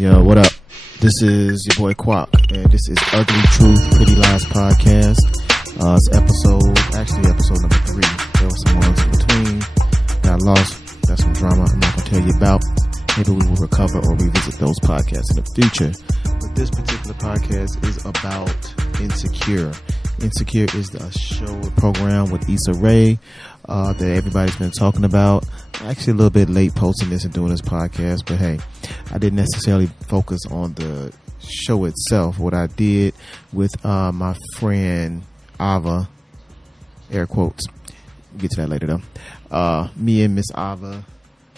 Yo, what up? This is your boy Quack, and this is Ugly Truth, Pretty Lies podcast. It's episode number 3. There were some ones in between. Got lost. Got some drama I'm not going to tell you about. Maybe we will recover or revisit those podcasts in the future. But this particular podcast is about Insecure. Insecure is a show, a program with Issa that everybody's been talking about. Actually a little bit late posting this and doing this podcast, but hey, I didn't necessarily focus on the show itself. What I did with my friend Ava, air quotes, we'll get to that later though, me and Miss Ava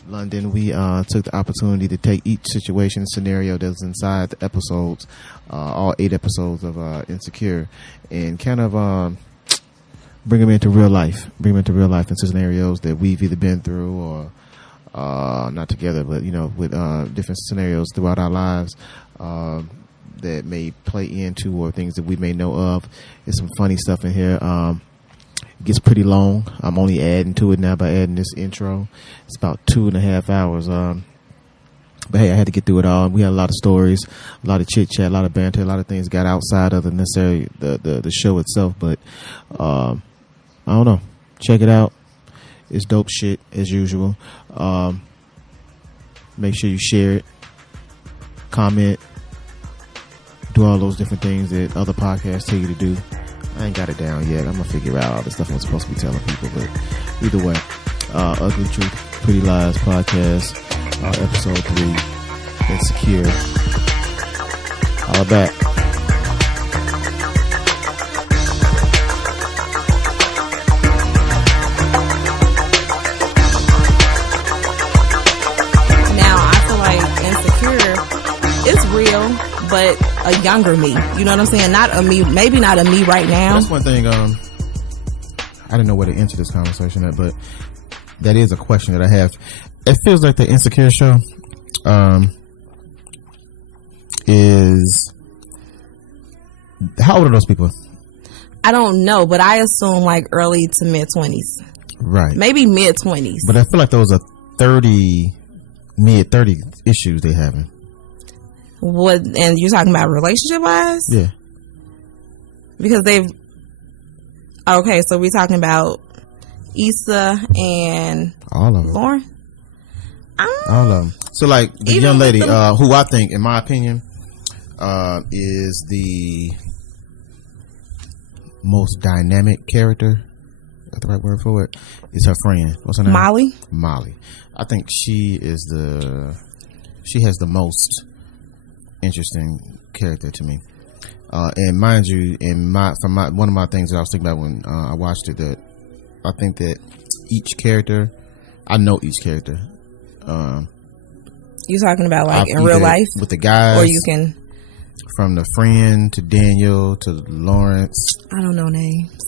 London, we took the opportunity to take each situation scenario that's inside the episodes, all 8 episodes of Insecure, and kind of bring them into real life into scenarios that we've either been through or not together, but with different scenarios throughout our lives that may play into or things that we may know of. There's some funny stuff in here. It gets pretty long. I'm only adding to it now by adding this intro. It's about 2.5 hours. But hey, I had to get through it all. We had a lot of stories, a lot of chit chat, a lot of banter, a lot of things got outside of the necessary the show itself. But I don't know. Check it out. It's dope shit as usual. Make sure you share it, comment, do all those different things that other podcasts tell you to do. I ain't got it down yet. I'm gonna figure out all the stuff I'm supposed to be telling people. But either way, Ugly Truth, Pretty Lies podcast, episode 3, Insecure. All back. But a younger me, you know what I'm saying? Not a me, maybe not a me right now. That's one thing. I didn't know where to enter this conversation at, but that is a question that I have. It feels like the Insecure show is. How old are those people? I don't know, but I assume like early to mid 20s. Right. Maybe mid 20s. But I feel like those are mid 30 issues they having. What, and you're talking about relationship wise? Yeah. Because okay, so we're talking about Issa and all of them. Lauren? All of them. So like the young lady, who I think, in my opinion, is the most dynamic character, is that the right word for it, is her friend. What's her name? Molly. I think she has the most interesting character to me, and mind you, one of my things that I was thinking about when I watched it, that I think that each character, I know each character. You talking about like in real life with the guys, or you can from the friend to Daniel to Lawrence. I don't know names.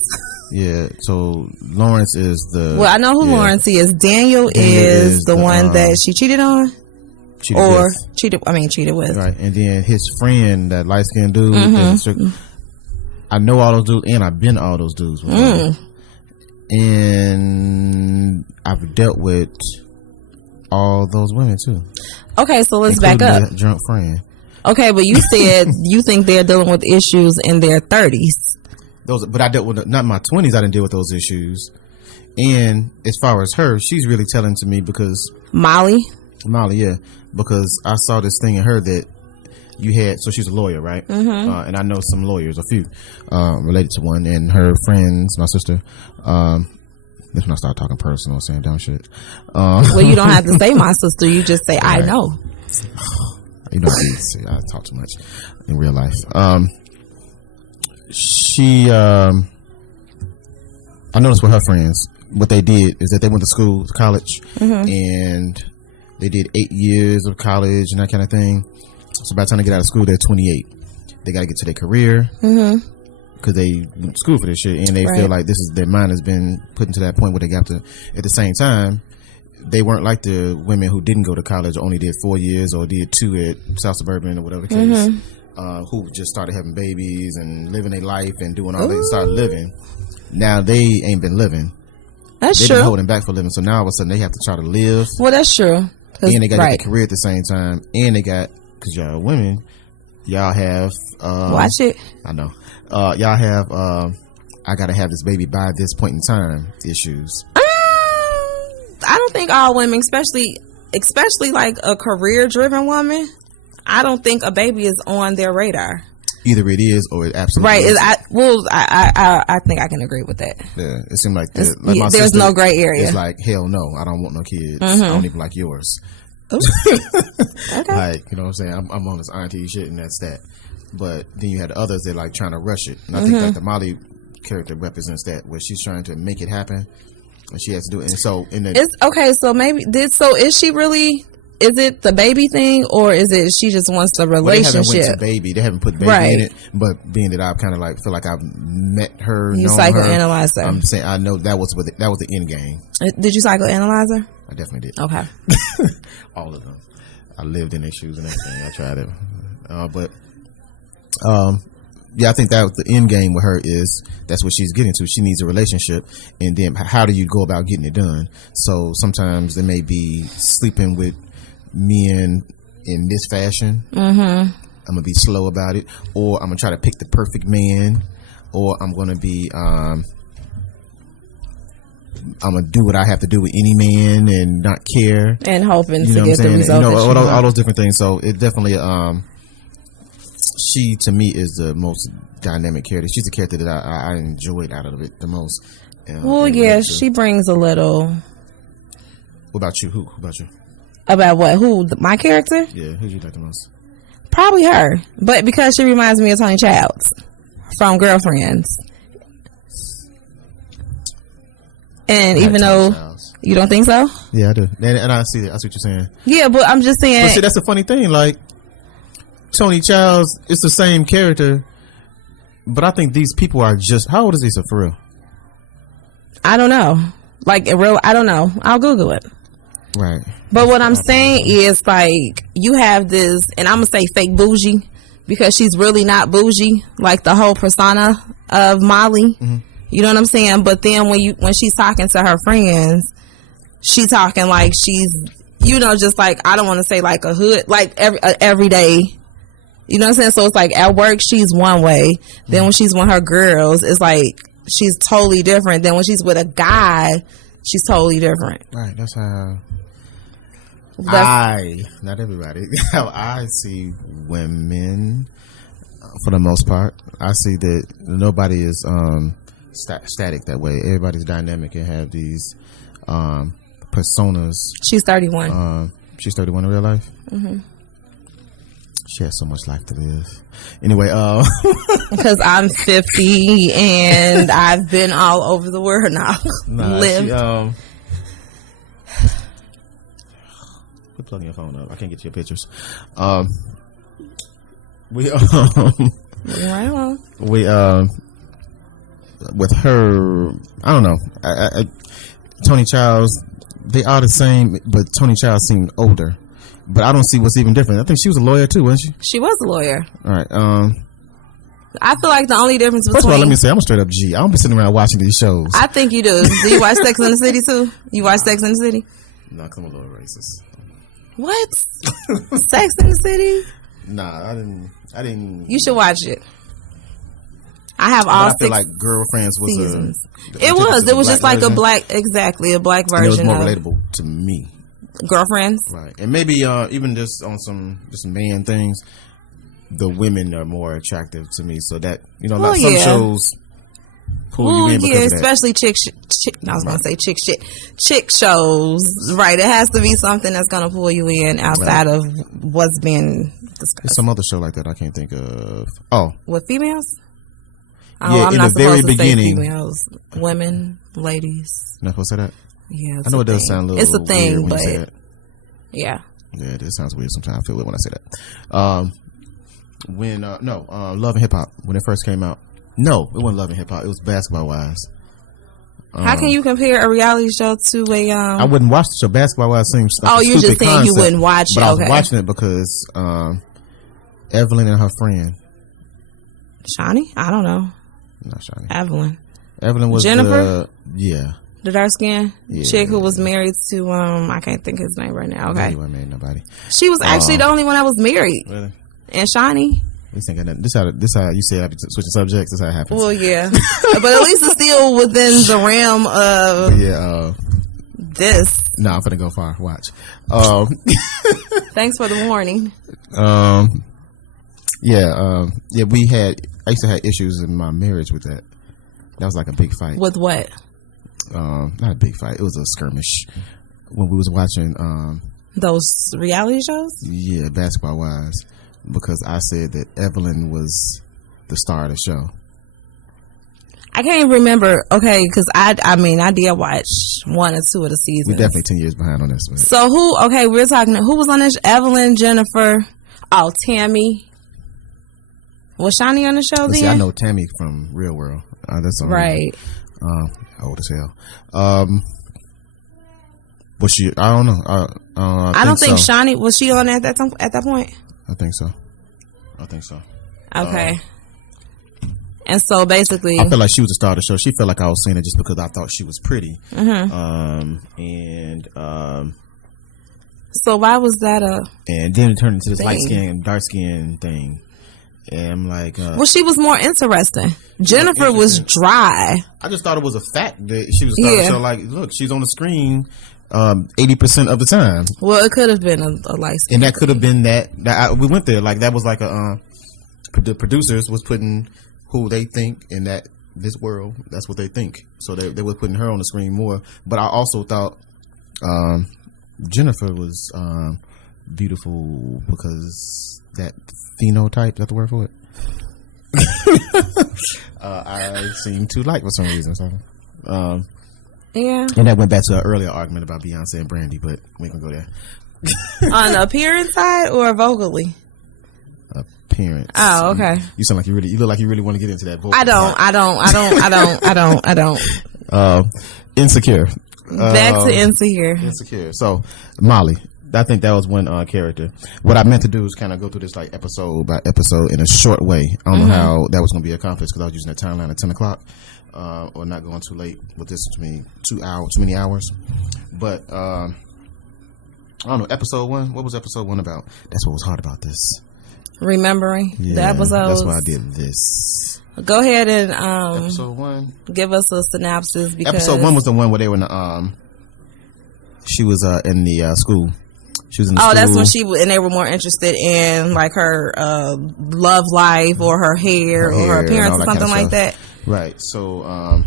Yeah, so Lawrence is the. Well, I know who Lawrence is. Daniel is the one that she cheated on. Cheated with. Right. And then his friend, that light skinned dude. Mm-hmm. I know all those dudes, and I've been all those dudes before. And I've dealt with all those women too. Okay, so let's back up. The drunk friend. Okay, but you said you think they're dealing with issues in their 30s. But I dealt with, not in my 20s, I didn't deal with those issues. And as far as her, she's really telling to me because Molly, yeah. Because I saw this thing in her that you had, so she's a lawyer, right? Mm-hmm. And I know some lawyers, a few, related to one, and her friends, my sister, that's when I start talking personal, saying dumb shit. Well, you don't have to say my sister, you just say, right. I know. You know, I talk too much in real life. I noticed with her friends, what they did is that they went to college, and they did 8 years of college and that kind of thing. So by the time they get out of school, they're 28. They got to get to their career because they went to school for this shit, and they feel like their mind has been put into that point where they got to. At the same time, they weren't like the women who didn't go to college, or only did 4 years or did 2 at South Suburban or whatever the case, who just started having babies and living their life and doing all they started living. Now they ain't been living. That's They've true. been holding back for living, so now all of a sudden they have to try to live. Well, that's true. And they got to get a career at the same time, and they got because y'all women, y'all have watch it. I know. Y'all have I gotta have this baby by this point in time issues. I don't think all women, especially like a career driven woman, I don't think a baby is on their radar. Either it is or it absolutely right. is. I think I can agree with that. Yeah, it seemed like my there's sister, no gray area. It's like, hell no, I don't want no kids. I don't even like yours. Okay. Like, you know what I'm saying? I'm on this auntie shit and that's that. But then you had others that like trying to rush it. And I think like the Molly character represents that, where she's trying to make it happen and she has to do it. And so it's okay, so is she really, is it the baby thing, or is it she just wants the relationship? They haven't went to baby. They haven't put baby in it. But being that I've kind of like feel like I've met her, you psychoanalyzed her. I'm saying I know that was the end game. Did you psychoanalyze her? I definitely did. Okay. All of them. I lived in their shoes and everything. I tried it, but yeah, I think that was the end game with her. That's what she's getting to. She needs a relationship, and then how do you go about getting it done? So sometimes it may be sleeping with men in this fashion. I'm gonna be slow about it, or I'm gonna try to pick the perfect man, or I'm gonna be I'm gonna do what I have to do with any man and not care and hoping to get the result. All those different things. So it definitely she to me is the most dynamic character. She's the character that I enjoyed out of it the most. Well, yeah, she brings a little. What about you? Who about you? About what? Who? My character? Yeah, who you like the most? Probably her, but because she reminds me of Tony Childs from Girlfriends. And even though you don't think so, yeah, I do, and I see that. I see what you're saying. Yeah, but I'm just saying. But see, that's the funny thing. Like Tony Childs, it's the same character, but I think these people are just. How old is Issa for real? I don't know. Like real, I don't know. I'll Google it. Right. But what I'm saying is, like, you have this, and I'm gonna say fake bougie, because she's really not bougie, like the whole persona of Molly. You know what I'm saying? But then when she's talking to her friends, she's talking like she's, you know, just like, I don't want to say like a hood, like every day. You know what I'm saying? So it's like at work she's one way. Then when she's with her girls, it's like she's totally different. Then when she's with a guy, she's totally different. Right. That's how not everybody, how I see women for the most part. I see that nobody is static that way. Everybody's dynamic and have these personas. She's 31. She's 31 in real life. She has so much life to live. Anyway, because I'm 50 and I've been all over the world now. Lived. Quit plugging your phone up. I can't get to your pictures. With her, I don't know. Tony Childs, they are the same, but Tony Childs seemed older. But I don't see what's even different. I think she was a lawyer too, wasn't she? She was a lawyer. All right. I feel like the only difference between... First of all, let me say, I'm a straight up G. I don't be sitting around watching these shows. I think you do. Do you watch Sex and the City too? You watch Sex and the City? No, I'm a little racist. What? Sex and the City? Nah, I didn't. You should watch it. I have all 6 I feel like Girlfriends was seasons. It was just like version. A black version. And it was more relatable to me. Girlfriends, right? And maybe even just on some man things, the women are more attractive to me. So that, you know, like some shows pull you in because of that. Especially chick shows, right? It has to be something that's gonna pull you in outside of what's been discussed. There's some other show like that I can't think of. Oh, with females? Yeah, I'm in the very beginning, females, women, ladies. Not supposed to say that. Yeah, I know it does sound a little. It's a thing, but yeah, it sounds weird sometimes. I feel it when I say that. Love and Hip Hop, when it first came out. No, it wasn't Love and Hip Hop. It was Basketball Wives. How can you compare a reality show to a? I wouldn't watch the show. Basketball Wives seems like a you're just saying concept, you wouldn't watch it. But I was watching it because Evelyn and her friend Shawnee. I don't know. Not Shawnee. Evelyn. Evelyn was Jennifer. Yeah. The dark skin chick who was married to I can't think his name right now. Okay, he wasn't married to nobody. She was actually the only one that was married. Really? And Shawnee. This how you say I be switching subjects. This how it happens. Well, yeah, but at least it's still within the realm of this. No, I'm gonna go far. Watch. Thanks for the warning. I used to have issues in my marriage with that. That was like a big fight. With what? Not a big fight. It was a skirmish when we was watching those reality shows. Yeah, Basketball Wives, because I said that Evelyn was the star of the show. I can't even remember. Okay, because I did watch 1 or 2 of the seasons. We're definitely 10 years behind on this one. So we're talking. Who was on this? Evelyn, Jennifer. Oh, Tammy. Was Shawnee on the show then? See, I know Tammy from Real World. That's on right. Old as hell. Was she? I don't know. I don't think so. Shawnee was she on at that point. I think so. Okay. And so basically, I feel like she was the star of the show. She felt like I was saying it just because I thought she was pretty. Mm-hmm. So why was that and then it turned into this light skin, dark skin thing. And I'm like, well, she was more interesting. Jennifer was dry. I just thought it was a fact that she was starting to show, like, look, she's on the screen 80% of the time. Well, it could have been a light skin. And that could have been we went there. Like, that was like the producers was putting who they think in this world, that's what they think. So they were putting her on the screen more. But I also thought Jennifer was beautiful because that phenotype, is that the word for it? I seem to like for some reason. So, yeah. And that went back to an earlier argument about Beyonce and Brandy, but we can go there. On the appearance side or vocally? Appearance. Oh, okay. You sound like you look like you really want to get into that vocal. I don't. Insecure. Back to Insecure. So, Molly. I think that was one character. What I meant to do is kind of go through this like episode by episode in a short way. I don't know how that was going to be accomplished because I was using that timeline at 10 o'clock or not going too late with this to me. 2 hours, too many hours. But I don't know. Episode 1. What was episode 1 about? That's what was hard about this. Remembering the episodes. That's why I did this. Go ahead and episode 1. Give us a synopsis. Because episode 1 was the one where they were in the she was in the school. She was in the school. That's when and they were more interested in like her love life or her hair or her appearance or something like that. Right. So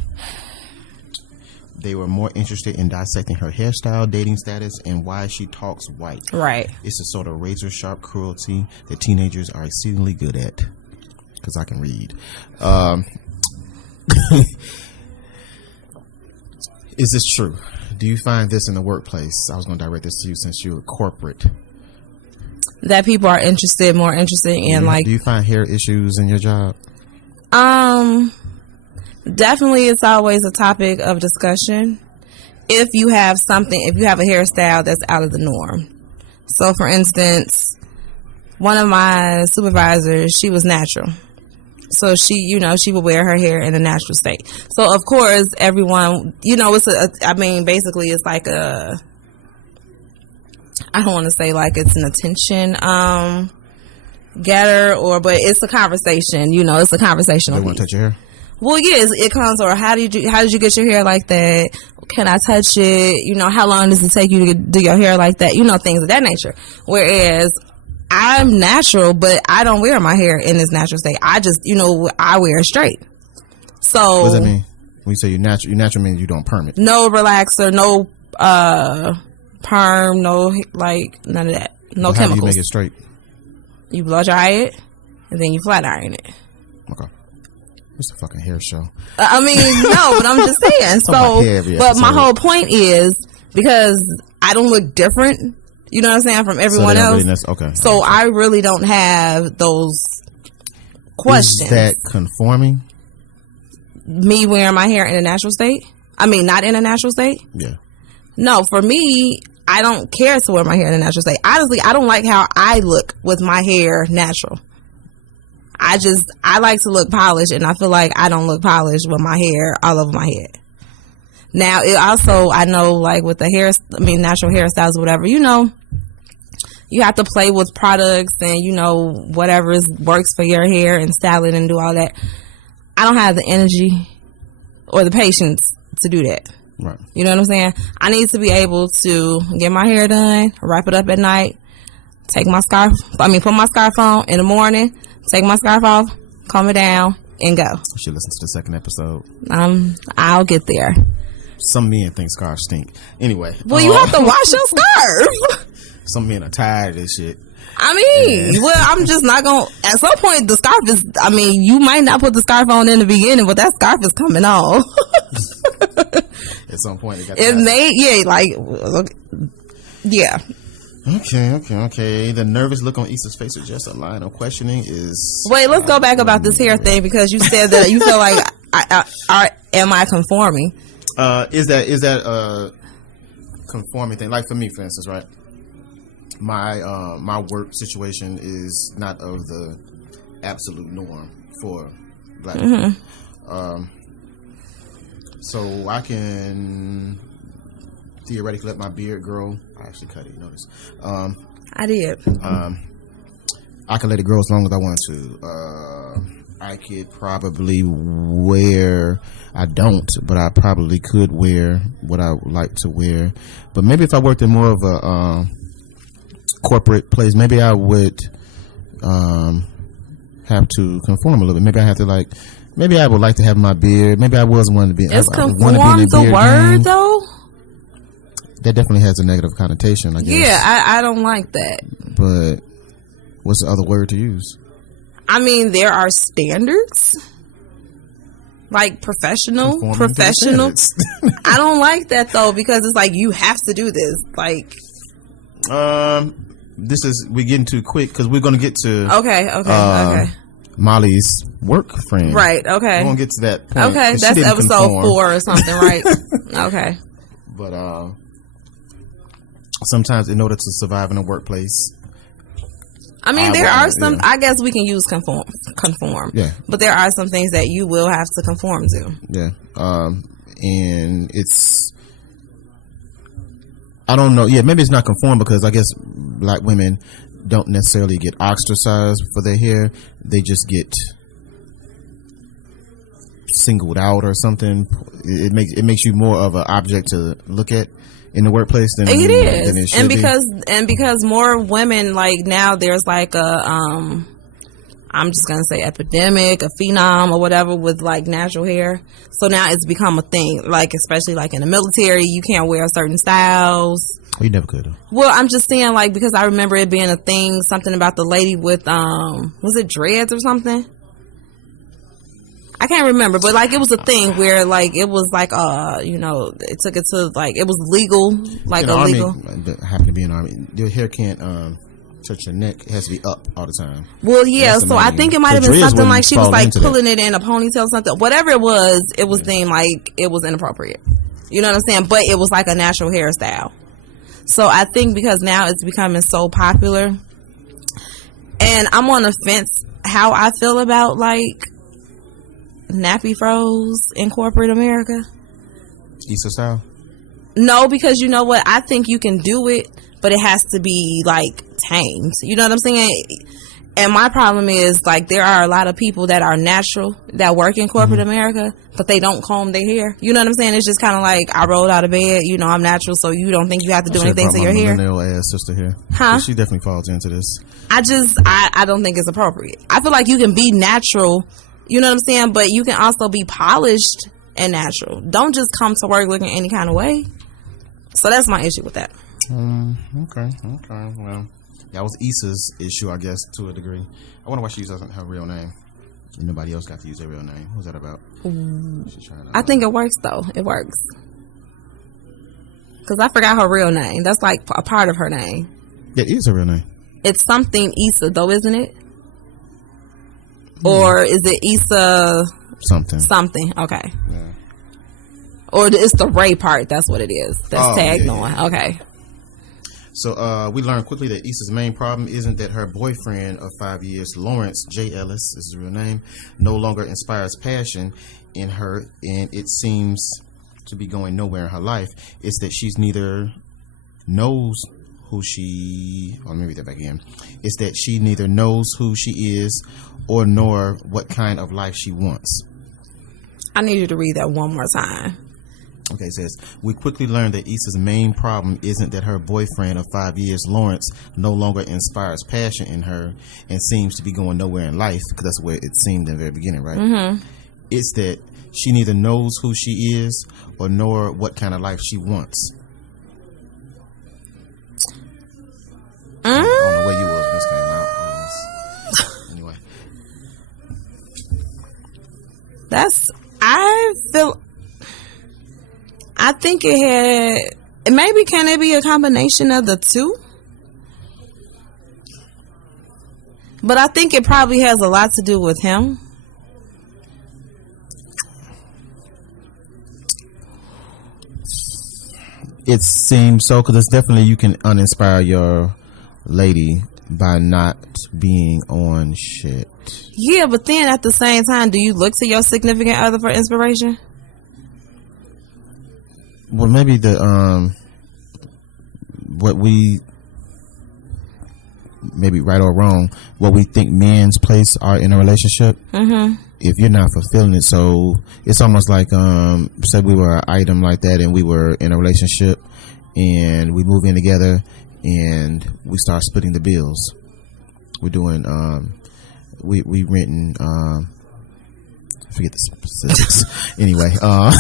they were more interested in dissecting her hairstyle, dating status, and why she talks white. Right. It's a sort of razor sharp cruelty that teenagers are exceedingly good at. Because I can read. Is this true? Do you find this in the workplace? I was going to direct this to you since you're corporate. That people are more interested in like. Do you find hair issues in your job? Definitely, it's always a topic of discussion. If you have a hairstyle that's out of the norm. So, for instance, one of my supervisors, she was natural. So she would wear her hair in a natural state. So of course, everyone, basically it's like I don't want to say like it's an attention getter but it's a conversation. It's a conversational. They want to touch your hair. Well, yes, it comes. Or how did you get your hair like that? Can I touch it? How long does it take you to do your hair like that? Things of that nature. Whereas I'm natural, but I don't wear my hair in its natural state. I just, I wear it straight. So what does that mean? When you say you're natural means you don't perm it. No relaxer, no perm, no like none of that. No chemicals. How do you make it straight? You blow dry it, and then you flat iron it. Okay. It's a fucking hair show. No, but I'm just saying. But my whole point is because I don't look different. You know what I'm saying? From everyone else. Really okay. So I really don't have those questions. Is that conforming? Me wearing my hair in a natural state? Not in a natural state? Yeah. No, for me, I don't care to wear my hair in a natural state. Honestly, I don't like how I look with my hair natural. I like to look polished, and I feel like I don't look polished with my hair all over my head. Now, it also, I know, like with the natural hairstyles or whatever, you know, you have to play with products and, you know, whatever works for your hair and style it and do all that. I don't have the energy or the patience to do that. Right. You know what I'm saying? I need to be able to get my hair done, wrap it up at night, put my scarf on in the morning, take my scarf off, calm it down, and go. You should listen to the second episode. I'll get there. Some men think scarves stink. Anyway. Well, you have to wash your scarf. Some men are tired of this shit. I mean, well, I'm just not going to, at some point, the scarf is, I mean, you might not put the scarf on in the beginning, but that scarf is coming on. At some point, yeah. Okay. The nervous look on Issa's face is just a line of questioning is... Wait, let's go back about this hair thing, because you said that you feel like, am I conforming? Is that a conforming thing? Like for me, for instance, right? My work situation is not of the absolute norm for black people. So I can theoretically let my beard grow. I actually cut it, you notice. I did. I can let it grow as long as I want to. I could probably wear, I don't, but I probably could wear what I would like to wear. But maybe if I worked in more of a corporate place, maybe I would have to conform a little bit. Maybe I have to maybe I would like to have my beard. Maybe I was wanting to be. Is conform the word though? That definitely has a negative connotation, I guess. Yeah, I don't like that. But what's the other word to use? I mean, there are standards, like professional. I don't like that though, because it's like you have to do this. Like, we're getting too quick because we're going to get to okay. Molly's work friend. Right. Okay. We're going to get to that point. Okay, that's episode 4 or something, right? Okay. But sometimes, in order to survive in a workplace, I mean, there are some. Yeah. I guess we can use conform. Yeah. But there are some things that you will have to conform to. Yeah. And it's, I don't know. Yeah, maybe it's not conform because I guess black women don't necessarily get ostracized for their hair. They just get singled out or something. It makes you more of an object to look at in the workplace than it is. Than it should and because more women, like, now there's like a I'm just gonna say epidemic, a phenom or whatever with like natural hair. So now it's become a thing, like especially like in the military, you can't wear certain styles. Oh, you never could. Well, I'm just saying, like, because I remember it being a thing, something about the lady with was it dreads or something? I can't remember, but like it was a thing where like it was like you know, it took it to like it was legal, like in illegal. Army, happen to be in the Army. Your hair can't touch your neck. It has to be up all the time. Well, yeah. So I think it might have been something like she was like pulling it in a ponytail or something. Whatever it was deemed like it was inappropriate. You know what I'm saying? But it was like a natural hairstyle. So I think because now it's becoming so popular, and I'm on the fence how I feel about like nappy froze in corporate America. Issa style? No, because you know what? I think you can do it, but it has to be like tamed. You know what I'm saying? And my problem is like there are a lot of people that are natural that work in corporate America, but they don't comb their hair. You know what I'm saying? It's just kind of like I rolled out of bed. You know, I'm natural, so you don't think you have to do anything to your hair. Millennial ass sister here, huh? She definitely falls into this. I don't think it's appropriate. I feel like you can be natural. You know what I'm saying? But you can also be polished and natural. Don't just come to work looking any kind of way. So that's my issue with that. Okay. Well, that was Issa's issue, I guess, to a degree. I wonder why she uses her real name. And nobody else got to use their real name. What's that about? I think it works, though. It works. Because I forgot her real name. That's like a part of her name. That is her real name. It's something Issa, though, isn't it? Or is it Issa something? Okay. Yeah. Or it's the Ray part. That's what it is. That's tagged on. Yeah. Okay. So we learned quickly that Issa's main problem isn't that her boyfriend of 5 years, Lawrence J. Ellis, is his real name, no longer inspires passion in her, and it seems to be going nowhere in her life. It's that she's neither knows who she, let me read that back again. It's that she neither knows who she is or nor what kind of life she wants. I need you to read that one more time. Okay, it says, we quickly learned that Issa's main problem isn't that her boyfriend of 5 years, Lawrence, no longer inspires passion in her and seems to be going nowhere in life, because that's where it seemed in the very beginning, right? Mm-hmm. It's that she neither knows who she is or nor what kind of life she wants. I don't know where you was when this came out. Anyway. I think maybe can it be a combination of the two? But I think it probably has a lot to do with him. It seems so, because it's definitely, you can uninspire your lady by not being on shit. Yeah, but then at the same time, do you look to your significant other for inspiration? Well, maybe what we, maybe right or wrong, what we think men's place are in a relationship. Mm-hmm. If you're not fulfilling it, so it's almost like, say we were an item like that, and we were in a relationship, and we move in together, and we start splitting the bills. We're doing, we renting, I forget the specifics. Anyway, I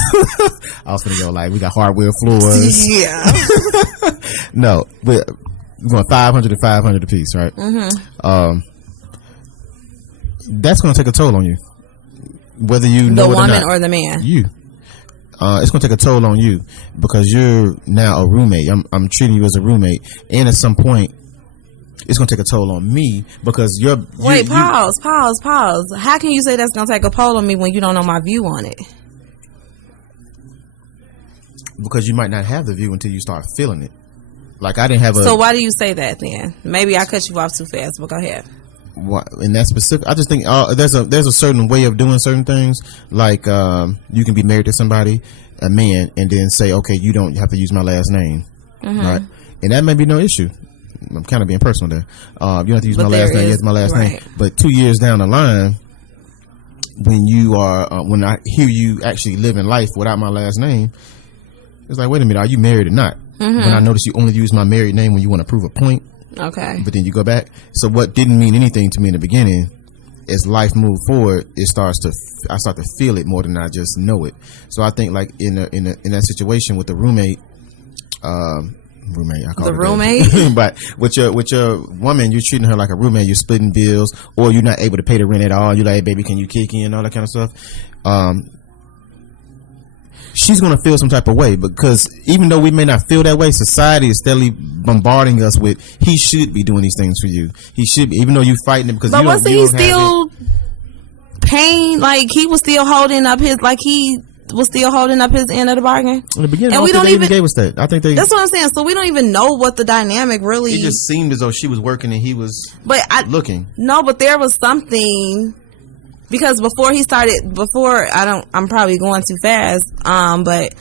was gonna go like, we got hardwood floors. Yeah. No, we're going 500 to 500 a piece, right? Mm-hmm. That's gonna take a toll on you, whether you know the it or not. The woman or the man? You. It's gonna take a toll on you because you're now a roommate. I'm treating you as a roommate, and at some point, it's gonna take a toll on me because you're. Wait, pause. How can you say that's gonna take a toll on me when you don't know my view on it? Because you might not have the view until you start feeling it. Like I didn't have a. So why do you say that then? Maybe I cut you off too fast, but go ahead. In that specific, I just think there's a certain way of doing certain things. Like you can be married to somebody, a man, and then say, okay, you don't have to use my last name, right? And that may be no issue. I'm kind of being personal there. You don't have to use my last name. Use my last name. But 2 years down the line, when you are, when I hear you actually living life without my last name, it's like, wait a minute, are you married or not? When I notice you only use my married name when you want to prove a point. Okay. But then you go back. So what didn't mean anything to me in the beginning, as life moved forward, I start to feel it more than I just know it. So I think like in that situation with the roommate, I call the it roommate. But with your woman, you're treating her like a roommate. You're splitting bills, or you're not able to pay the rent at all. You're like, hey, baby, can you kick in, all that kind of stuff. She's going to feel some type of way because even though we may not feel that way, society is steadily bombarding us with, he should be doing these things for you. He should be, even though you fighting it because but you don't have it. But wasn't he still paying, like he was still holding up his, like he was still holding up his end of the bargain? In the beginning, and we don't even gave us that. I think that's what I'm saying. So we don't even know what the dynamic really. It just seemed as though she was working and he was looking. No, but there was something. Because I'm probably going too fast. But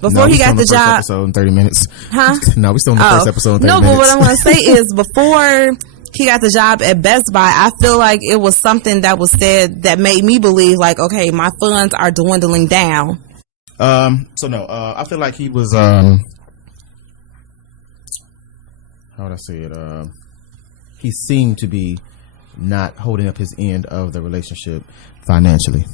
before he got the job, episode in 30 minutes. Huh? No, we still in the first episode in 30 minutes. No, but what I'm going to say is before he got the job at Best Buy, I feel like it was something that was said that made me believe like, okay, my funds are dwindling down. So no, I feel like he was, how would I say it? He seemed to be not holding up his end of the relationship financially.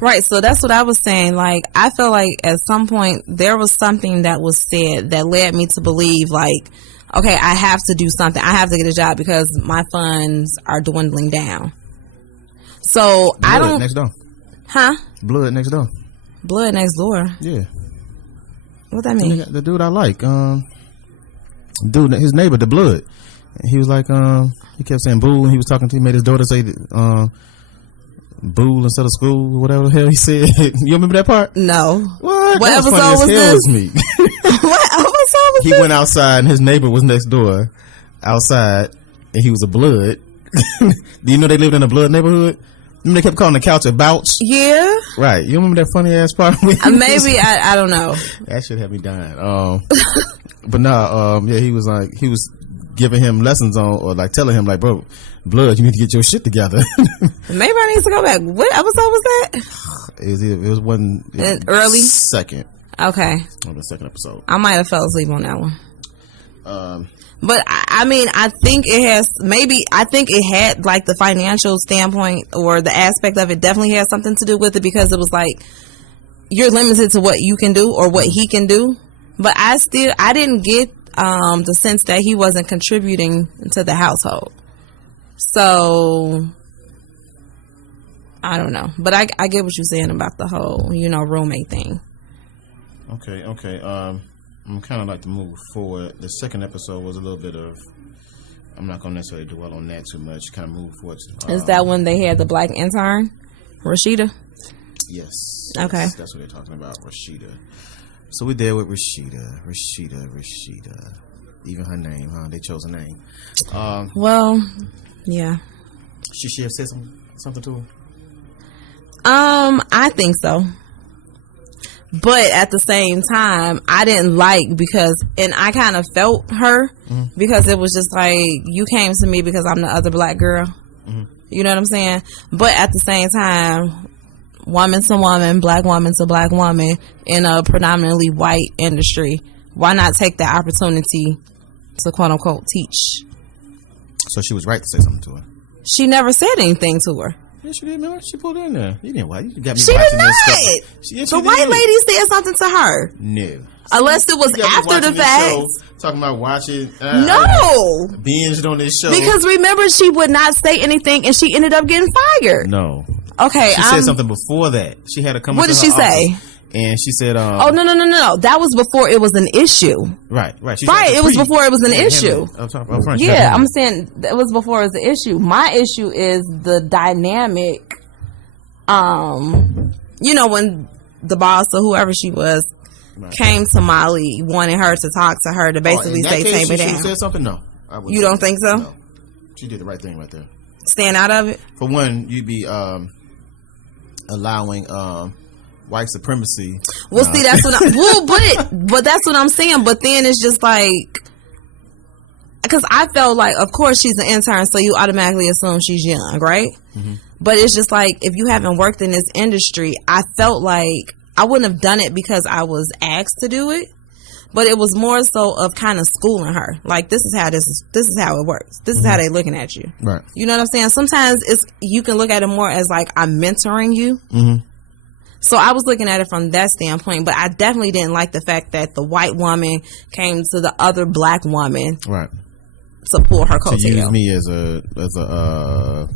Right. So that's what I was saying. Like, I feel like at some point there was something that was said that led me to believe like, okay, I have to do something. I have to get a job because my funds are dwindling down. So Blood I don't. Next door. Huh? Blood next door. Blood next door. Yeah. What that mean? The dude I like. Dude, his neighbor, the Blood. He was like, he kept saying boo, and he was talking to, he made his daughter say, boo instead of school, or whatever the hell he said. You remember that part? No. What episode was this? What episode was He went outside, and his neighbor was next door, outside, and he was a Blood. Do you know they lived in a Blood neighborhood? Remember they kept calling the couch a bouch? Yeah. Right. You remember that funny ass part? Maybe. I don't know. That shit had me dying. But no, yeah, he was giving him lessons on, or like telling him, like, bro, blood, you need to get your shit together. Maybe I need to go back. What episode was that? It was one early second. Okay. On the second episode. I might have fell asleep on that one. But I think it had like the financial standpoint or the aspect of it definitely had something to do with it, because it was like you're limited to what you can do or what he can do. But I didn't get the sense that he wasn't contributing to the household. So I don't know, but I get what you're saying about the whole, roommate thing. Okay. I'm kind of like to move forward. The second episode was a little bit of, I'm not going to necessarily dwell on that too much, kind of move forward. Is that when they had the black intern, Rashida? Yes. Okay. That's what they're talking about, Rashida. So we're there with Rashida. Even her name, huh? They chose a name. Well, yeah. Should she have said something to her? I think so. But at the same time, I didn't and I kind of felt her because it was just like, you came to me because I'm the other black girl. Mm-hmm. You know what I'm saying? But at the same time, woman to woman, black woman to black woman in a predominantly white industry, why not take that opportunity to quote unquote teach? So she was right to say something to her. She never said anything to her. Yeah, she did. Remember, she pulled her in there. You didn't watch. You got me she watching did this stuff. The white lady said something to her. No. Unless it was after the fact. Talking about watching. No. Binged on this show. Because remember, she would not say anything, and she ended up getting fired. No. Okay. She said something before that. She had to come. What did she say? And she said, "Oh no! That was before it was an issue." Right. It was before it was an issue. Yeah, I'm saying it was before it was an issue. My issue is the dynamic. When the boss or whoever she was came to Molly, wanting her to talk to her to basically say, "Tame it down." She said something. No, you don't think so? No. She did the right thing right there. Staying out of it. For one, you'd be allowing white supremacy. Well, see, that's what but that's what I'm saying. But then it's just like, because I felt like, of course, she's an intern, so you automatically assume she's young, right? Mm-hmm. But it's just like, if you haven't worked in this industry, I felt like I wouldn't have done it because I was asked to do it. But it was more so of kind of schooling her. Like, this is how it works. This is how they looking at you. Right. You know what I'm saying? Sometimes you can look at it more as like, I'm mentoring you. Mm-hmm. So I was looking at it from that standpoint, but I definitely didn't like the fact that the white woman came to the other black woman, right, to pull her coattail. To use me as a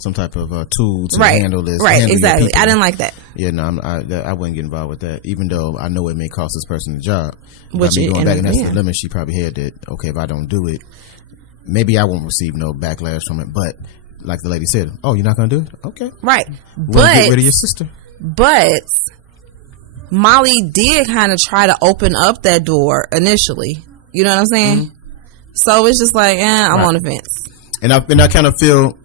some type of tool to handle this. Right, exactly. I didn't like that. Yeah, no, I wouldn't get involved with that, even though I know it may cost this person the job. Which me going back, and that's the limit she probably had, that, okay, if I don't do it, maybe I won't receive no backlash from it. But like the lady said, oh, you're not going to do it? Okay. Right. But get rid of your sister. But Molly did kind of try to open up that door initially. You know what I'm saying? Mm-hmm. So it's just like, I'm on the fence. And I kind of feel,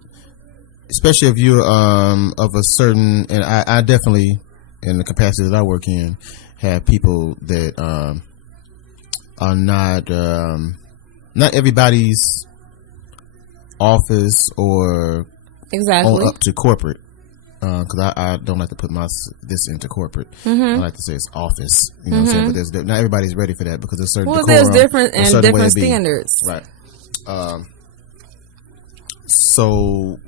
especially if you're of a certain, and I definitely, in the capacity that I work in, have people that are not everybody's office or exactly up to corporate. Because I don't like to put this into corporate. Mm-hmm. I like to say it's office. You know what I'm saying? But not everybody's ready for that, because there's certain decorum, there's different standards. Right. So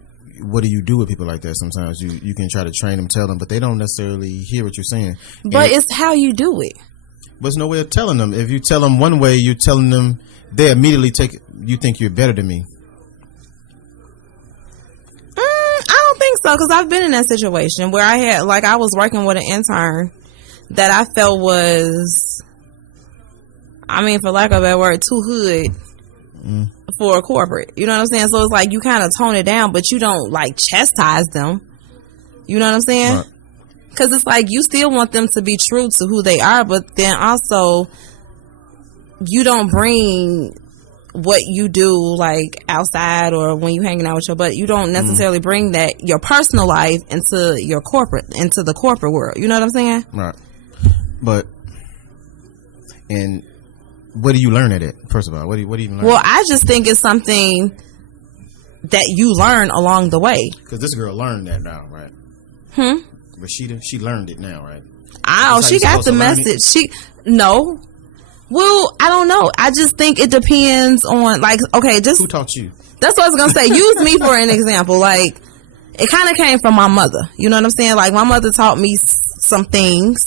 what do you do with people like that? Sometimes you can try to train them, tell them, but they don't necessarily hear what you're saying. But it's how you do it. But there's no way of telling them. If you tell them one way, you're telling them, they immediately you think you're better than me. So, because I've been in that situation where I was working with an intern that I felt was, for lack of a better word, too hood for a corporate. You know what I'm saying? So it's like, you kind of tone it down, but you don't like chastise them. You know what I'm saying? Because it's like, you still want them to be true to who they are, but then also you don't bring what you do like outside or when you hanging out with your buddy. You don't necessarily bring that your personal life into the corporate world. You know what I'm saying? Right. But and what do you learn at it? First of all, what do you learn? Well, I just think it's something that you learn along the way. Because this girl learned that now, right? But she learned it now, right? Oh, she got the message. No. Well, I don't know. I just think it depends on, like, okay, just... Who taught you? That's what I was going to say. Use me for an example. Like, it kind of came from my mother. You know what I'm saying? Like, my mother taught me some things.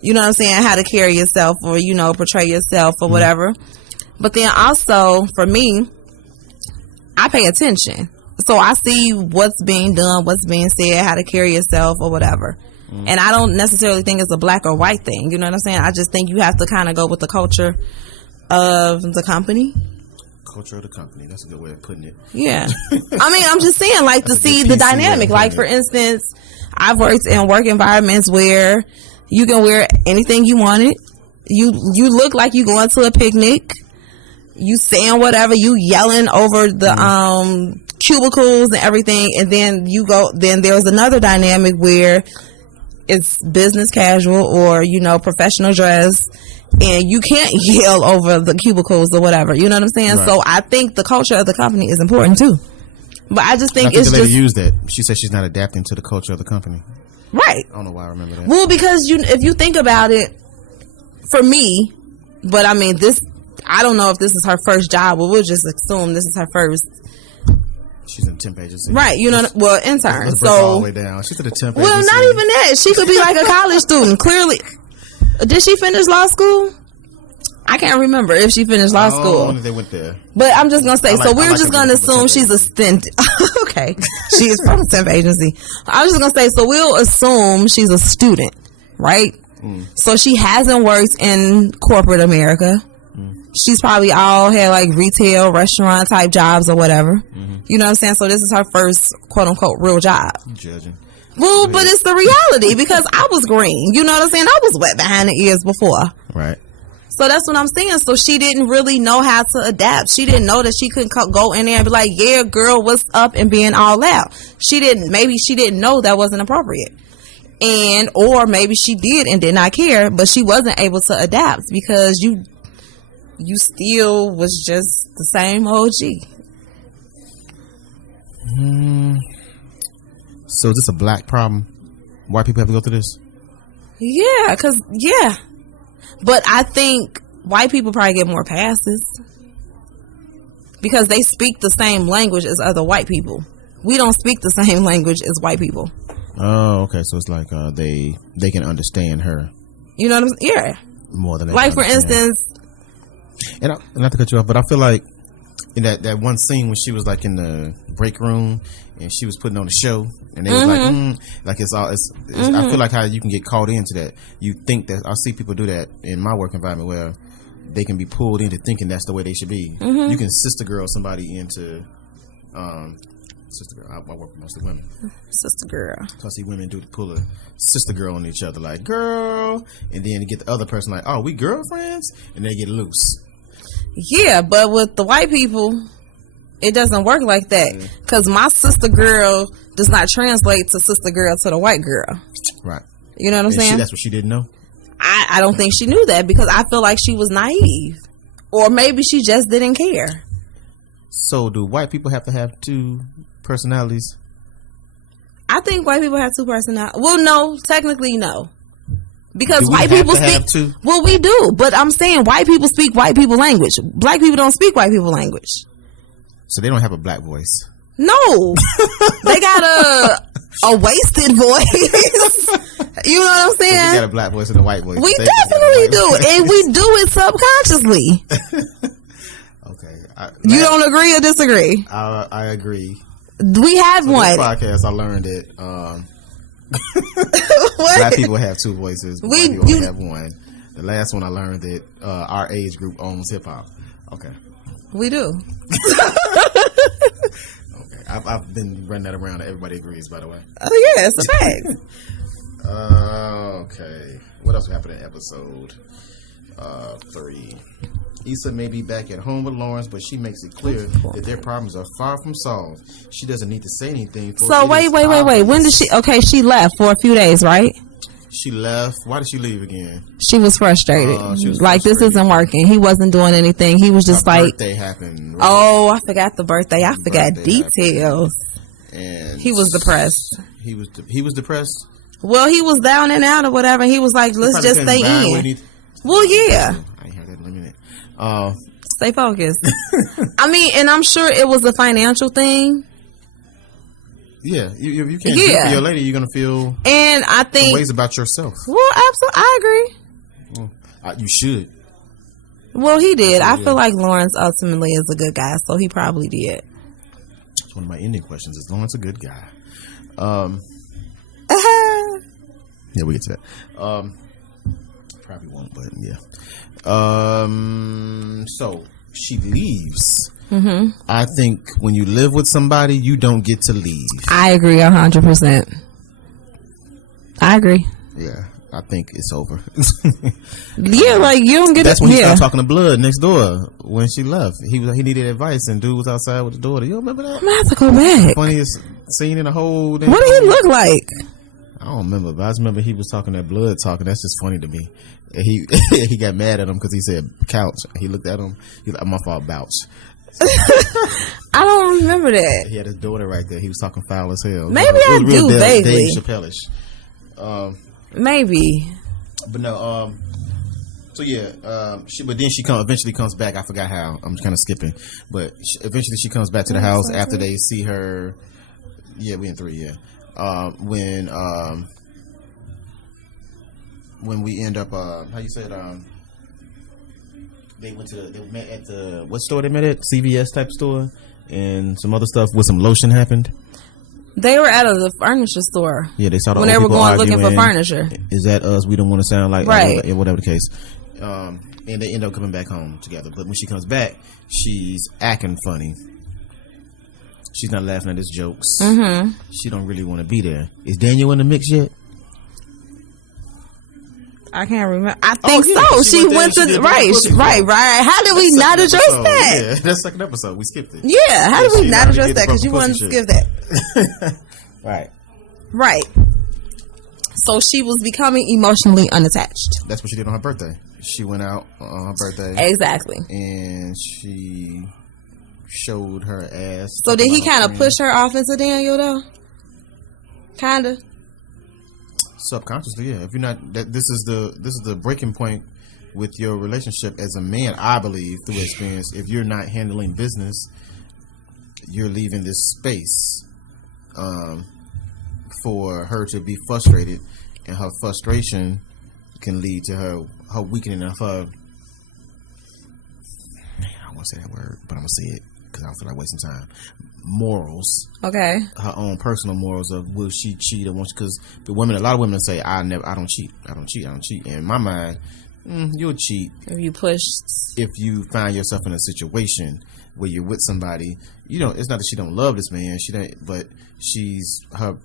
You know what I'm saying? How to carry yourself or, you know, portray yourself or whatever. But then also, for me, I pay attention. So I see what's being done, what's being said, how to carry yourself or whatever. And I don't necessarily think it's a black or white thing. You know what I'm saying? I just think you have to kind of go with the culture of the company. Culture of the company. That's a good way of putting it. Yeah. I mean, I'm just saying, like, to see the dynamic. Like, for instance, I've worked in work environments where you can wear anything you wanted. You look like you going to a picnic. You saying whatever. You yelling over the cubicles and everything. And then then there's another dynamic where it's business casual or, you know, professional dress, and you can't yell over the cubicles or whatever. You know what I'm saying? Right. So I think the culture of the company is important too. But I just think it's the lady just used that. She said she's not adapting to the culture of the company. Right. I don't know why I remember that. Well, because if you think about it, for me, but I mean, I don't know if this is her first job, but we'll just assume this is her first. She's in temp agency. Right, you know, well, intern. Let's break all the way down. She's at a temp agency. Well, not even that. She could be like a college student. Clearly. Did she finish law school? I can't remember if she finished law school. When they went there. But I'm just going to say, we're just going to assume she's a stint. Okay. She is from a temp agency. I was just going to say, so we'll assume she's a student, right? So she hasn't worked in corporate America. She's probably all had like retail, restaurant type jobs or whatever. You know what I'm saying? So this is her first quote unquote real job. I'm judging. Well, but it's the reality because I was green. You know what I'm saying? I was wet behind the ears before. Right. So that's what I'm saying. So she didn't really know how to adapt. She didn't know that she couldn't go in there and be like, yeah, girl, what's up, and being all out. Maybe she didn't know that wasn't appropriate. Or maybe she did and did not care, but she wasn't able to adapt because you still was just the same OG. So is this a black problem? White people have to go through this? Yeah, but I think white people probably get more passes because they speak the same language as other white people. We don't speak the same language as white people. Oh, okay. So it's like they can understand her. You know what I'm saying? Yeah. More than they like, can understand. For instance. And not to cut you off, but I feel like in that one scene when she was like in the break room and she was putting on a show and they was like it's all I feel like how you can get caught into that. You think that I see people do that in my work environment where they can be pulled into thinking that's the way they should be. You can sister girl somebody into sister girl. I work with mostly women. Sister girl. So I see women pull a sister girl on each other like girl, and then get the other person like, oh, we girlfriends, and they get loose. Yeah, but with the white people, it doesn't work like that because my sister girl does not translate to sister girl to the white girl. Right. You know what I'm saying? That's what she didn't know. I don't think she knew that because I feel like she was naive, or maybe she just didn't care. So do white people have to have two personalities? I think white people have two personalities. Well, no, technically no. Because white people speak. Well, we do, but I'm saying white people speak white people language. Black people don't speak white people language. So they don't have a black voice. No, they got a wasted voice. You know what I'm saying? So we got a black voice and a white voice. We definitely do, and we do it subconsciously. Okay, you don't agree or disagree? I agree. We have one. This podcast, I learned it. Black people have two voices. White people only have one. The last one I learned that our age group owns hip hop. Okay. We do. Okay. I've been running that around. Everybody agrees, by the way. Oh yeah, it's a fact. Okay. What else happened in episode 3? Issa may be back at home with Lawrence, but she makes it clear that their problems are far from solved. She doesn't need to say anything. So wait. When did she? Okay, she left for a few days, right? She left. Why did she leave again? She was frustrated. This isn't working. He wasn't doing anything. He was just Her birthday happened. Right? Oh, I forgot the birthday. I forgot details. And he was depressed. He was depressed. Well, he was down and out or whatever. He was like, let's just stay in. Well, yeah. I ain't heard that in a minute. Stay focused. I mean, and I'm sure it was a financial thing. Yeah, if you can't do it for your lady, you're gonna feel. And I think ways about yourself. Well, absolutely, I agree. Well, you should. Well, he did. I feel like Lawrence ultimately is a good guy, so he probably did. It's one of my ending questions. Is Lawrence a good guy? Yeah, we get to that. Probably won't, but yeah. So she leaves. Mm-hmm. I think when you live with somebody, you don't get to leave. I agree 100%. I agree. Yeah, I think it's over. Yeah, like you don't get. That's when he started talking to Blood next door when she left. He needed advice, and dude was outside with the daughter. You remember that? I'm gonna have to go back. Funniest scene in the whole. What did he look like? I don't remember, but I just remember he was talking that Blood talking. That's just funny to me. And he got mad at him because he said couch. He looked at him. He's like, my fault, bouch. I don't remember that. He had his daughter right there. He was talking foul as hell. Maybe I do vaguely. Dave Chappelle-ish. Maybe. But no. So yeah. But then she eventually comes back. I forgot how. I'm kind of skipping. But eventually she comes back to the house after they see her. Yeah, we in 3. Yeah. When we end up, how you said, they met at the, what store they met at? CVS type store, and some other stuff with some lotion happened. They were out of the furniture store. Yeah, they saw the when they were going looking for furniture. Is that us? We don't want to sound like right. Whatever the case. And they end up coming back home together. But when she comes back, she's acting funny. She's not laughing at his jokes. Mm-hmm. She don't really want to be there. Is Daniel in the mix yet? I can't remember. I think so. She went to right. How did we not address that? Yeah, that's second episode. We skipped it. Yeah, how did we not address that? Because you wanted to skip that. Right. So she was becoming emotionally unattached. That's what she did on her birthday. She went out on her birthday. Exactly. And she showed her ass. So did he kind of push her off into Daniel though? Kind of. Subconsciously, yeah. If you're not, this is the breaking point with your relationship as a man. I believe through experience, if you're not handling business, you're leaving this space for her to be frustrated, and her frustration can lead to her weakening of her. I don't want to say that word, but I'm gonna say it because I don't feel like wasting time. Morals. Okay. Her own personal morals of will she cheat or won't she? Because a lot of women say I don't cheat. And in my mind, you'll cheat if you push. If you find yourself in a situation where you're with somebody, it's not that she don't love this man. She don't, but her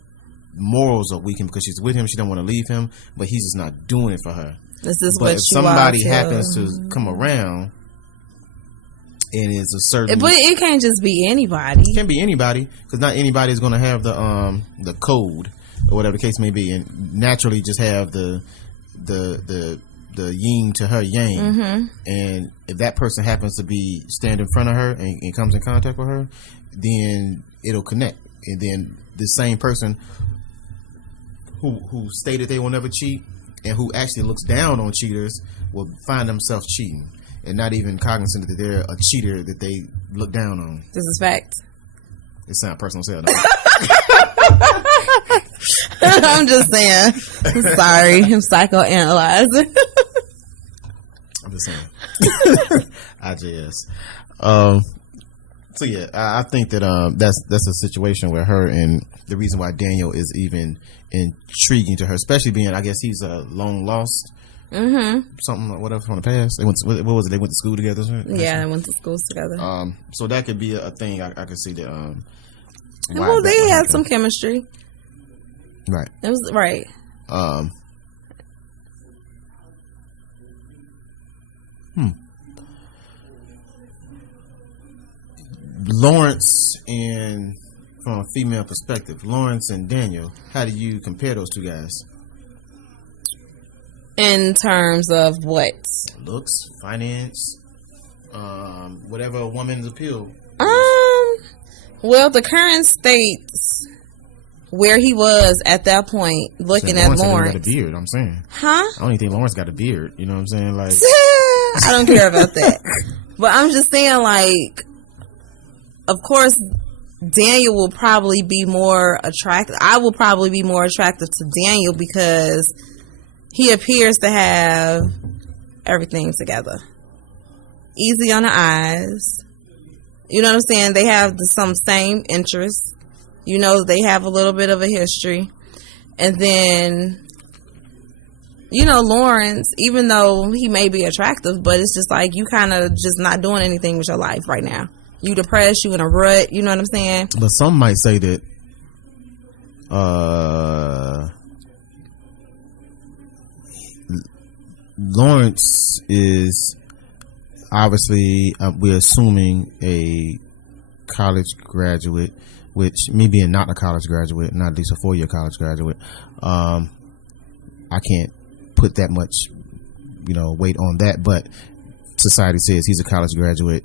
morals are weakened because she's with him. She don't want to leave him, but he's just not doing it for her. This is but what if somebody happens to come around. And it's a certain, but it can't just be anybody. It can't be anybody because not anybody is going to have the code or whatever the case may be, and naturally just have the yin to her yang. Mm-hmm. And if that person happens to be stand in front of her and comes in contact with her, then it'll connect. And then the same person who stated they will never cheat and who actually looks down on cheaters will find themselves cheating. And not even cognizant that they're a cheater that they look down on. This is fact. It sounds personal as hell. I'm just saying. I'm sorry. I'm psychoanalyzing. I'm just saying. IJS. So yeah, I think that that's a situation where her and the reason why Daniel is even intriguing to her, especially being, I guess he's a long lost. Mm-hmm. Something whatever from the past. They went. What was it? They went to school together. Right? Yeah, they went to schools together. So that could be a thing. I could see that. Well, they had some chemistry. Right. It was right. Lawrence and from a female perspective, Lawrence and Daniel, how do you compare those two guys? In terms of what? Looks, finance, whatever a woman's appeal. Well, the current states where he was at that point, looking at Lawrence. Got a beard, I'm saying. Huh? I don't even think Lawrence got a beard. You know what I'm saying? Like, I don't care about that. But I'm just saying, like, of course, Daniel will probably be more attractive. I will probably be more attractive to Daniel because he appears to have everything together. Easy on the eyes. You know what I'm saying? They have some same interests. You know, they have a little bit of a history. And then, you know, Lawrence, even though he may be attractive, but it's just like you kind of just not doing anything with your life right now. You depressed, you in a rut, you know what I'm saying? But some might say that Lawrence is obviously, we're assuming a college graduate, which me being not a college graduate, not at least a 4-year college graduate, I can't put that much, weight on that. But society says he's a college graduate.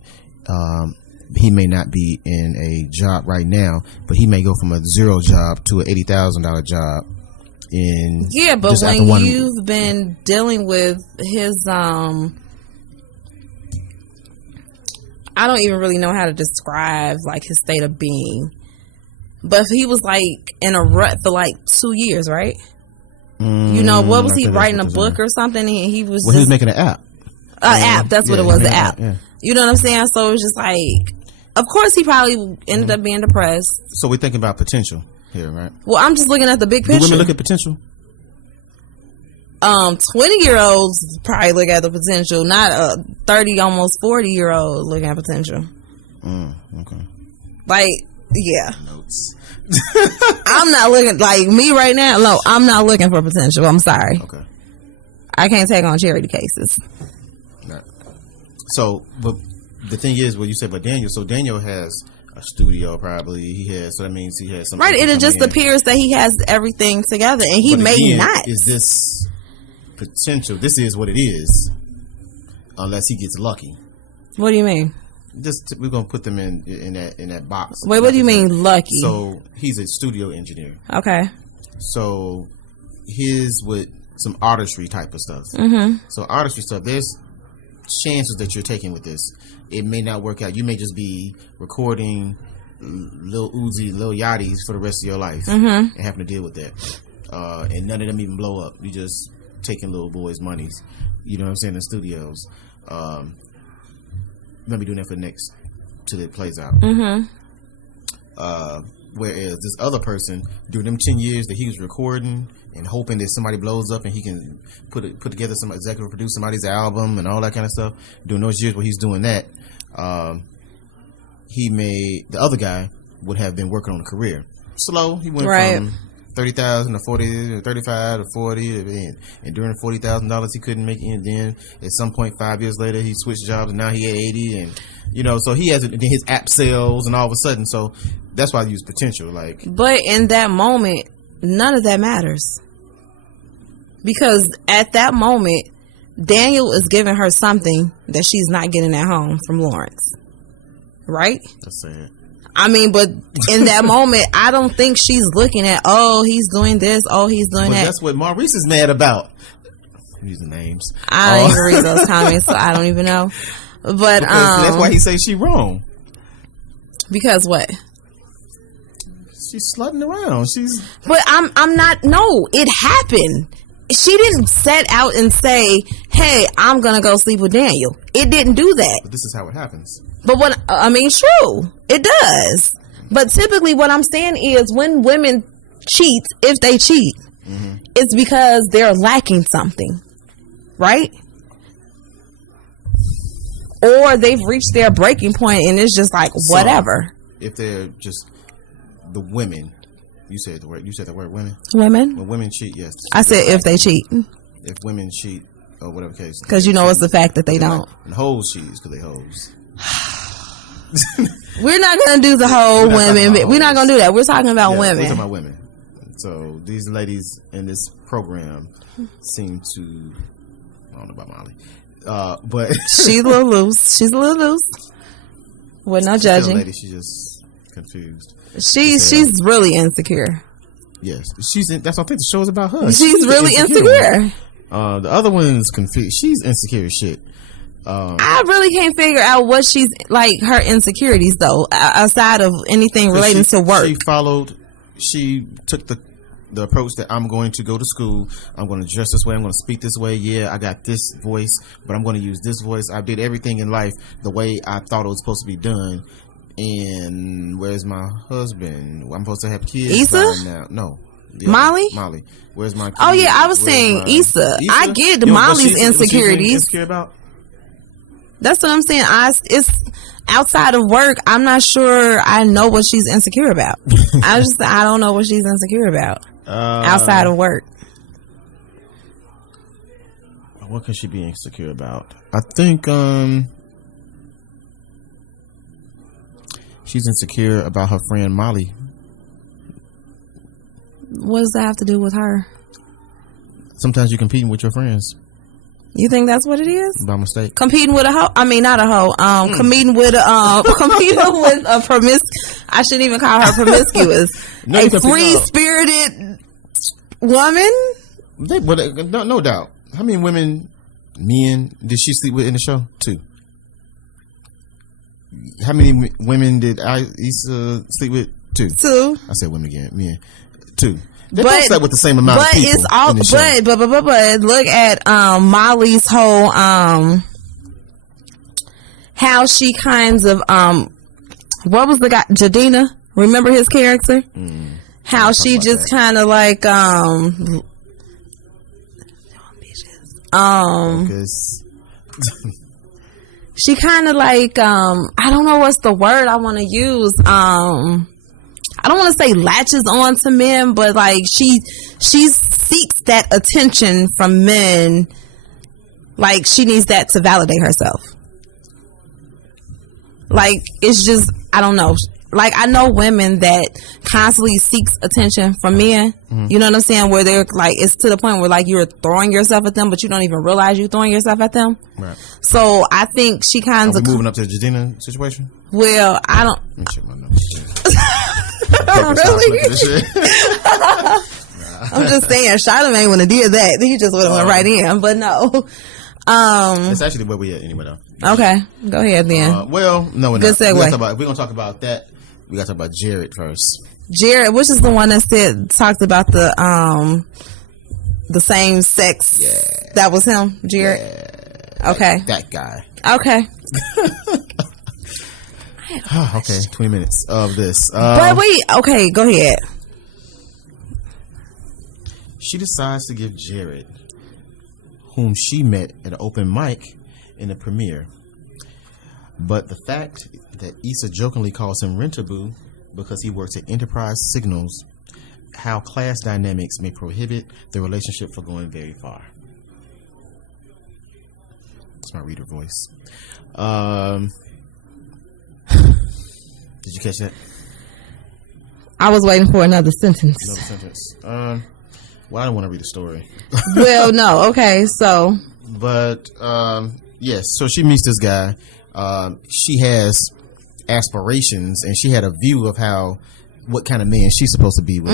He may not be in a job right now, but he may go from a zero job to an $80,000 job. But when you've been dealing with his, I don't even really know how to describe like his state of being, but he was like in a rut for like 2 years, right? What was he writing a book or something? And he was he was making an app. App. That's what it was. The app. Yeah. You know what I'm saying? So it was just like, of course, he probably ended up being depressed. So we're thinking about potential here, right? Well, I'm just looking at the big picture. Do women look at potential? 20-year-olds probably look at the potential, not a 30, almost 40-year-old looking at potential. Okay. Like, yeah. Notes. I'm not looking, like me right now, no, I'm not looking for potential. I'm sorry. Okay. I can't take on charity cases. Right. So, but the thing is, what you said about Daniel, so Daniel has a studio probably, so that means he has some. Right, it just appears that he has everything together, and he may not. Is this potential? This is what it is, unless he gets lucky. What do you mean? We're gonna put them in that box. Wait, what do you mean lucky? So he's a studio engineer. Okay. So his with some artistry type of stuff. Mm-hmm. So artistry stuff, there's chances that you're taking with this. It may not work out. You may just be recording Lil Uzi, Lil Yachty's for the rest of your life, and having to deal with that. And none of them even blow up. You just taking little boys' monies. You know what I'm saying? In studios. Maybe doing that for next till it plays out. Whereas this other person, during them 10 years that he was recording and hoping that somebody blows up and he can put together some executive produce somebody's album and all that kind of stuff, during those years where he's doing that, the other guy would have been working on a career. Slow. He went from 30,000 to 40, 35 to 40, and during $40,000 he couldn't make it. And then at some point 5 years later he switched jobs and now he had 80, and so he has his app sales and all of a sudden. So that's why I use potential. But in that moment, none of that matters, because at that moment Daniel is giving her something that she's not getting at home from Lawrence, right? That's it. I mean, but in that moment, I don't think she's looking at, oh, he's doing this, oh, he's doing that. That's what Maurice is mad about. I'm using names. I don't even read those comments, so I don't even know. But that's why he says she wrong. Because what? She's slutting around. But I'm not. No, it happened. She didn't set out and say, "Hey, I'm gonna go sleep with Daniel." It didn't do that. But this is how it happens. But true, it does. But typically what I'm saying is when women cheat, if they cheat, it's because they're lacking something, right? Or they've reached their breaking point and it's just like, whatever. If they're just the women, you said the word women? Women? When women cheat, yes. I said if they cheat. If women cheat, or whatever case. Because it's the fact that they don't. And hoes cheat because they hoes. We're not gonna do the whole women. We're not gonna do that. We're talking about women. We're talking about women. So these ladies in this program seem to, I don't know about Molly, but she's a little loose. She's a little loose. With no judging. Lady, she's just confused. She's really insecure. Yes, that's what I think the show is about her. She's really insecure. The other one's confused. She's insecure as shit. I really can't figure out what she's like, her insecurities though, aside of anything relating to work. She took the approach that I'm going to go to school, I'm going to dress this way, I'm going to speak this way. Yeah, I got this voice, but I'm going to use this voice. I did everything in life the way I thought it was supposed to be done. And where's my husband? I'm supposed to have kids Issa? now. No. Molly? Where's my kid? Oh yeah, I was saying Issa. I get Molly's insecurities. Insecure about? That's what I'm saying. It's outside of work. I'm not sure I know what she's insecure about. I don't know what she's insecure about outside of work. What could she be insecure about? I think she's insecure about her friend Molly. What does that have to do with her? Sometimes you're competing with your friends. You think that's what it is? By mistake. Competing with a hoe? I mean, not a hoe. Competing with a I shouldn't even call her promiscuous. A free-spirited woman? No doubt. How many men did she sleep with in the show? 2. How many women did Issa sleep with? 2. I said women again. Men. 2. They both slept with the same amount of people. It's all, but look at Molly's whole how she kinds of what was the guy Jadina? Remember his character? How she just kind of like she kind of like I don't know what's the word I want to use. I don't want to say latches on to men, but like she seeks that attention from men. Like she needs that to validate herself. Like it's just, I don't know. Like I know women that constantly seeks attention from men. You know what I'm saying? Where they're like, it's to the point where like you're throwing yourself at them, but you don't even realize you're throwing yourself at them. Right. So I think she kind of moving up to the Jadina situation. Well, I don't. Let me check my notes. Really? I'm just saying, Charlamagne wouldn't have did that. He just would have went right in. But no. That's actually where we at anyway, though. Okay, go ahead then. Well, no, we're good not. Segue. We're gonna talk about that. We gotta talk about Jared first. Jared, which is the one that talked about the same sex. Yeah, that was him, Jared. Yeah, okay, that guy. Okay. Okay, 20 minutes of this. But wait, okay, go ahead. She decides to give Jared, whom she met at an open mic in the premiere. But the fact that Issa jokingly calls him Rentaboo because he works at Enterprise signals how class dynamics may prohibit the relationship from going very far. That's my reader voice. Did you catch that? I was waiting for another sentence. Well, I don't want to read the story. Well, no. Okay, so. But, yes, so she meets this guy. She has aspirations, and she had a view of what kind of man she's supposed to be with.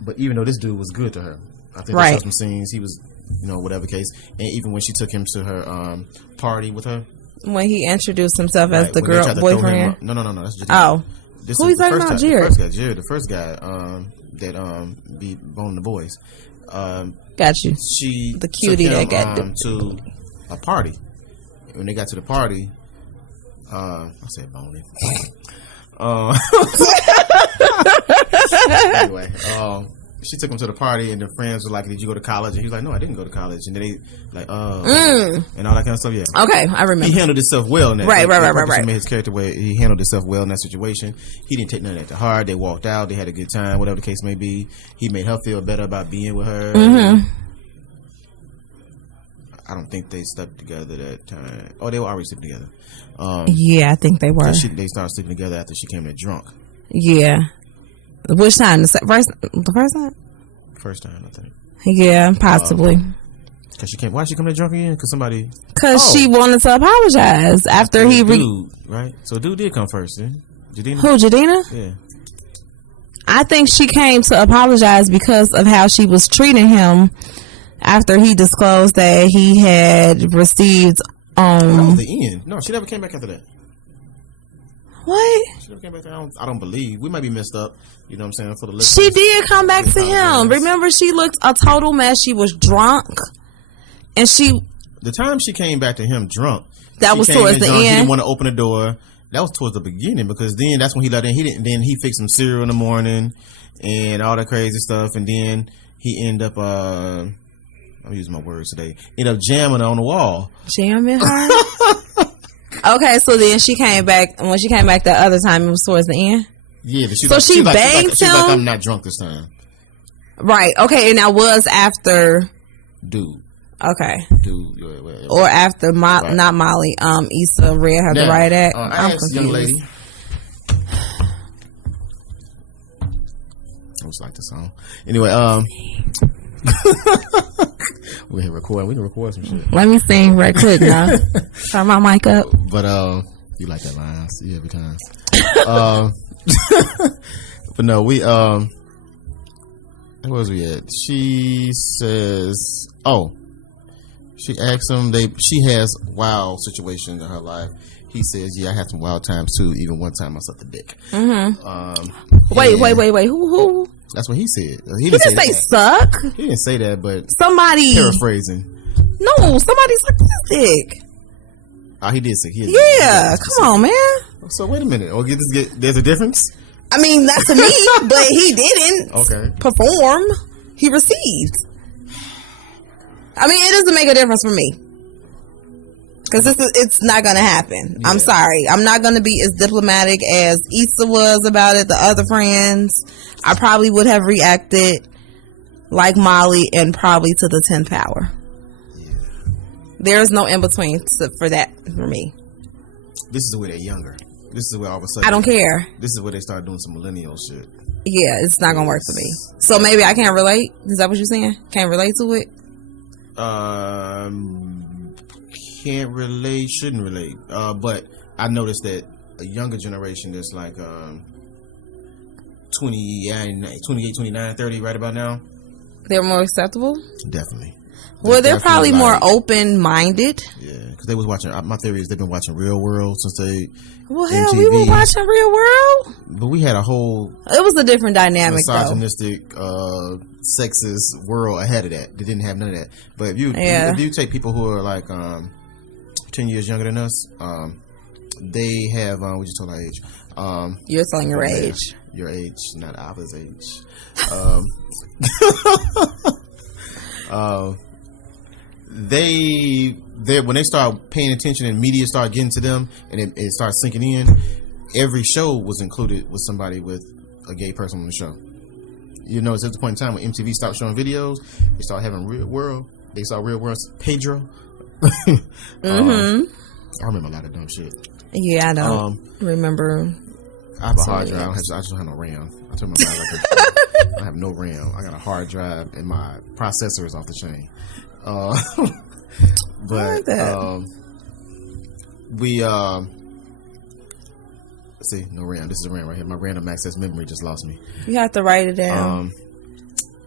But even though this dude was good to her, I think they showed some scenes. He was, whatever case. And even when she took him to her party with her. When he introduced himself as the girl boyfriend. No. That's just who he's talking about? Jared. The first guy that be boning the boys. Got you. She the cutie took him, that got to a party. When they got to the party, I said boning. Anyway, she took him to the party, and the friends were like, "Did you go to college?" And he was like, "No, I didn't go to college." And then they like, and all that kind of stuff. Yeah. Okay, I remember. He handled himself well in that. Right. He made his character where he handled himself well in that situation. He didn't take none of that to heart. They walked out. They had a good time. Whatever the case may be, he made her feel better about being with her. I don't think they slept together that time. Oh, they were already sleeping together. Yeah, I think they were. They started sleeping together after she came in drunk. Yeah. Which time? The first time? First time, I think. Yeah, possibly. Cause she came. Why she come in drunk again? Cause she wanted to apologize after he. Dude, right? So dude did come first, then. Jadina? Who, Jadina? Yeah. I think she came to apologize because of how she was treating him after he disclosed that he had received. That was the end. No, she never came back after that. What? She never came back. I don't believe. We might be messed up. You know what I'm saying? For the listeners. She did come back to him. Remember, she looked a total mess. She was drunk, and the time she came back to him drunk. That was towards the end. He didn't want to open the door. That was towards the beginning because then that's when he let in. He didn't. Then he fixed some cereal in the morning and all that crazy stuff. And then he ended up. I'm using my words today. Ended up jamming on the wall. Jamming her. Okay, so then she came back. When she came back the other time, it was towards the end. Yeah, she banged him. She's like, I'm not drunk this time. Right. Okay, and that was after. Dude. Okay. Dude. Or after right. Not Molly. Issa read her the right act. I asked young lady. I just like the song. Anyway, we can record some shit. Let me sing right quick now. Turn my mic up. But you like that line? I see every time. But no, we where was we at? She says, she asks him. She has wild situations in her life. He says, "Yeah, I had some wild times too. Even one time I sucked a dick." Mm-hmm. Wait. Who? That's what he said. He didn't say suck. He didn't say that, but somebody paraphrasing. No, somebody sucked his dick. Oh, he did say. Come on, man. So wait a minute. There's a difference. I mean, that's to me, but he didn't perform. He received. I mean, it doesn't make a difference for me. Because it's not going to happen. Yeah. I'm sorry. I'm not going to be as diplomatic as Issa was about it, the other friends. I probably would have reacted like Molly and probably to the 10th power. Yeah. There's no in between for that for me. This is where they're younger. This is where all of a sudden I don't care. This is where they start doing some millennial shit. Yeah, it's not going to work for me. So maybe I can't relate? Is that what you're saying? Can't relate to it? Can't relate, shouldn't relate. But I noticed that a younger generation that's like 28, 29, 30 right about now. They're more acceptable? Definitely. They're probably more open-minded. Yeah, because they was watching, my theory is they've been watching Real World since they hell, we were watching Real World? But we had a whole... It was a different dynamic, misogynistic, sexist world ahead of that. They didn't have none of that. But if you take people who are like 10 years younger than us, they have... we just told our age. You're telling your age. Your age, not Ava's age. They when they start paying attention and media start getting to them and it starts sinking in, every show was included with somebody with a gay person on the show. You know, it's at the point in time when MTV stopped showing videos, they started having Real World. They saw Real World's Pedro. I remember a lot of dumb shit. Yeah, I don't remember. I have a hard drive. I just don't have no RAM. I told my brother I have no RAM. I got a hard drive and my processor is off the chain. But we let's see, no RAM. This is a RAM right here. My random access memory just lost me. You have to write it down.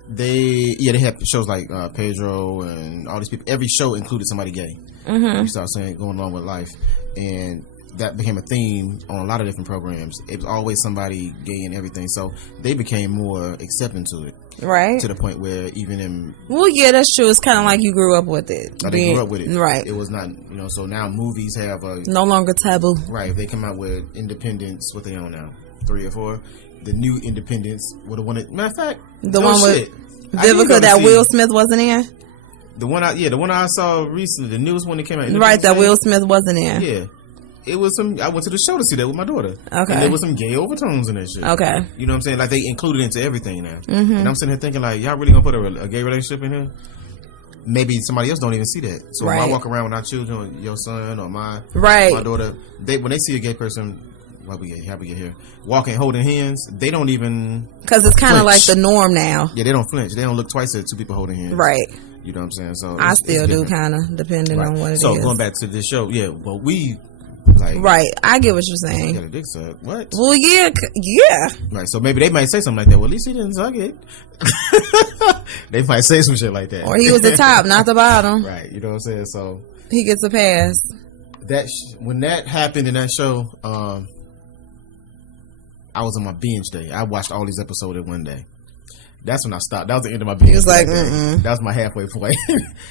They have shows like Pedro and all these people. Every show included somebody gay. You start saying going along with life, and that became a theme on a lot of different programs. It was always somebody gay and everything, so they became more accepting to it. Right. To the point where even in... Well, yeah, that's true. It's kind of like you grew up with it. They grew up with it. Right. It was not, so now movies have a... No longer taboo. Right. They come out with Independence, what they own now? 3 or 4? The new Independence would have won it. Matter of fact... The one with Vivica that Will Smith wasn't in? The one I saw recently, the newest one that came out. Right, that Will Smith wasn't in. Yeah. It was I went to the show to see that with my daughter. Okay. And there was some gay overtones in that shit. Okay. You know what I'm saying? Like, they included it into everything now. And I'm sitting here thinking, like, y'all really gonna put a gay relationship in here? maybe somebody else don't even see that. So right. when I walk around with our children, or your son or my daughter, when they see a gay person, how we get here, walking, holding hands, they don't even, because it's kind of like the norm now. Yeah, they don't flinch. They don't look twice at two people holding hands. Right. You know what I'm saying? So I still do, kind of, depending on what it is. So going back to this show, yeah, well, we like, right. I get what you're saying. Got a dick suck. What? Well, yeah. Right. So maybe they might say something like that. Well, at least he didn't suck it. They might say some shit like that. Or he was the top, not the bottom. Right. You know what I'm saying? So he gets a pass. That when that happened in that show, I was on my binge day. I watched all these episodes in one day. That's when I stopped. That was the end of my binge. He was like, that was my halfway point.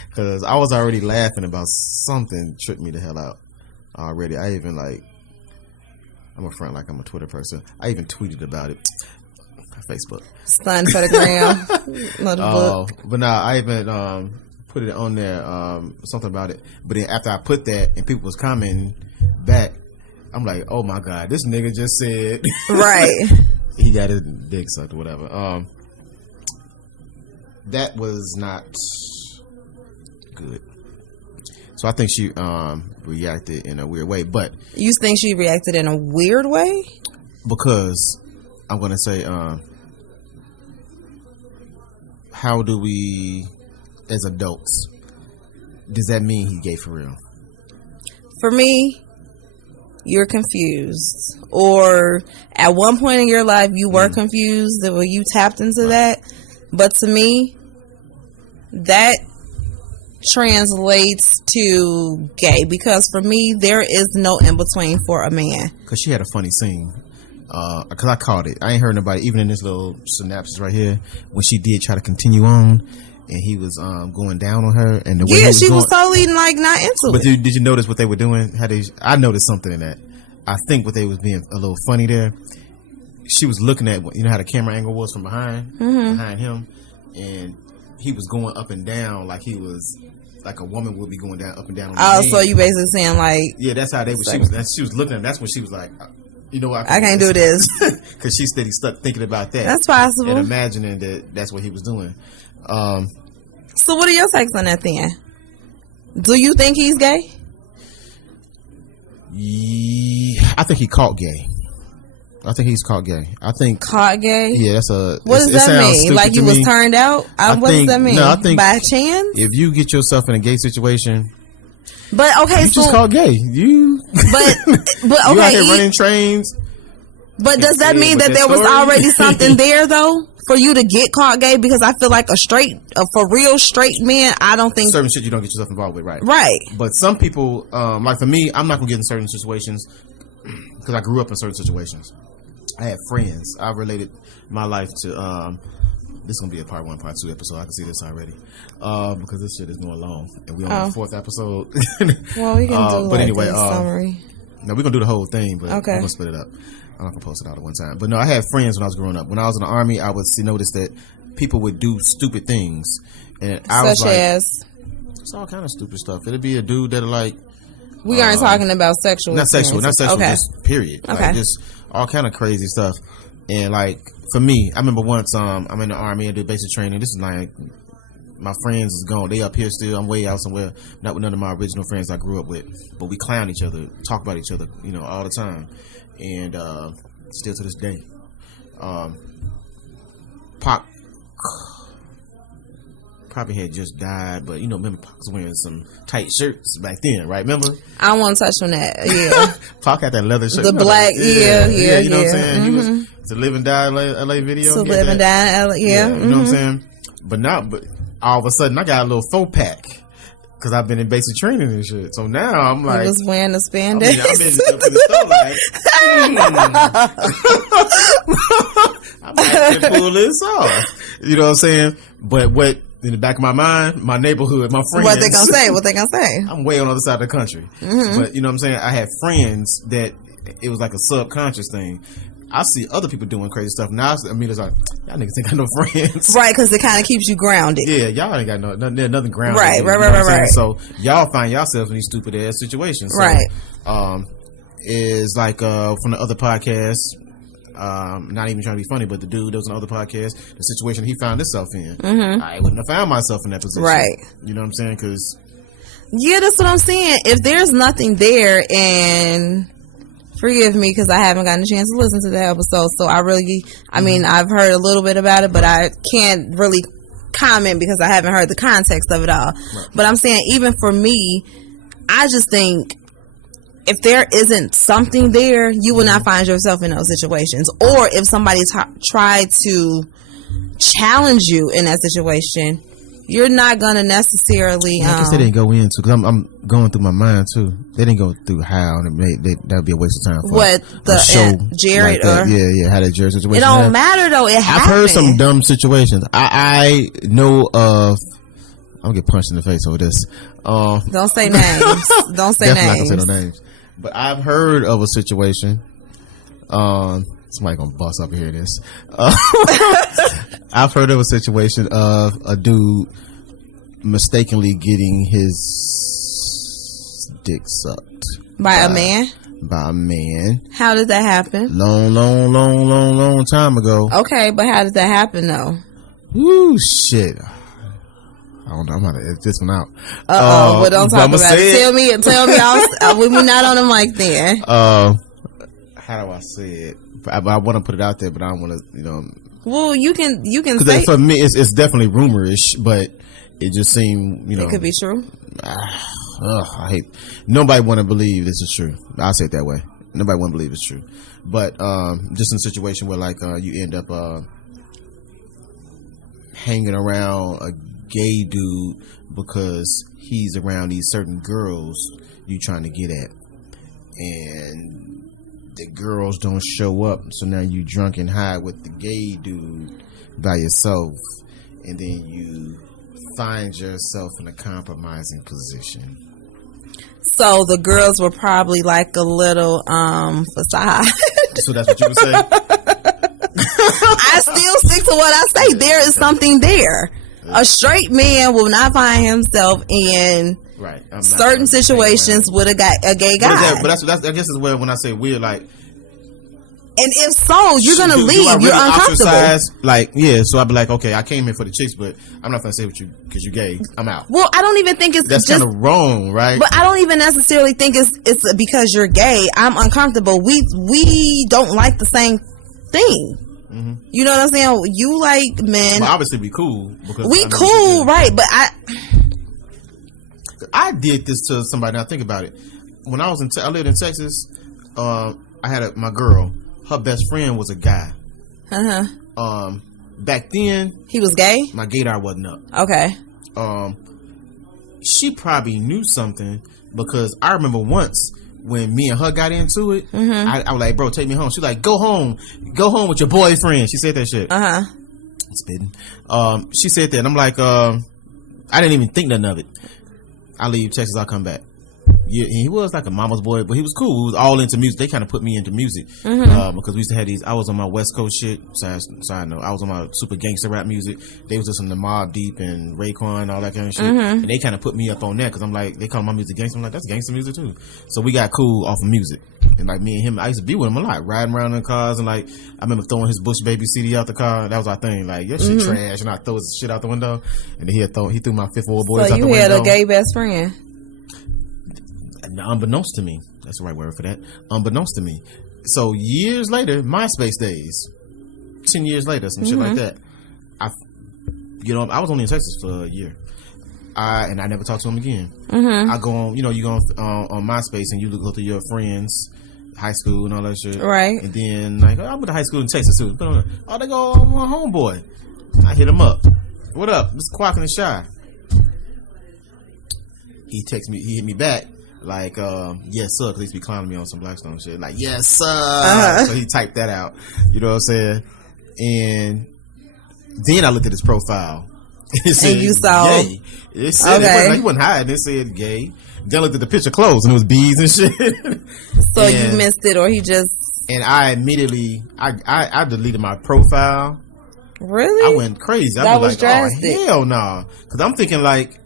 Because I was already laughing about something tripped me the hell out already. I even I'm a friend, like I'm a Twitter person. I even tweeted about it on Facebook. Stunned for the gram. But now I even put it on there, something about it. But then after I put that and people was commenting back, I'm like, oh my God, this nigga just said right. He got his dick sucked or whatever. That was not good. So I think she reacted in a weird way. But you think she reacted in a weird way? Because I'm gonna say, how do we, as adults, does that mean he gay for real? For me, you're confused, or at one point in your life you were confused, or you tapped into that. But to me, that translates to gay, because for me there is no in between for a man. Because she had a funny scene, because I caught it. I ain't heard nobody, even in this little synopsis right here, when she did try to continue on and he was going down on her, and the way she was totally like not into it. But did you notice what they were doing? I noticed something in that. I think what they was being a little funny there. She was looking at, you know how the camera angle was from behind him, and he was going up and down like he was like a woman would be going down up and down. On so you basically saying like, yeah, that's how they was. She was looking at him. That's when she was like, you know what? I can't do this, because she's steady stuck thinking about that. That's possible, and imagining that's what he was doing. So what are your takes on that then? Do you think he's gay? Yeah, I think he caught gay. I think he's caught gay. I think caught gay. Yeah, that's a. What does that mean? Like you was turned out? What does that mean? No, I think by chance. If you get yourself in a gay situation, but okay, you just caught gay. You, but you okay, out here running trains. But does that mean that there was already something there though for you to get caught gay? Because I feel like for real straight men, I don't think certain shit you don't get yourself involved with, right? Right. But some people, like for me, I'm not gonna get in certain situations because I grew up in certain situations. I had friends. I related my life to. This is gonna be a part 1, part 2 episode. I can see this already because this shit is going long, and we on the 4th episode. Well, we can do but anyway, summary. No, we're gonna do the whole thing, but okay. We're gonna split it up. I'm not gonna post it all at one time. But no, I had friends when I was growing up. When I was in the Army, I would notice that people would do stupid things, and I was like, it's all kind of stupid stuff. It'd be a dude that'll like. We aren't talking about sexual. Not sexual. Okay. Just period. Okay. Like, just all kind of crazy stuff. And like for me, I remember once I'm in the Army and do basic training. This is like my friends is gone. They up here still. I'm way out somewhere. Not with none of my original friends I grew up with. But we clown each other, talk about each other, all the time. And still to this day. Pac probably had just died, but remember Pac was wearing some tight shirts back then, right? Remember? I don't want to touch on that. Yeah. Pac had that leather shirt. The black, yeah. You know what I'm saying? Mm-hmm. He was the Live and Die LA video. So Live and Die LA, yeah. You know what I'm saying? But all of a sudden I got a little faux pack. Because I've been in basic training and shit. So now I'm like. He was wearing the spandex. I've been up in the store like, I might pull this off. You know what I'm saying? But what, in the back of my mind, my neighborhood, my friends. What they gonna say? I'm way on the other side of the country. Mm-hmm. But you know what I'm saying? I had friends that it was like a subconscious thing. I see other people doing crazy stuff. Now, it's like, y'all niggas ain't got no friends. Right, because it kind of keeps you grounded. Yeah, y'all ain't got nothing grounded. Right. So, y'all find yourselves in these stupid ass situations. So, right. Is like, from the other podcasts, not even trying to be funny, but the dude that was on the other podcast, the situation he found himself in, I wouldn't have found myself in that position. Right. You know what I'm saying? Because yeah, that's what I'm saying. If there's nothing there, and forgive me because I haven't gotten a chance to listen to that episode, so I mean, I've heard a little bit about it, but I can't really comment because I haven't heard the context of it all. Right. But I'm saying, even for me, I just think if there isn't something there, you will not find yourself in those situations. Or if somebody tried to challenge you in that situation, you're not going to necessarily. I guess they didn't go into, because I'm going through my mind too. They didn't go through how, and that would be a waste of time. For what the show Jared like or how that Jared situation. It don't matter though. It happened. I've heard some dumb situations. I know of. I'm gonna get punched in the face over this. Don't say names. Don't say names. Not gonna say no names. But I've heard of a situation. Somebody gonna bust up and hear this. I've heard of a situation of a dude mistakenly getting his dick sucked by a man. By a man. How did that happen? Long time ago. Okay, but how did that happen though? Woo, shit. I don't know. I'm about to edit this one out. Well, don't talk about it. Tell me. We're not on the mic then. How do I say it? I want to put it out there, but I don't want to, Well, you can say. For me, it's definitely rumorish, but it just seemed, It could be true. I hate. Nobody want to believe this is true. I'll say it that way. Nobody want to believe it's true. But just in a situation where like you end up hanging around a gay dude because he's around these certain girls you trying to get at, and the girls don't show up, so now you drunk and high with the gay dude by yourself, and then you find yourself in a compromising position. So the girls were probably like a little facade. So that's what you would say? I still stick to what I say. There is something there. A straight man will not find himself in certain situations with a gay guy. But that's I guess is where when I say weird, like. And if so, you're gonna leave. You're uncomfortable. Like, yeah. So I'd be like, okay, I came here for the chicks, but I'm not gonna stay with you because you're gay. I'm out. Well, I don't even think that's kind of wrong, right? But I don't even necessarily think it's because you're gay. I'm uncomfortable. We don't like the same thing. Mm-hmm. You know what I'm saying? You like men. Well, obviously we cool because we cool, right? But I did this to somebody. Now think about it. When I was I lived in Texas. I had my girl. Her best friend was a guy. Back then, he was gay. My gaydar wasn't up. Okay. She probably knew something because I remember once when me and her got into it. I was like, "Bro, take me home." She's like, "Go home with your boyfriend." She said that shit. Spitting. She said that, and I'm like, I didn't even think nothing of it. I leave Texas, I'll come back. Yeah, he was like a mama's boy, but he was cool. He was all into music. They kind of put me into music because we used to have these. I was on my West Coast shit. Side note, I was on my super gangster rap music. They was listening to Mobb Deep and Raekwon, all that kind of shit. And they kind of put me up on that because I'm like, they call my music gangster. I'm like, that's gangster music too. So we got cool off of music. And like me and him, I used to be with him a lot, riding around in cars, and like I remember throwing his Bush Baby CD out the car. That was our thing. Like, your shit trash, and I throw his shit out the window, and then he threw my Fifth Ward Boys out the window. So you had a gay best friend. Unbeknownst to me, that's the right word for that. Unbeknownst to me. So years later, MySpace days, 10 years later, some shit like that. I was only in Texas for a year. And I never talked to him again. I go on, you go on MySpace and you go through your friends, high school and all that shit. Right. And then like, I went to high school in Texas too. Oh, they go on my homeboy. I hit him up. What up? This is Quack in the Shy. He texts me. He hit me back. Like, yes, sir, because he used to be clowning me on some Blackstone shit. Like, yes, sir. So he typed that out. You know what I'm saying? And then I looked at his profile. It said, and you saw. Gay. It said, he wasn't hiding. It said gay. Then I looked at the picture clothes and it was bees and shit. So you missed it, or he just. And I immediately, I deleted my profile. Really? I went crazy. That was drastic. Oh, hell no. Because I'm thinking like,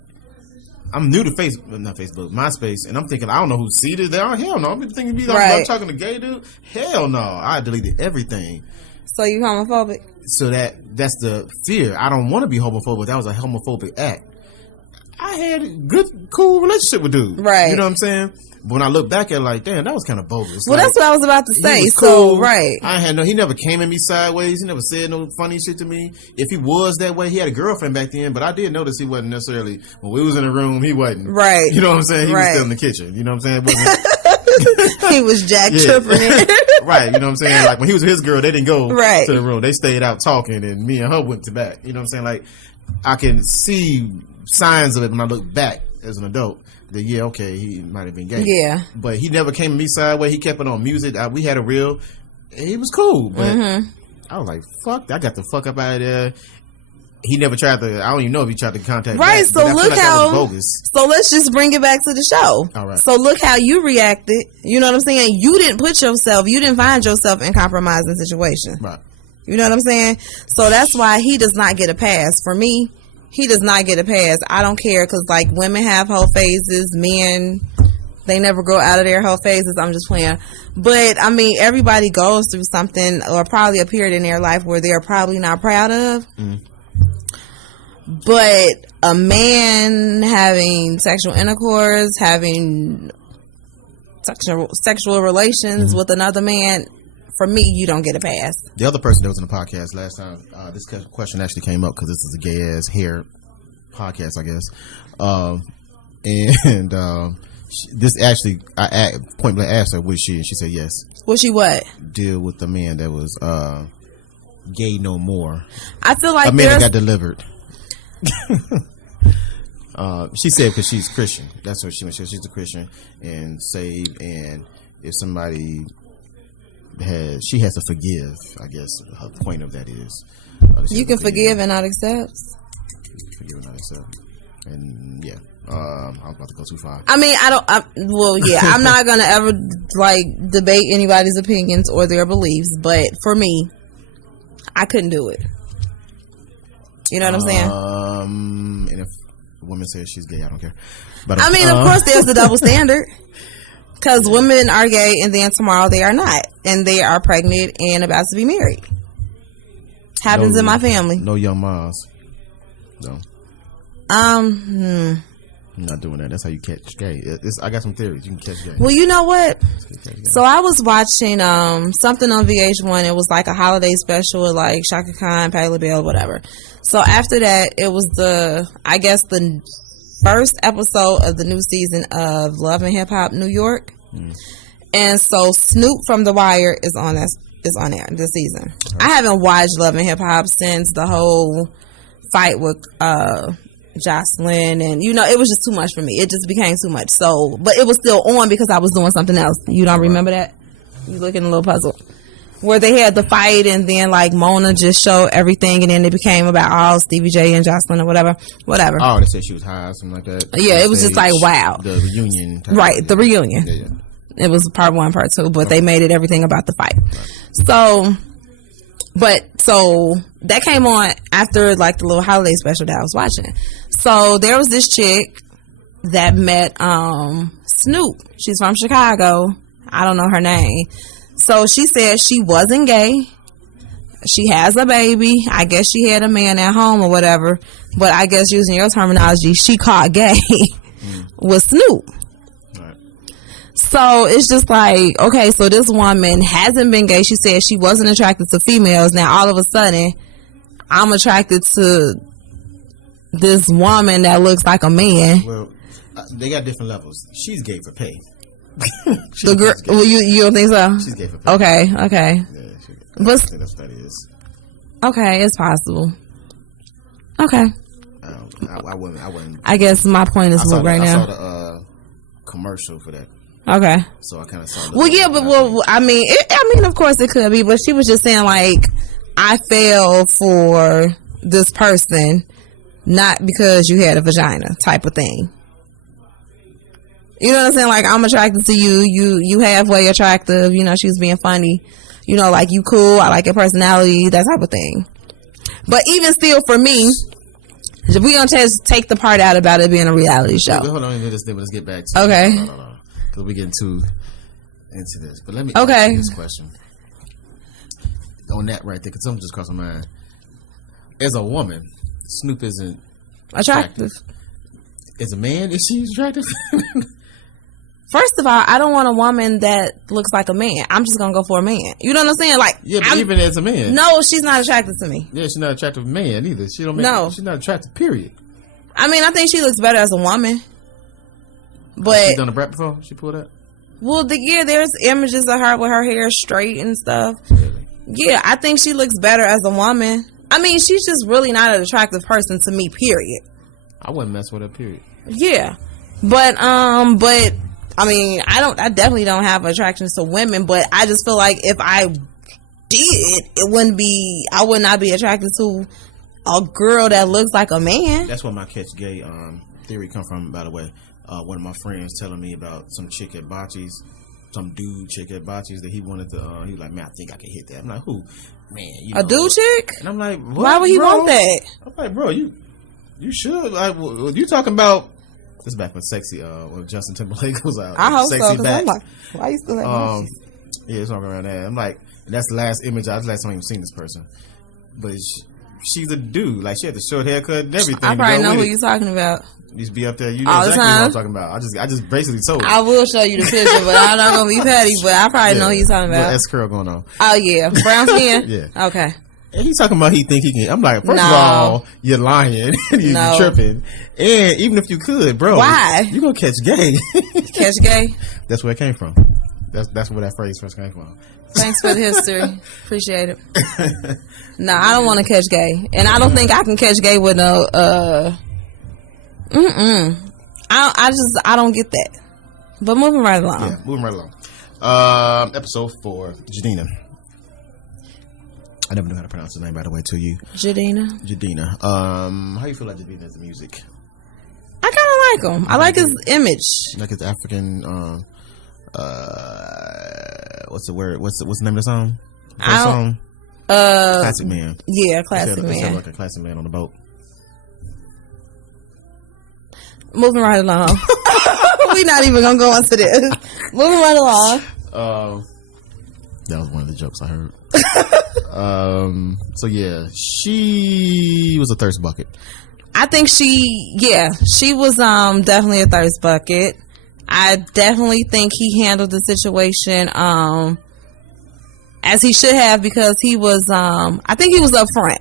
I'm new to Facebook, MySpace, and I'm thinking, I don't know who seated there. Hell no. I'm thinking, I'm talking to gay dude. Hell no. I deleted everything. So you homophobic? So that's the fear. I don't want to be homophobic. That was a homophobic act. I had a good, cool relationship with dude. Right. You know what I'm saying? But when I look back at it, like, damn, that was kind of bogus. Well, that's what I was about to say. Cool. So, right. He never came at me sideways. He never said no funny shit to me. If he was that way, he had a girlfriend back then, but I did notice he wasn't necessarily, when we was in the room, he wasn't. Right. You know what I'm saying? He was still in the kitchen. You know what I'm saying? He was Jack tripping it. Right. You know what I'm saying? Like, when he was with his girl, they didn't go to the room. They stayed out talking, and me and her went to back. You know what I'm saying? Like, I can see signs of it when I look back as an adult. That he might have been gay. Yeah, but he never came to me sideways. He kept it on music. We had he was cool, but I was like, fuck, I got the fuck up out of there. He never tried to. I don't even know if he tried to contact. Right. Back, so look like how. Bogus. So let's just bring it back to the show. All right. So look how you reacted. You know what I'm saying? You didn't you didn't find yourself in compromising situation. Right. You know what I'm saying? So that's why he does not get a pass. For me, he does not get a pass. I don't care, because like women have whole phases, men, they never grow out of their whole phases. I'm just playing. But I mean, everybody goes through something, or probably a period in their life where they're probably not proud of. But a man having sexual intercourse, having sexual relations with another man, for me, you don't get a pass. The other person that was in the podcast last time, this question actually came up because this is a gay ass hair podcast, I guess. This actually, I point blank asked her, was she? And she said yes. Was she what? Deal with the man that was gay no more. I feel like a man that got delivered. She said because she's Christian. That's what she said. She's a Christian and saved, and if somebody she has to forgive, I guess her point of that is you can forgive and not accept. Forgive and not accept. And yeah, I was about to go too far. I mean, I'm not gonna ever like debate anybody's opinions or their beliefs, but for me, I couldn't do it. You know what I'm saying? And if a woman says she's gay, I don't care. But I mean, of course, there's the double standard. Because women are gay and then tomorrow they are not. And they are pregnant and about to be married. Happens in my family. No young moms. No. I'm not doing that. That's how you catch gay. I got some theories. You can catch gay. Well, you know what? So I was watching something on VH1. It was like a holiday special with like Shaka Khan, Patti LaBelle, whatever. So after that, it was the first episode of the new season of Love and Hip Hop New York. And so Snoop from The Wire is on there this season. I haven't watched Love and Hip Hop since the whole fight with Jocelyn, and it was just too much for me. It just became too much. So, but it was still on because I was doing something else. You don't remember that? You looking a little puzzled. Where they had the fight, and then like Mona just showed everything, and then it became about all Stevie J and Jocelyn or whatever. Oh, they said she was high or something like that. Yeah, it was just like wow. The reunion. Right, the reunion. Yeah. It was part 1, part 2, but they made it everything about the fight. Right. So that came on after like the little holiday special that I was watching. So there was this chick that met Snoop. She's from Chicago. I don't know her name. So she said she wasn't gay. She has a baby. I guess she had a man at home or whatever. But I guess using your terminology, she caught gay with Snoop. Right. So it's just like, okay, so this woman hasn't been gay. She said she wasn't attracted to females. Now all of a sudden, I'm attracted to this woman that looks like a man. Well, they got different levels. She's gay for pay. The girl, well, you don't think so? She's gay for pay. Okay. Yeah, but I think that's what that is. Okay, it's possible. Okay. I wouldn't. I guess my point is right now. I saw the commercial for that. Okay. So I kind of saw. Well, yeah, but I mean, of course it could be, but she was just saying like, I fell for this person, not because you had a vagina, type of thing. You know what I'm saying? Like, I'm attracted to you. You halfway attractive. She was being funny. Like, you cool. I like your personality. That type of thing. But even still, for me, We gonna just take the part out about it being a reality show. Hold on, let's get back to okay. No. Because we're getting too into this. But let me ask you this question. On that right there, because something just crossed my mind. As a woman, Snoop isn't attractive. As a man, is she attractive? First of all, I don't want a woman that looks like a man. I'm just gonna go for a man. You know what I'm saying? Like, yeah, but even as a man, no, she's not attractive to me. Yeah, she's not attractive man either. She don't. She's not attractive. Period. I mean, I think she looks better as a woman. But she done a rap before? She pulled up. Well, there's images of her with her hair straight and stuff. Really? Yeah, I think she looks better as a woman. I mean, she's just really not an attractive person to me. Period. I wouldn't mess with her. Period. Yeah, but I mean, I definitely don't have attractions to women, but I just feel like if I did, I would not be attracted to a girl that looks like a man. That's where my catch gay theory come from, by the way. One of my friends telling me about some chick at Bocce's, some dude chick at Bocce's that he wanted to, he was like, man, I think I can hit that. I'm like, who? Man, a dude chick? And I'm like, what, why would he want that? I'm like, bro, you should. Like, you talking about, this is back when Sexy, when Justin Timberlake was out. I hope Sexy so, because back. I'm like, why you still have yeah, it's walking around there. I'm like, that's the last image, that's the last time I've seen this person. But she's a dude. Like, she had the short haircut and everything. I probably know who you're talking about. Used to be up there. You know all exactly the time. what I'm talking about. I just basically told you. I will show you the picture, but I'm not going to be petty, but I probably know who you're talking about. S curl going on. Oh, yeah. Brown skin? Yeah. Okay. And he's talking about he think he can. I'm like, first of all, you're lying. You're tripping. And even if you could, bro. Why? You going to catch gay. Catch gay? That's where it came from. That's where that phrase first came from. Thanks for the history. Appreciate it. No, I don't want to catch gay. And I don't think I can catch gay with no, I don't get that. But moving right along. Yeah, moving right along. Episode 4, Jadina. I never knew how to pronounce her name, by the way, to you. Jadina. How you feel like Jadina as music? I kind of like him. I like his image. Like his African, what's the word? What's the name of the song? Song? Classic Man. Yeah, Classic Man. Sound like a classic man on the boat. Moving right along. We're not even gonna go into this. Moving right along. That was one of the jokes I heard. So yeah, she was a thirst bucket. I think she was definitely a thirst bucket. I definitely think he handled the situation as he should have, because he was I think he was upfront.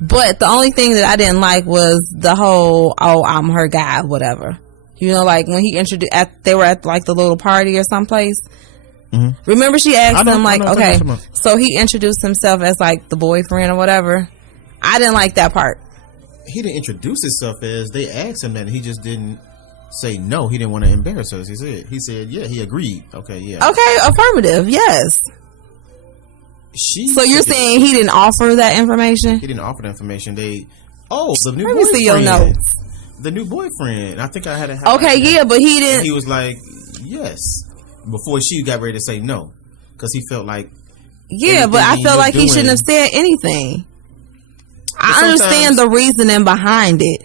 But the only thing that I didn't like was the whole, oh, I'm her guy, whatever. You know, like when he introduced, they were at like the little party or someplace. Mm-hmm. Remember she asked him like, okay, so he introduced himself as like the boyfriend or whatever. I didn't like that part. He didn't introduce himself as, they asked him that, and he just didn't say no. He didn't want to embarrass us. He said, yeah, he agreed. Okay, yeah. Okay, affirmative, yes. So you're saying he didn't offer that information? He didn't offer the information. The new Let me see your notes. The new boyfriend. I think I had a okay, yeah, but he didn't. He was like, yes, before she got ready to say no, because he felt like. Yeah, but I felt like he shouldn't have said anything. I understand the reasoning behind it.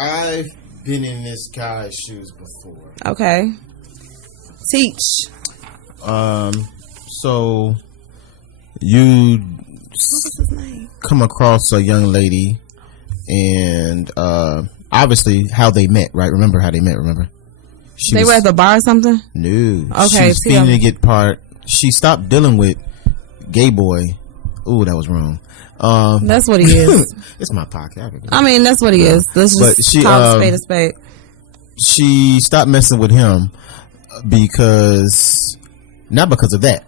I've been in this guy's shoes before. Okay. Teach. So you come across a young lady, and obviously how they met, right? Remember how they met? Remember? They were at the bar or something? No. Okay. She stopped dealing with gay boy. Ooh, that was wrong. That's what he is. It's my pocket. I mean, that's what he is. Let's just call a spade. She stopped messing with him not because of that.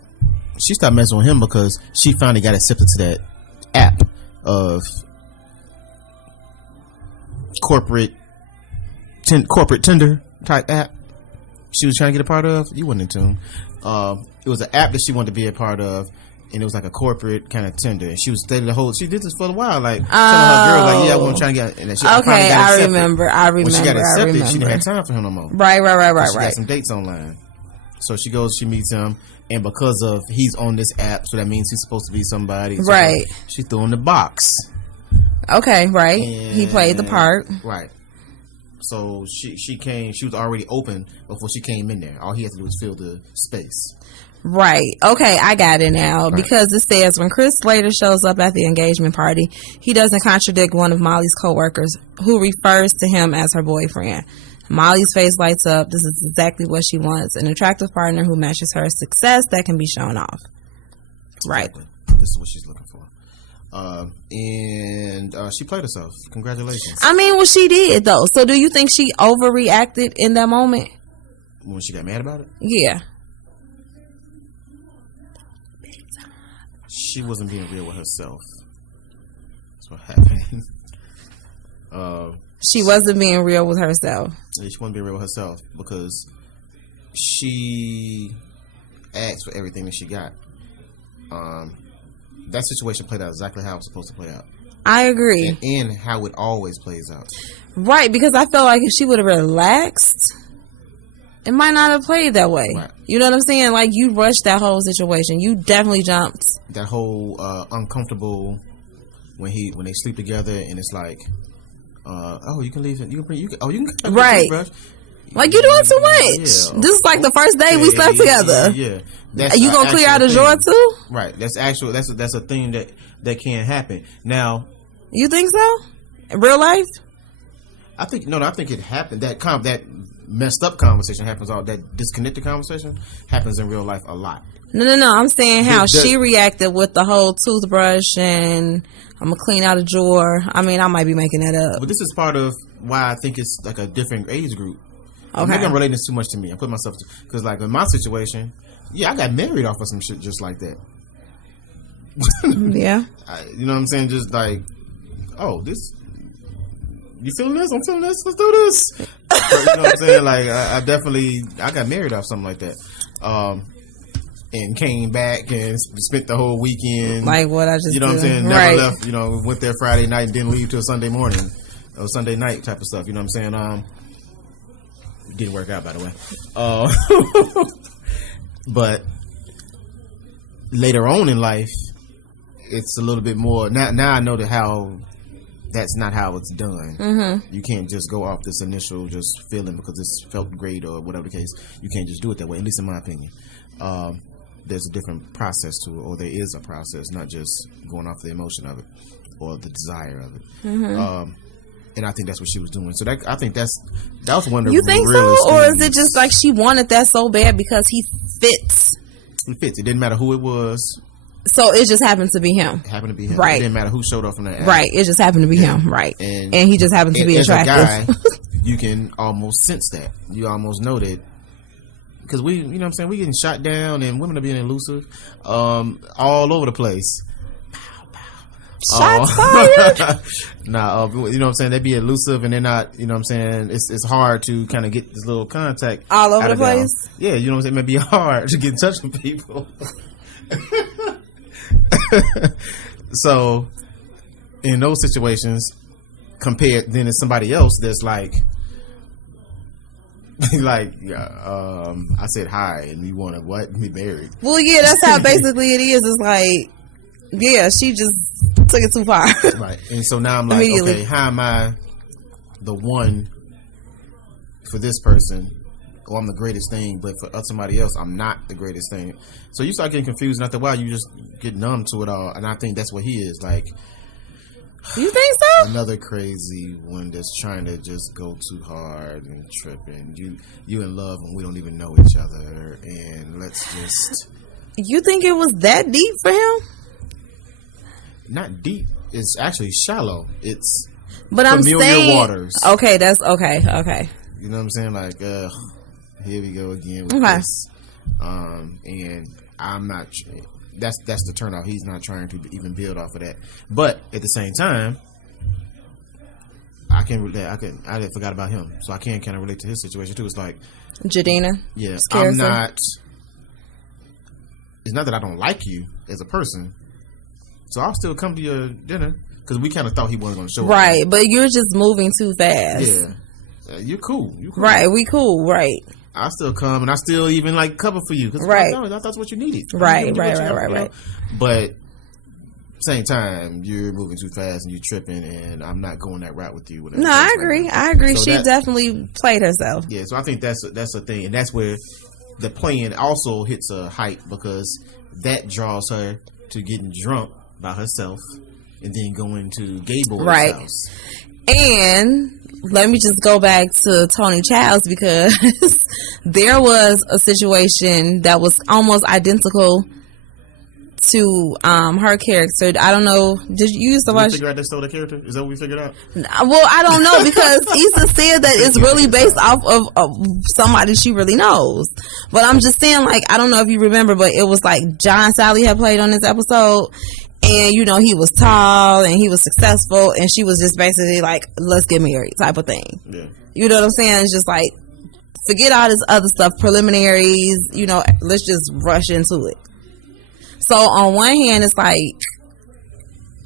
She stopped messing with him because she finally got accepted to that app of corporate Tinder type app. She was trying to get a part of. You went into him. It was an app that she wanted to be a part of, and it was like a corporate kind of Tinder. And she was steady she did this for a while, like telling her girl, like, yeah, I want to try to get. And she I remember. When she got accepted, she didn't have time for him no more. Right. She got some dates online. So she goes, she meets him, and because of he's on this app, so that means he's supposed to be somebody. So right. She threw him the box. Okay, right. And he played the part. Right. So she came. She was already open before she came in there. All he had to do was fill the space. Right. Okay, I got it now. Right. Because it says when Chris Slater shows up at the engagement party, he doesn't contradict one of Molly's co-workers who refers to him as her boyfriend. Molly's face lights up. This is exactly what she wants. An attractive partner who matches her success that can be shown off. Right. Exactly. This is what she's looking for. And she played herself. Congratulations. I mean, well, she did, though. So do you think she overreacted in that moment? When she got mad about it? Yeah. She wasn't being real with herself. That's what happened. She wasn't being real with herself. She wasn't being real with herself because she asked for everything that she got. That situation played out exactly how it was supposed to play out. I agree. And how it always plays out. Right, because I felt like if she would have relaxed, it might not have played that way. Right. You know what I'm saying? Like, you rushed that whole situation. You definitely jumped. That whole uncomfortable when they sleep together and it's like, oh, you can leave it. You can right. Like, you're doing too much. Yeah. This is like the first day we slept together. Yeah. Are you gonna clear out a drawer too? Right. That's a thing that can happen. Now, you think so? In real life? I think it happened. That messed up conversation happens all. That disconnected conversation happens in real life a lot. No. I'm saying how she reacted with the whole toothbrush and I'm gonna clean out a drawer. I mean, I might be making that up. But this is part of why I think it's like a different age group. Okay. Maybe I'm relating this too much to me. I'm putting myself because, like, in my situation, yeah, I got married off of some shit just like that. Yeah. You know what I'm saying? Just like, oh, this. You feeling this? I'm feeling this. Let's do this. So, you know what I'm saying? Like, I got married off something like that. And came back and spent the whole weekend. Like what I just You know what I'm saying? Right. Never left, went there Friday night and didn't leave till Sunday morning. Or Sunday night type of stuff. You know what I'm saying? It didn't work out, by the way. But later on in life, it's a little bit more. Now I know that's not how it's done. Mm-hmm. You can't just go off this initial just feeling because this felt great or whatever the case. You can't just do it that way, at least in my opinion. There's a different process to it, or there is a process, not just going off the emotion of it or the desire of it. Mm-hmm. And I think that's what she was doing. So I think that was one of the You think realest so? Or things. is it just like she wanted that so bad because he fits? He fits. It didn't matter who it was. So it just happened to be him. It happened to be him. Right. It didn't matter who showed up on that app. Right. It just happened to be him. Right. And he just happened to be attractive. As a guy, you can almost sense that. You almost know that. Because you know what I'm saying? We getting shot down and women are being elusive all over the place. Shots fired. You know what I'm saying? They be elusive and they're not, you know what I'm saying? It's hard to kind of get this little contact all over the place. Yeah, you know what I'm saying? It may be hard to get in touch with people. So, in those situations, then it's somebody else that's like, I said hi and you want to what? Be married. Well, yeah, that's how basically it is. It's like, yeah, she just took it too far. Right. And so now I'm like, okay, how am I the one for this person? Or I'm the greatest thing, but for somebody else, I'm not the greatest thing. So you start getting confused, and after a while, you just get numb to it all. And I think that's what he is. Like, you think so? Another crazy one that's trying to just go too hard and tripping. You in love and we don't even know each other, and let's just. You think it was that deep for him? Not deep. It's actually shallow. It's but I'm saying waters. Okay, that's okay. You know what I'm saying? Like, here we go again with this. And I'm not. That's the turnoff. He's not trying to even build off of that. But at the same time, I forgot about him, so I can kind of relate to his situation too. It's like Jadina. Yeah, I'm not. It's not that I don't like you as a person. So I'll still come to your dinner because we kind of thought he wasn't going to show up. Right, but you're just moving too fast. Yeah. You're cool. Right, we cool, right. I still come and I still even like cover for you because right. I thought that's what you needed. Right. But same time, you're moving too fast and you're tripping, and I'm not going that route with you. No, I agree. I agree. So she definitely played herself. Yeah, so I think that's a thing, and that's where the playing also hits a height because that draws her to getting drunk by herself and then going to gay boy's house. And let me just go back to Tony Childs because there was a situation that was almost identical to her character. I don't know. Did you used to watch? Figure out they stole the character? Is that what we figured out? Well, I don't know because Issa said that it's really based off of somebody she really knows. But I'm just saying, like, I don't know if you remember, but it was like John Sally had played on this episode, and you know he was tall and he was successful, and she was just basically like, "Let's get married" type of thing. Yeah. You know what I'm saying? It's just like, forget all this other stuff, preliminaries. You know, let's just rush into it. So on one hand, it's like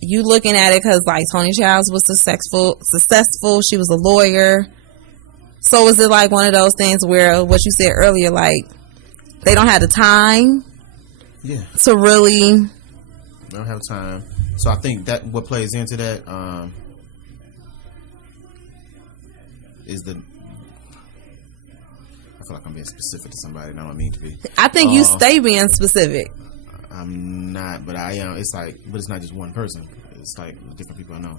you looking at it because like Tony Childs was successful. She was a lawyer. So is it like one of those things where what you said earlier, like they don't have the time, to really. They don't have time. So I think that what plays into that is the. I feel like I'm being specific to somebody. And I don't mean to be. I think you stay being specific. I'm not, but I am. It's like, but it's not just one person. It's like different people I know.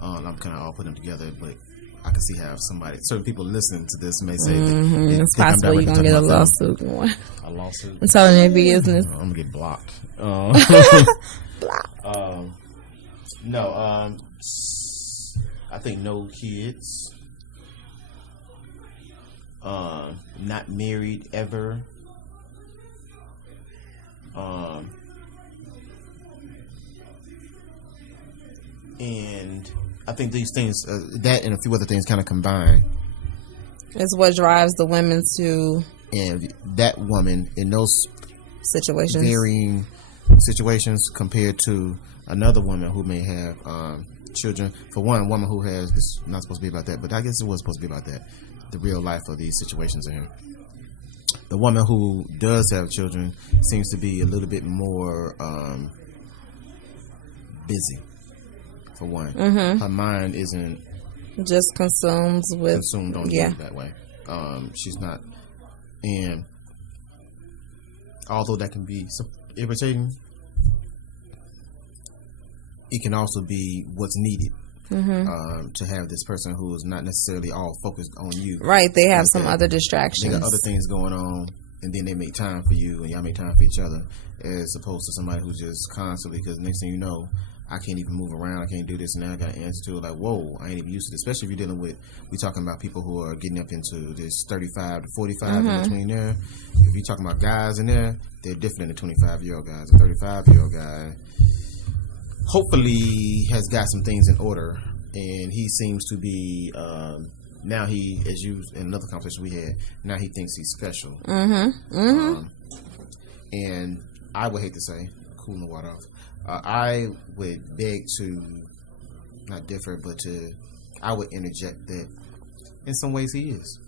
I'm kind of all putting them together, but I can see how certain people listening to this may say, it's possible you're gonna get a lawsuit. A lawsuit. I'm telling their business. I'm gonna get blocked. No. I think no kids. Not married ever. And I think these things, that and a few other things, kind of combine. Is what drives the women to. And that woman in those situations, varying situations, compared to another woman who may have children. For one woman who has, this is not supposed to be about that, but I guess it was supposed to be about that. The real life of these situations in here. The woman who does have children seems to be a little bit more busy. For one, her mind isn't just consumed on you that way. She's not, and although that can be irritating, it can also be what's needed. To have this person who is not necessarily all focused on you. Right, they have some other distractions. They got other things going on, and then they make time for you, and y'all make time for each other, as opposed to somebody who's just constantly, because next thing you know, I can't even move around, I can't do this, and now I got to answer to it, like, whoa, I ain't even used to this, especially if you're dealing with, we talking about people who are getting up into this 35 to 45 in between there. If you're talking about guys in there, they're different than the 25-year-old guys. A 35-year-old guy hopefully has got some things in order, and he seems to be now he, as you in another conversation we had, now he thinks he's special. And I would hate to say, cooling the water off, I would beg to not differ, but I would interject that in some ways he is.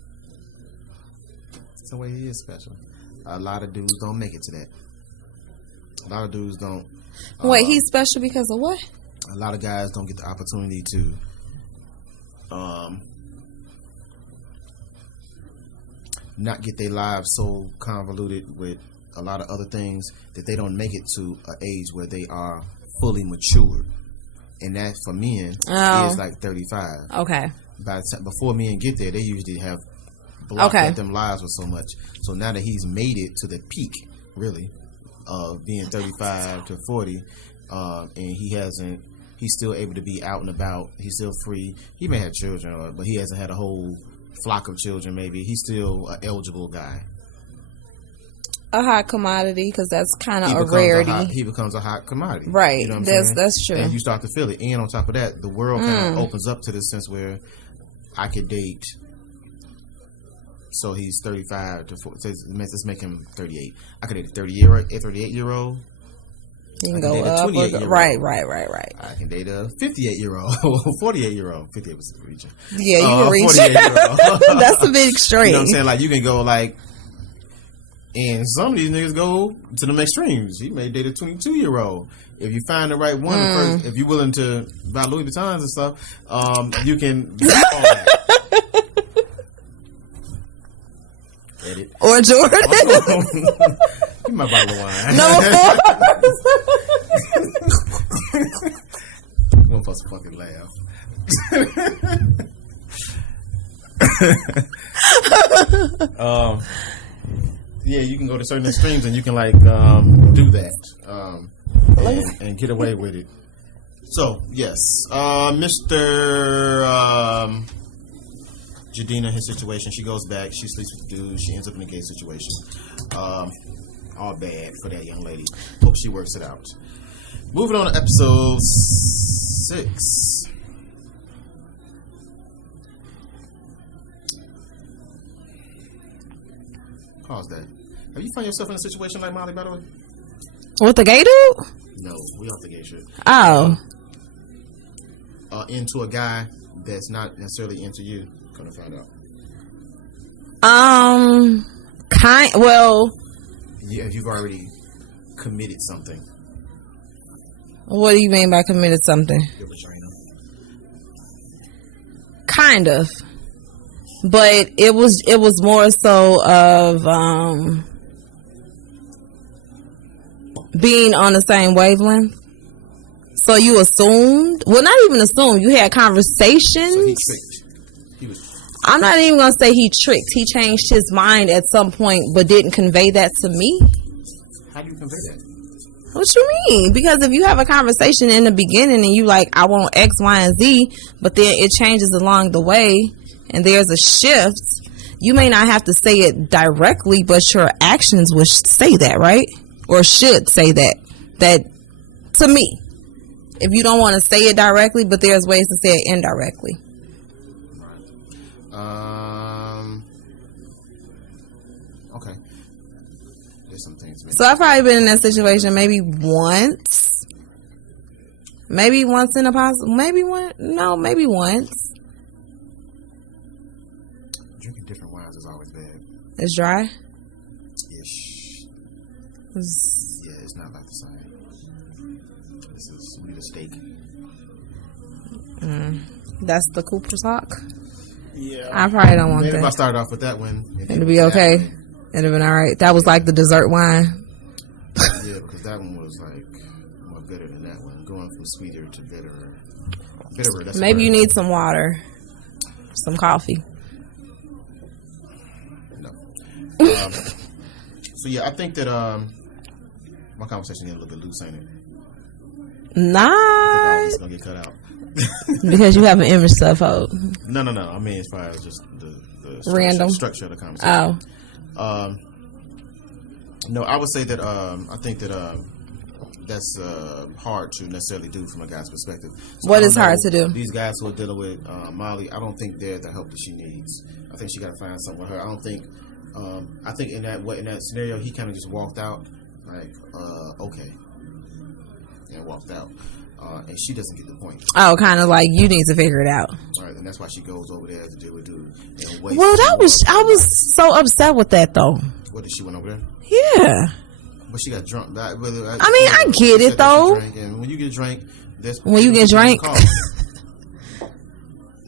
In some ways he is special. A lot of dudes don't make it to that. A lot of dudes don't. Wait, he's special because of what? A lot of guys don't get the opportunity to not get their lives so convoluted with a lot of other things that they don't make it to an age where they are fully matured. And that for men is like 35. Okay. Before men get there, they usually have blocked out them lives with so much. So now that he's made it to the peak, really, of being 35 to 40, and he's still able to be out and about. He's still free. He may have children, but he hasn't had a whole flock of children, maybe. He's still an eligible guy. A hot commodity, because that's kind of a rarity. He becomes a hot commodity. Right. You know what I'm saying? That's true. And you start to feel it. And on top of that, the world kind of opens up to this sense where I could date. So he's 35 to 40. Let's make him 38. I could date a 38-year-old. You can go up. Right. I can date a 58-year-old, 48-year-old. 58 was reaching. Yeah, you can reach. 48-year-old. That's a bit extreme. You know what I'm saying? Like, you can go like, and some of these niggas go to them extremes. He may date a 22-year-old. If you find the right one, first, if you're willing to buy Louis Vuittons and stuff, you can do all that. Edit. Or Jordan. Give me my bottle of wine. Number 4. I'm going for some fucking laugh. Yeah, you can go to certain extremes and you can like do that and get away with it. So yes, Mr. Jadina, his situation, she goes back, she sleeps with the dude, she ends up in a gay situation. All bad for that young lady. Hope she works it out. Moving on to episode 6. Pause that. Have you found yourself in a situation like Molly, by the way? With the gay dude? No, we off the gay shit. Oh. Into a guy that's not necessarily into you. Gonna find out. Well. Yeah, you've already committed something. What do you mean by committed something? Your vagina. Kind of. But it was more so of being on the same wavelength. So you assumed, well, not even assumed, you had conversations. So he tricked. I'm not even gonna say he tricked. He changed his mind at some point, but didn't convey that to me. How do you convey that? What you mean? Because if you have a conversation in the beginning and you like, I want X, Y, and Z, but then it changes along the way and there's a shift, you may not have to say it directly, but your actions would say that, right? Or should say that. That, to me, if you don't want to say it directly, but there's ways to say it indirectly. Okay. There's some things. So I've probably been in that situation maybe once. Maybe once in a possible. Maybe one. No, maybe once. Drinking different wines is always bad. It's dry? Ish. Yeah, it's not like the same. This is we need a steak. That's the Cooper sock? Yeah. I probably don't want Maybe that. if I started off with that one, it'd be okay. It'd have been alright. That was like the dessert wine. Yeah, because that one was like more bitter than that one. Going from sweeter to bitterer. Bitterer, that's maybe you need some water. Some coffee. No. So yeah, I think that my conversation is a little bit loose, ain't it? Nah. It's gonna get cut out. Because you have an image to uphold. No. I mean, as far as just the random structure of the conversation. Oh. No, I would say that I think that that's hard to necessarily do from a guy's perspective. So what is hard to do? These guys who are dealing with Molly, I don't think they're the help that she needs. I think she got to find something with her. I don't think. I think in that scenario, he kind of just walked out like, okay, and walked out. And she doesn't get the point. Oh, kind of like you need to figure it out. Right, and that's why she goes over there to deal with dude. Well, I was so upset with that though. What, did she went over there? Yeah. But she got drunk. I get it though. And when you get drank, when you get drank,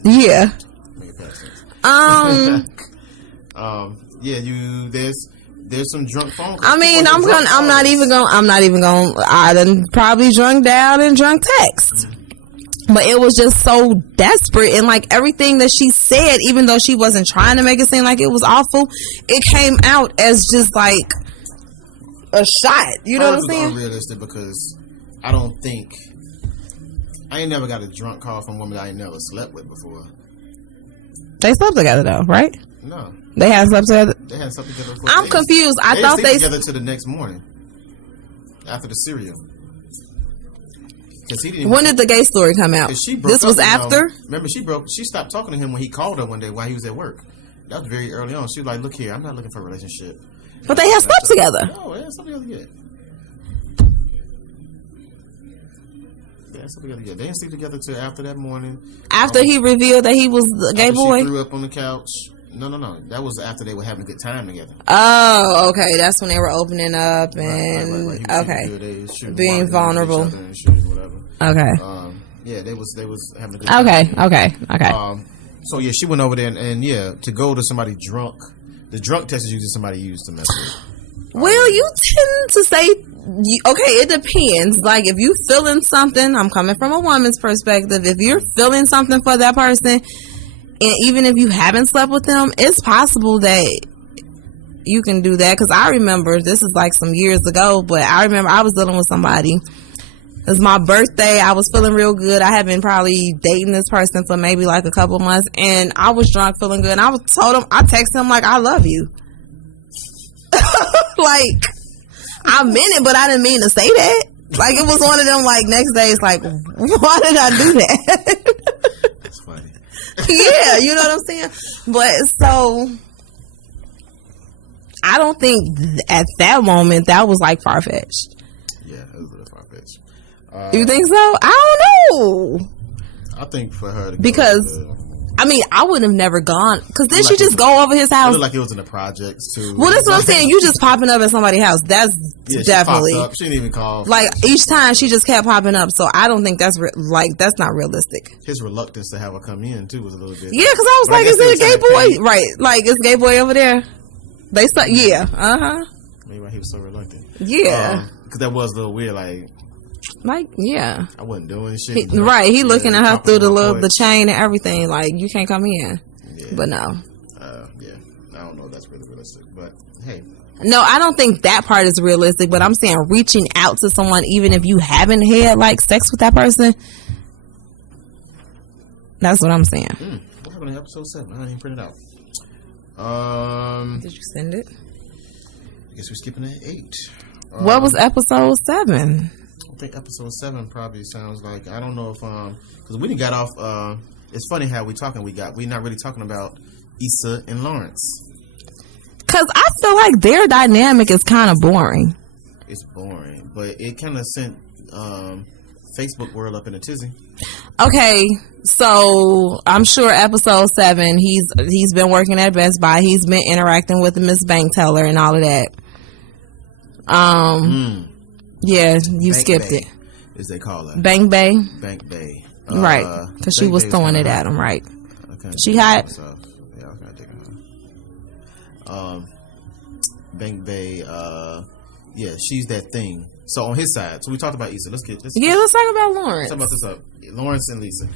yeah. Make it pass sense. Yeah, there's some drunk phone calls. I mean, I'm not even going. I done probably drunk down and drunk text. But it was just so desperate, and like everything that she said, even though she wasn't trying to make it seem like it was awful, it came out as just like a shot. You know what I'm saying? It's unrealistic because I ain't never got a drunk call from a woman that I ain't never slept with before. They slept together though, right? No. They had slept together? They had slept together. I'm confused. I thought they together to the next morning after the cereal. When did the gay story come out? This was after? Remember, she stopped talking to him when he called her one day while he was at work. That was very early on. She was like, look here, I'm not looking for a relationship. But they had slept together. No, they had slept together yet. together. Yeah, they didn't sleep together till after that morning. After he revealed that he was a gay boy? She threw up on the couch. No. That was after they were having a good time together. Oh, okay. That's when they were opening up and right. being vulnerable. And shit, whatever. Okay. Yeah, they was having a good time. Okay. So yeah, she went over there and to go to somebody drunk. The drunk test is usually somebody you used to mess with. Well, you tend to say, okay, it depends. Like, if you feeling something, I'm coming from a woman's perspective. If you're feeling something for that person, and even if you haven't slept with them, it's possible that you can do that. Because I remember, this is like some years ago, but I remember I was dealing with somebody. It was my birthday. I was feeling real good. I had been probably dating this person for maybe like a couple months, and I was drunk, feeling good. And I texted him like, I love you. Like, I meant it, but I didn't mean to say that. Like, it was one of them, like, next day, it's like, why did I do that? That's funny. Yeah, you know what I'm saying? But, so, I don't think at that moment that was, like, far-fetched. Yeah, it was a little far-fetched. You think so? I don't know. I think for her to because I mean, I would have never gone. Because then she just go over his house. It looked like it was in the projects, too. Well, that's what I'm saying. You just popping up at somebody's house. That's definitely. She popped up. She didn't even call. Like, each time she just kept popping up. So I don't think that's, that's not realistic. His reluctance to have her come in, too, was a little bit. Yeah, because I was like, is it a gay boy? Right. Like, is gay boy over there? They said, yeah. Uh-huh. Maybe why he was so reluctant. Yeah. Because that was a little weird, like, yeah. I wasn't doing shit. He looking at her through the chain and everything. Like, you can't come in. Yeah. But no. Yeah. I don't know if that's really realistic. But, hey. No, I don't think that part is realistic. But I'm saying reaching out to someone, even if you haven't had, like, sex with that person. That's what I'm saying. What happened in episode 7? I didn't even print it out. Did you send it? I guess we're skipping at 8. What was episode 7? I think episode 7 probably sounds like, I don't know if because we didn't got off. It's funny how we're not really talking about Issa and Lawrence, because I feel like their dynamic is kind of boring. It's boring, but it kind of sent Facebook world up in a tizzy. Okay, so I'm sure episode 7 he's been working at Best Buy. He's been interacting with the Miss Bank Teller and all of that. Yeah, you Bank skipped Bay, it. As they call it. Bank Bay? Bank Bay. Right. Because she was throwing it at him, right? She hot? Yeah, I was kind of taking her. Bank Bay, yeah, she's that thing. So on his side, so we talked about Issa. Let's talk about Lawrence. Let's talk about this up. Lawrence and Issa.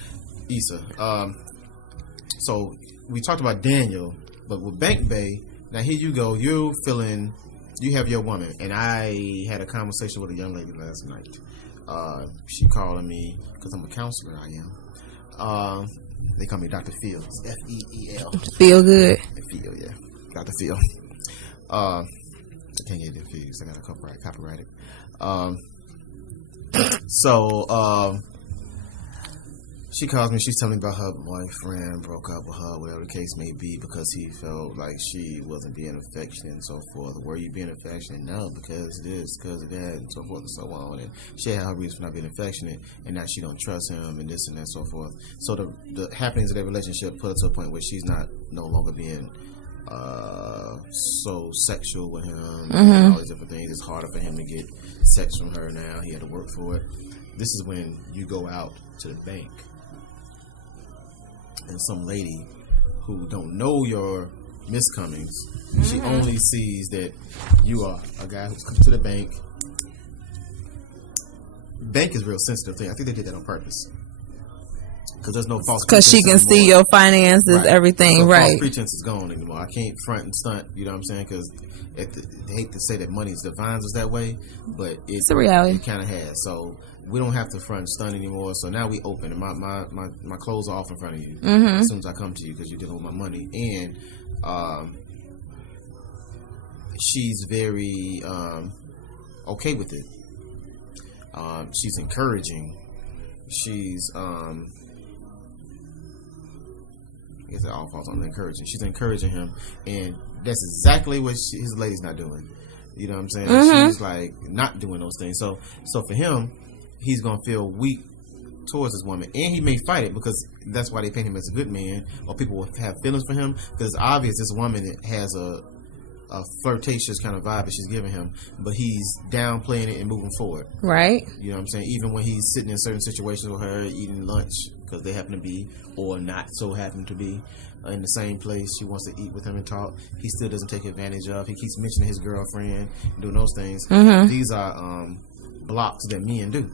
So we talked about Daniel, but with Bank Bay, now here you go. You have your woman, and I had a conversation with a young lady last night. She called me because I'm a counselor. I am. They call me Dr. Fields, F-E-E-L. Feel good. Feel, yeah, Dr. Phil. I can't get it fused. I got to copyright it. She calls me. She's telling me about her boyfriend broke up with her, whatever the case may be, because he felt like she wasn't being affectionate and so forth. Were you being affectionate? No, because this, because of that, and so forth and so on. And she had her reasons for not being affectionate, and now she don't trust him, and this and that, and so forth. So the happenings of their relationship put her to a point where she's no longer being so sexual with him, and all these different things. It's harder for him to get sex from her now. He had to work for it. This is when you go out to the bank, and some lady who don't know your miscomings, she only sees that you are a guy who's come to the bank. Bank is a real sensitive thing. I think they did that on purpose. Because there's no false pretense. Because she can see your finances, everything, so right. False pretense is gone anymore. I can't front and stunt, you know what I'm saying? Because they hate to say that money defines us that way, but it's a reality. It kind of has. So we don't have to front and stunt anymore. So now we open, and my clothes are off in front of you as soon as I come to you, because you're dealing with my money. And she's very okay with it. She's encouraging. She's I guess it all falls on encouraging. She's encouraging him, and that's exactly what his lady's not doing. You know what I'm saying? She's like not doing those things. So for him, he's gonna feel weak towards this woman, and he may fight it because that's why they paint him as a good man, or people will have feelings for him, because it's obvious this woman has a flirtatious kind of vibe that she's giving him, but he's downplaying it and moving forward. Right. You know what I'm saying? Even when he's sitting in certain situations with her, eating lunch, because they happen to be, or not so happen to be, in the same place. She wants to eat with him and talk. He still doesn't take advantage of. He keeps mentioning his girlfriend and doing those things. These are blocks that men do.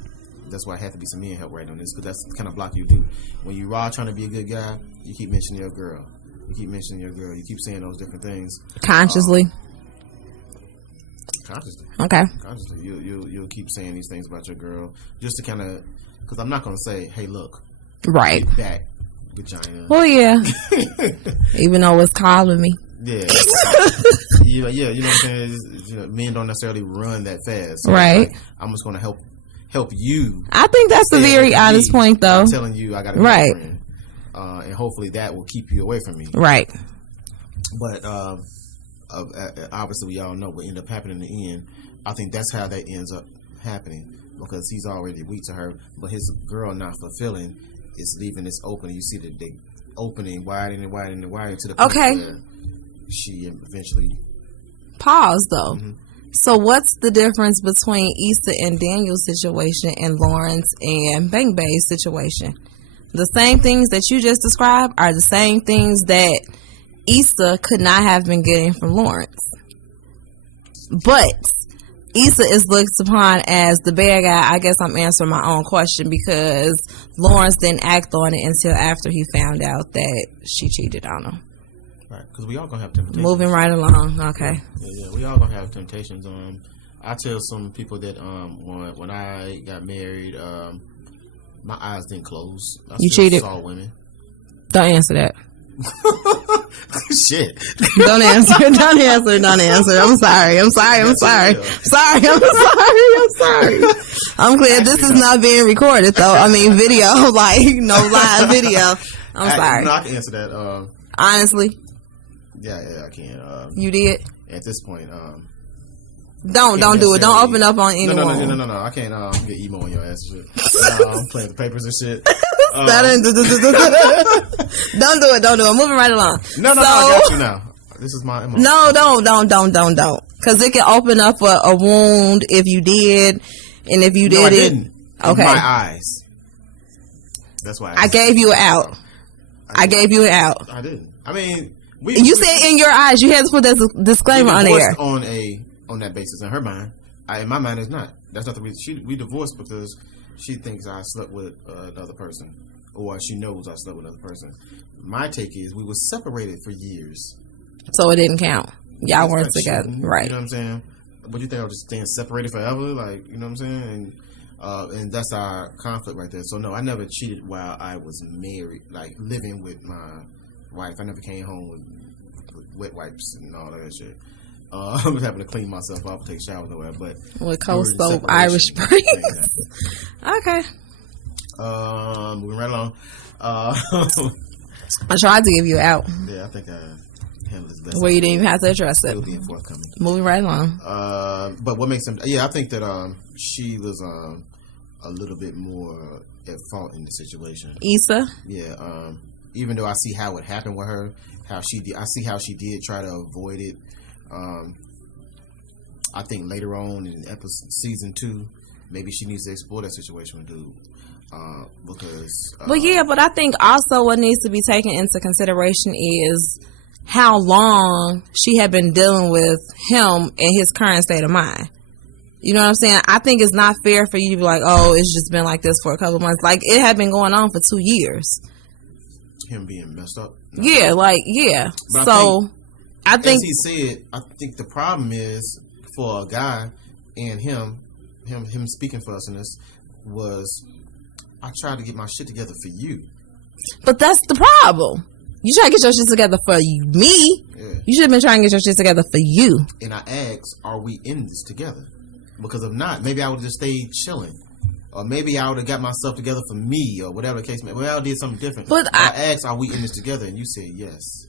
That's why I have to be some men help right on this, because that's the kind of block you do. When you are trying to be a good guy, you keep mentioning your girl. You keep mentioning your girl. You keep saying those different things consciously. Consciously. Okay. Consciously, you'll keep saying these things about your girl, just to kind of, because I'm not going to say, "Hey, look, right, get back, vagina." Well, yeah. Even though it's calling me. Yeah. You know what I'm saying? Men don't necessarily run that fast. So right. Like, I'm just going to help you. I think that's a very honest point, though. I'm telling you, I got a girlfriend. And hopefully that will keep you away from me. Right. But obviously, we all know what ended up happening in the end. I think that's how that ends up happening, because he's already weak to her, but his girl not fulfilling is leaving this open. You see the opening widening and widening and widening to the point where she eventually. Pause, though. So what's the difference between Issa and Daniel's situation and Lawrence and Bang Bay's situation? The same things that you just described are the same things that Issa could not have been getting from Lawrence. But Issa is looked upon as the bad guy. I guess I'm answering my own question, because Lawrence didn't act on it until after he found out that she cheated on him. Right, because we all gonna have temptations. Moving right along, okay. Yeah, we all gonna have temptations. I tell some people that when I got married, my eyes didn't close. You cheated? Saw women. Don't answer that. Shit. Don't answer. I'm sorry. I'm glad this is not being recorded, though. I mean, video, like, no live video. I'm sorry. No, I can answer that. Honestly? Yeah, I can. You did? At this point, Don't do it. Don't open up on anyone. No. I can't get emo on your ass and shit. I'm playing the papers and shit. Don't do it. Moving right along. No, I got you now. This is my emo. No, don't. Because it can open up a wound if you did, and if you did I it. Didn't. Okay. In my eyes. That's why I gave you an out. I didn't. I mean, you said in your eyes. You had to put that disclaimer on there. On that basis, in her mind, in my mind, it's not. That's not the reason. We divorced because she thinks I slept with another person, or she knows I slept with another person. My take is we were separated for years, so it didn't count. Y'all weren't together, right? You know what I'm saying? But you think I was just staying separated forever? Like, you know what I'm saying? And that's our conflict right there. So no, I never cheated while I was married, like living with my wife. I never came home with wet wipes and all that shit. I was having to clean myself up, take showers nowhere, but with cold soap, Irish Spring. Okay. Moving right along. I tried to give you out. Yeah, I think I handled this best. Well, you didn't even have to address it. Still being forthcoming. Moving right along. But what makes him? Yeah, I think that she was a little bit more at fault in the situation. Issa. Yeah. Even though I see how it happened with her, I see how she did try to avoid it. I think later on in season 2, maybe she needs to explore that situation with dude. Because but I think also what needs to be taken into consideration is how long she had been dealing with him in his current state of mind. You know what I'm saying? I think it's not fair for you to be like, oh, it's just been like this for a couple of months. Like, it had been going on for 2 years. Him being messed up. But so I think, as he said, I think the problem is for a guy and him speaking for us in this was, I tried to get my shit together for you. But that's the problem. You try to get your shit together for me. Yeah. You should have been trying to get your shit together for you. And I asked, are we in this together? Because if not, maybe I would have just stayed chilling. Or maybe I would have got myself together for me, or whatever the case may be. Well, I did something different. But I asked, are we in this together? And you said yes.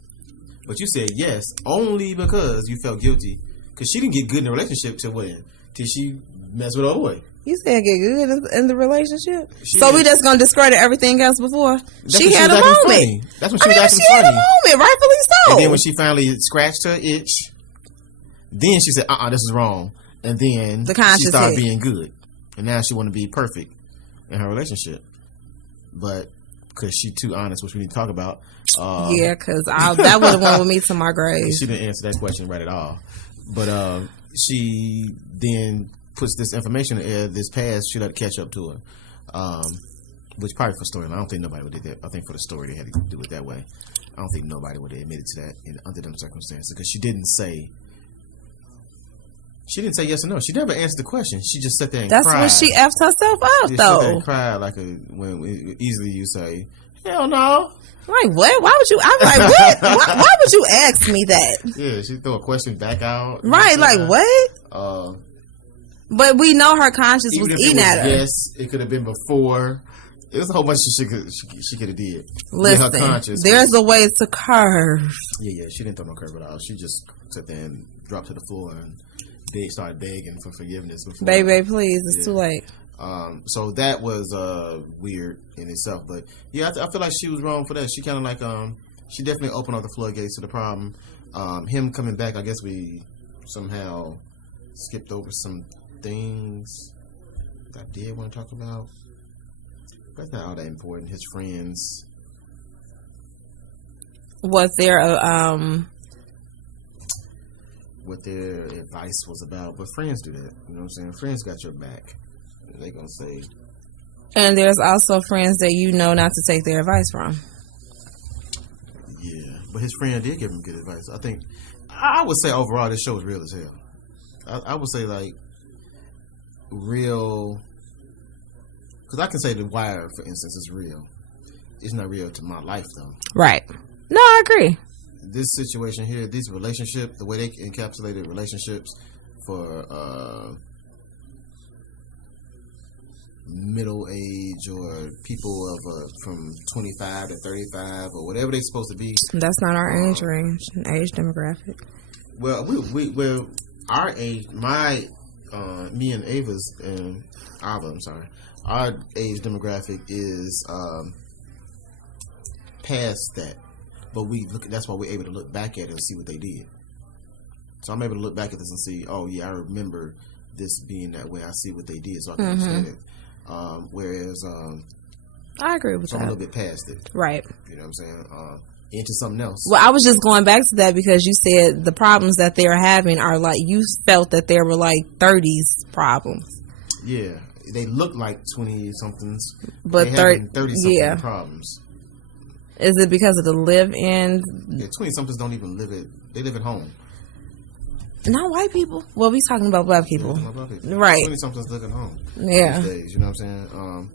But you said yes only because you felt guilty. Because she didn't get good in the relationship till when? Till she messed with her boy. You said get good in the relationship. We just gonna discredit everything else before she had a moment. Funny. That's when she was acting she funny. Had a moment, rightfully so. And then when she finally scratched her itch, then she said, this is wrong. And then she started being good. And now she want to be perfect in her relationship. But because she too honest, which we need to talk about. Because that would have went with me to my grave. She didn't answer that question right at all. But she then puts this information in the air, this past, she let it catch up to her. Which probably for story. I don't think nobody would do that. I think for the story they had to do it that way. I don't think nobody would have admitted to that under them circumstances because she didn't say yes or no. She never answered the question. She just sat there and cried. That's when she effed herself up, though. She sat there and cried like when easily you say, hell no. Like, what? Why would you? I'm like, what? Why would you ask me that? Yeah, she threw a question back out. Right, like, what? But we know her conscience was eating at her. Yes, it could have been before. There's a whole bunch of shit she could have did. Listen, there's a way to curve. Yeah, she didn't throw no curve at all. She just sat there and dropped to the floor and started begging for forgiveness. Baby, please, it's too late. So that was weird in itself. But yeah, I feel like she was wrong for that. She kind of like she definitely opened up the floodgates to the problem. Him coming back, I guess we somehow skipped over some things that I did want to talk about. That's not all that important. His friends. What their advice was about. But friends do that. You know what I'm saying? Friends got your back. They're going to say. And there's also friends that you know not to take their advice from. Yeah. But his friend did give him good advice. I think, I would say overall this show is real as hell. I would say like real, because I can say The Wire, for instance, is real. It's not real to my life though. Right. No, I agree. This situation here, these relationships, the way they encapsulated relationships for middle age or people of from 25 to 35 or whatever they're supposed to be. That's not our age range, age demographic. Well, well, our age, me and Ava's Ava, I'm sorry, our age demographic is past that. But that's why we're able to look back at it and see what they did. So I'm able to look back at this and see, oh yeah, I remember this being that way. I see what they did, so I can understand it. Whereas I agree with that. I'm a little bit past it. Right. You know what I'm saying? Into something else. Well, I was just going back to that because you said the problems that they're having are like, you felt that they were like 30s problems. Yeah. They look like 20-somethings. But 30-something problems. Is it because of the live-in? Yeah, 20-somethings don't even live they live at home. Not white people. Well, we talking about black people. Yeah, black people. Right. 20-somethings live at home. Yeah. These days, you know what I'm saying?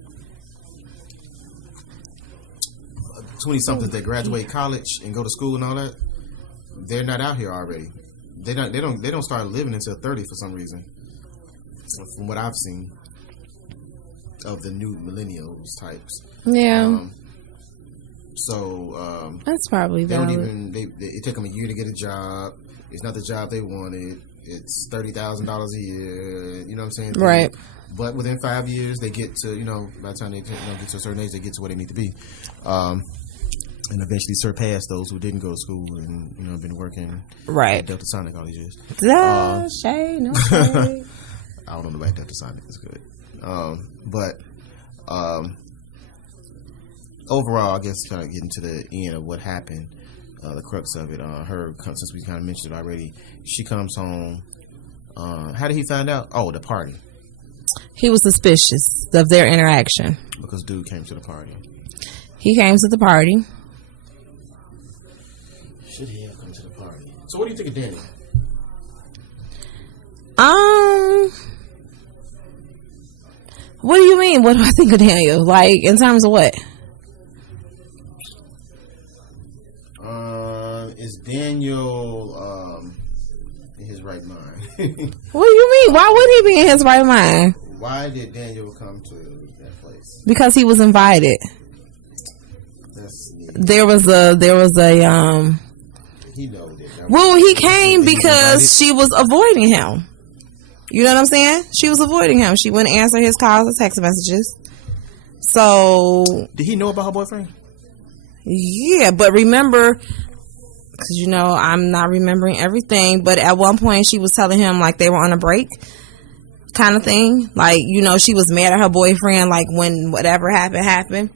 20-somethings that graduate college and go to school and all that, they're not out here already. They don't start living until 30 for some reason. From what I've seen of the new millennials types. Yeah. So that's probably they valid. don't even. It took them a year to get a job. It's not the job they wanted. It's $30,000 a year. You know what I'm saying? Right. But within 5 years, they get to by the time they get to a certain age, they get to where they need to be, and eventually surpass those who didn't go to school and been working. Right. At Delta Sonic all these years. No shade. I don't know about Delta Sonic. It's good. But overall, I guess kind of getting to the end of what happened, the crux of it. Her, since we kind of mentioned it already, she comes home. How did he find out? Oh, the party. He was suspicious of their interaction because dude came to the party. He came to the party. Should he have come to the party? So, what do you think of Daniel? What do you mean? What do I think of Daniel? Like, in terms of what? Is Daniel in his right mind? What do you mean? Why would he be in his right mind? Why did Daniel come to that place? Because he was invited. There was a he knows it. Well, he came because she was avoiding him. You know what I'm saying? She was avoiding him. She wouldn't answer his calls or text messages. So did he know about her boyfriend? Yeah, but remember, because you know I'm not remembering everything, but at one point she was telling him like they were on a break kind of thing. Like, you know, she was mad at her boyfriend like when whatever happened.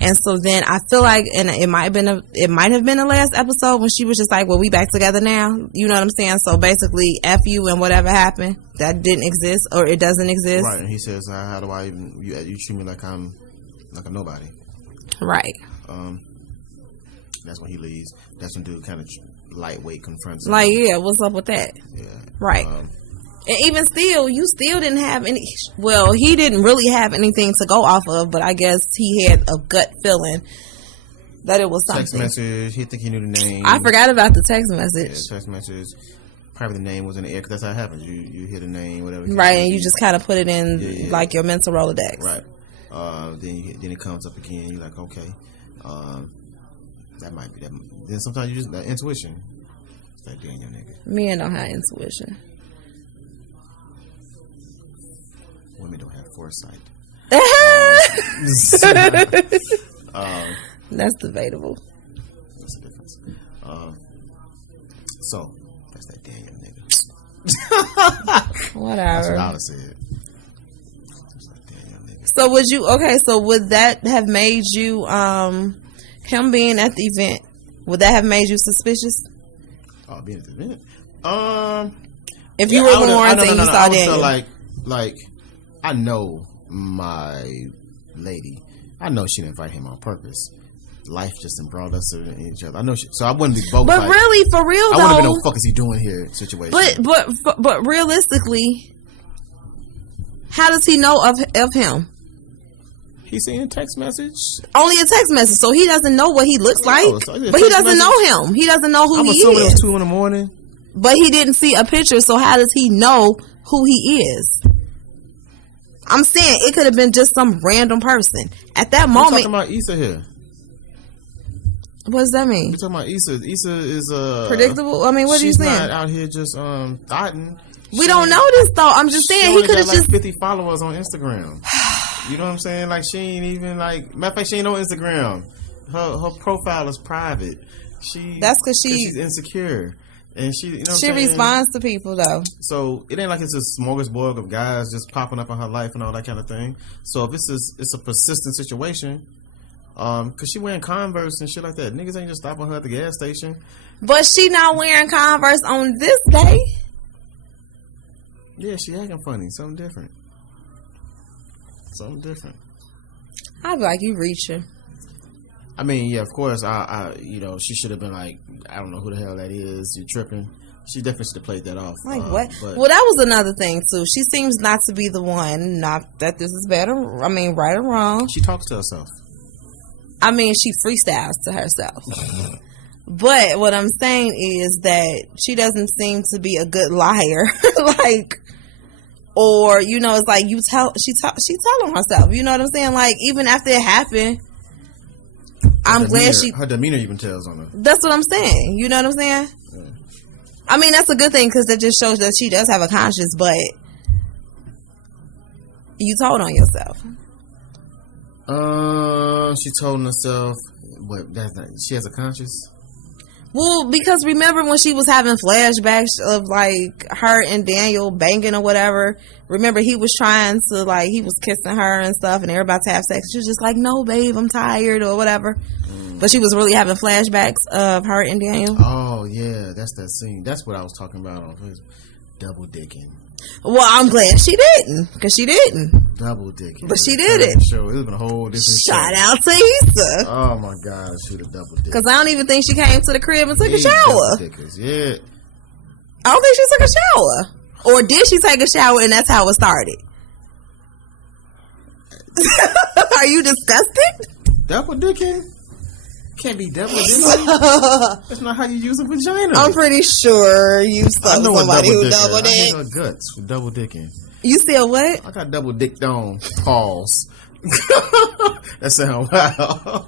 And so then I feel like, and it might have been the last episode when she was just like, well, we back together now. You know what I'm saying? So basically, F you and whatever happened, that didn't exist or it doesn't exist. Right. And he says, how do I even, you treat me like I'm like a nobody. Right. That's when he leaves. That's when dude kind of lightweight confronts him. Like, yeah, what's up with that? Yeah. Right. And even still, you still didn't have any. Well, he didn't really have anything to go off of, but I guess he had a gut feeling that it was something. Text message. He think he knew the name. I forgot about the text message. Yeah, text message. Probably the name was in the air because that's how it happens. You hear the name, whatever. Right, and you just kind of put it in like your mental Rolodex. Right. Then it comes up again. You're like, okay, that might be that. Then sometimes you just that intuition. It's like, damn, your nigga. Men don't have intuition. Women don't have foresight. That's debatable. That's the difference. So that's that Daniel nigga. Whatever. That's what I said. So would that have made you him being at the event? Would that have made you suspicious? Oh, being at the event. If you were Lawrence and you saw Daniel, like. I know my lady. I know she didn't invite him on purpose. Life just brought us to each other. I know so I wouldn't be both. But like, really, for real, I wouldn't have been no fuck is he doing here situation. But realistically, how does he know of him? He's seen a text message. Only a text message, so he doesn't know what he looks like. But he doesn't know him. He doesn't know who he is. I'm assuming it was 2 a.m. But he didn't see a picture, so how does he know who he is? I'm saying it could have been just some random person. At that moment... We're talking about Issa here. What does that mean? We're talking about Issa. Issa is... predictable? I mean, what are you saying? She's not out here just thotting. We don't know this, though. I'm just saying he could have just... 50 followers on Instagram. You know what I'm saying? Like, she ain't even like... Matter of fact, she ain't on Instagram. Her profile is private. That's because she's insecure. And she responds to people though. So it ain't like it's a smorgasbord of guys just popping up in her life and all that kind of thing. So if it's a persistent situation, cause she wearing Converse and shit like that. Niggas ain't just stopping her at the gas station. But she not wearing Converse on this day. Yeah, she acting funny. Something different. I'd be like, you reaching. I mean, yeah, of course, she should have been like, I don't know who the hell that is. You're tripping. She definitely should have played that off. Like what? Well, that was another thing too. She seems not to be the one. Not that this is bad or, I mean, right or wrong. She talks to herself. I mean, she freestyles to herself. But what I'm saying is that she doesn't seem to be a good liar. Or it's like she telling herself. You know what I'm saying? Like even after it happened. I'm glad her demeanor even tells on her. That's what I'm saying. You know what I'm saying? Yeah. I mean, that's a good thing because that just shows that she does have a conscience, but you told on yourself. She told on herself, but she has a conscience? Well, because remember when she was having flashbacks of like her and Daniel banging or whatever. Remember he was trying to he was kissing her and stuff, and they were about to have sex. She was just like, "No, babe, I'm tired" or whatever. But she was really having flashbacks of her and Daniel. Oh yeah, that's that scene. That's what I was talking about on Facebook. Double dicking. Well, I'm glad she didn't, because she didn't. Double dicking. But she did it. Show. It was been a whole different shout out to Issa. Oh my God, she would have double dicked. Because I don't even think she came to the crib and took a shower. Yeah. I don't think she took a shower. Or did she take a shower and that's how it started? Are you disgusted? Double dicking? Can't be double dicking. That's not how you use a vagina. I'm pretty sure you saw somebody who double dick. I got guts for double dicking. You still what? I got double dicked on. Pause. That sounds wild.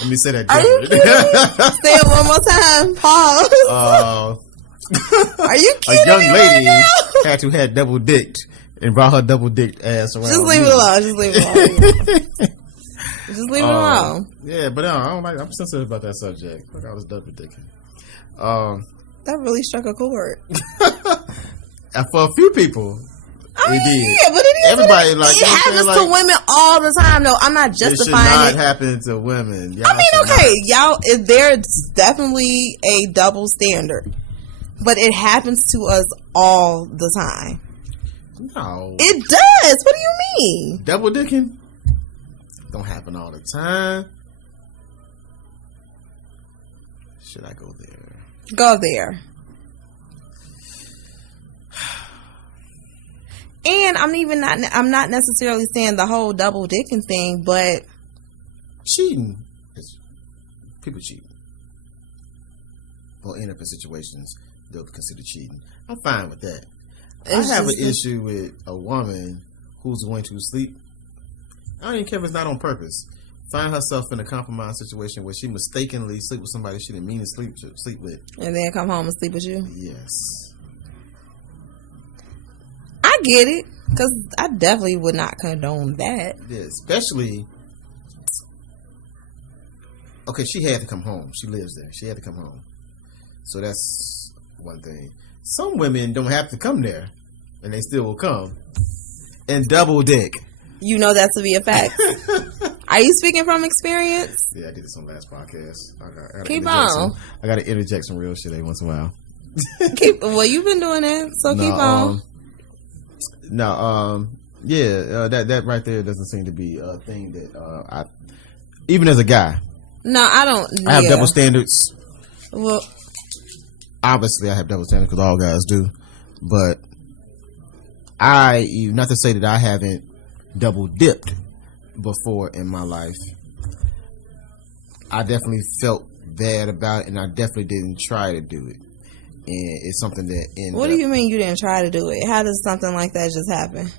Let me say that. Are you kidding? Say it one more time. Pause. Are you kidding? A young me lady right had to have double dicked and brought her double dicked ass around. Just leave it alone. Just leave it alone. Just leave it alone. Yeah, but I don't like. I'm sensitive about that subject. Look, I was double dicking. That really struck a chord. For a few people. I mean, it did. yeah, but it is. Everybody like it happens to women all the time. though. I'm not justifying it. Should not happen to women. I mean, okay, y'all. There's definitely a double standard, but it happens to us all the time. No, it does. What do you mean? Double dicking don't happen all the time. Should I go there? Go there. And I'm not necessarily saying the whole double dicking thing, but cheating is people cheat or end up in situations they'll consider cheating. I'm fine with that. I have an issue with a woman who's going to sleep. I don't even care if it's not on purpose. Find herself in a compromised situation where she mistakenly sleep with somebody she didn't mean to sleep with, and then come home and sleep with you. Yes. I get it, because I definitely would not condone that. Yeah, especially. Okay, she had to come home. She lives there. She had to come home. So that's one thing. Some women don't have to come there, and they still will come. And double dick. You know that to be a fact. Are you speaking from experience? Yeah, I did this on the last podcast. Keep on. I got to interject some real shit every once in a while. Well, you've been doing that, so keep on. That right there doesn't seem to be a thing that I, even as a guy. No, I don't. I have double standards. Well, obviously, I have double standards because all guys do. But not to say that I haven't double dipped before in my life. I definitely felt bad about it, and I definitely didn't try to do it. And it's something that what do you mean you didn't try to do it? How does something like that just happen?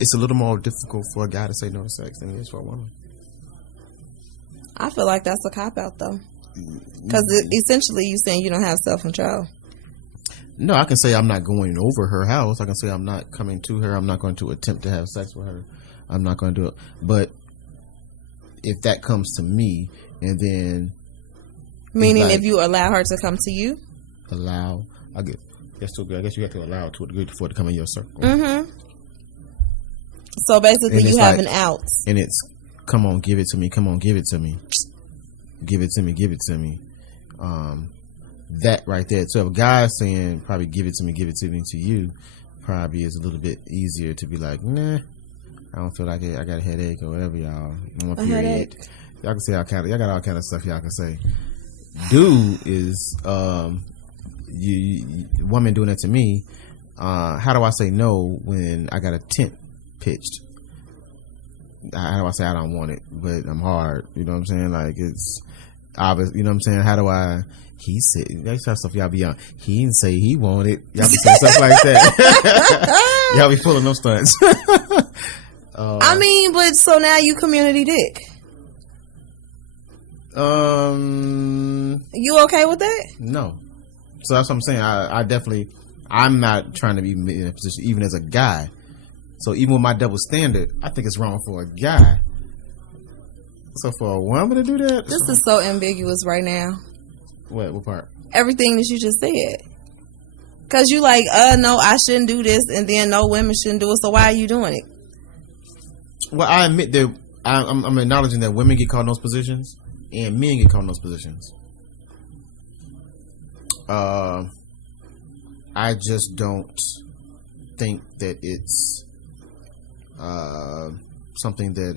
It's a little more difficult for a guy to say no to sex than it is for a woman. I feel like that's a cop-out, though. Because essentially you're saying you don't have self-control. No, I can say I'm not going over her house. I can say I'm not coming to her. I'm not going to attempt to have sex with her. I'm not going to do it. But if that comes to me, and then... Meaning like, if you allow her to come to you? Allow. I guess you have to allow it to a degree for it to come in your circle. Mm-hmm. So basically you have an out. And it's, come on, give it to me. Come on, give it to me. Give it to me. Give it to me. That right there. So if a guy's saying probably give it to me to you, probably is a little bit easier to be like, nah, I don't feel like it. I got a headache or whatever, y'all. I'm a period. Headache. Y'all can say y'all got all kind of stuff y'all can say. Dude is woman doing that to me. How do I say no when I got a tent pitched? How do I say I don't want it, but I'm hard? You know what I'm saying? Like it's obvious. You know what I'm saying? How do I? He said, that's stuff y'all be on. He didn't say he wanted. Y'all be saying stuff like that. Y'all be pulling those stunts. I mean, but so now you community dick. You okay with that? No. So that's what I'm saying. I definitely, I'm not trying to be in a position, even as a guy. So even with my double standard, I think it's wrong for a guy. So for a woman to do that? This is so ambiguous right now. What part? Everything that you just said. Because you like, no, I shouldn't do this, and then no, women shouldn't do it, so why are you doing it? Well, I admit that I'm acknowledging that women get caught in those positions, and men get caught in those positions. I just don't think that it's something that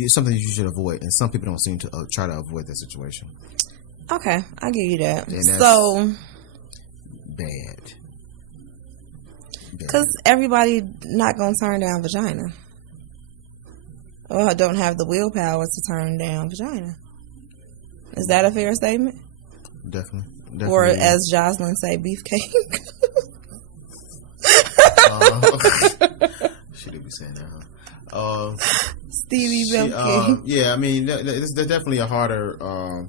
it's something that you should avoid, and some people don't seem to try to avoid that situation. Okay, I give you that. So bad. Because everybody not gonna turn down vagina, or don't have the willpower to turn down vagina. Is that a fair statement? Definitely. Or as Jocelyn say, beefcake. She did be saying that, huh? Stevie Milky. Yeah, I mean, there's definitely a harder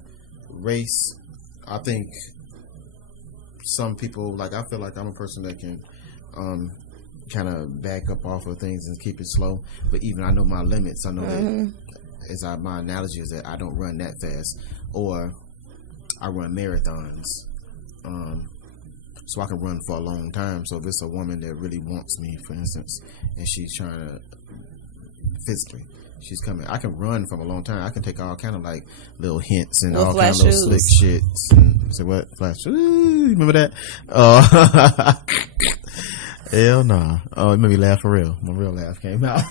race. I think some people, like, I feel like I'm a person that can kind of back up off of things and keep it slow. But even I know my limits. I know that my analogy is that I don't run that fast, or I run marathons. So I can run for a long time. So if it's a woman that really wants me, for instance, and she's trying to physically, she's coming, I can run for a long time. I can take all kind of like little hints and all kind of little slick shits. And say what? Flash. Ooh, remember that? Hell nah. Oh, it made me laugh for real. My real laugh came out.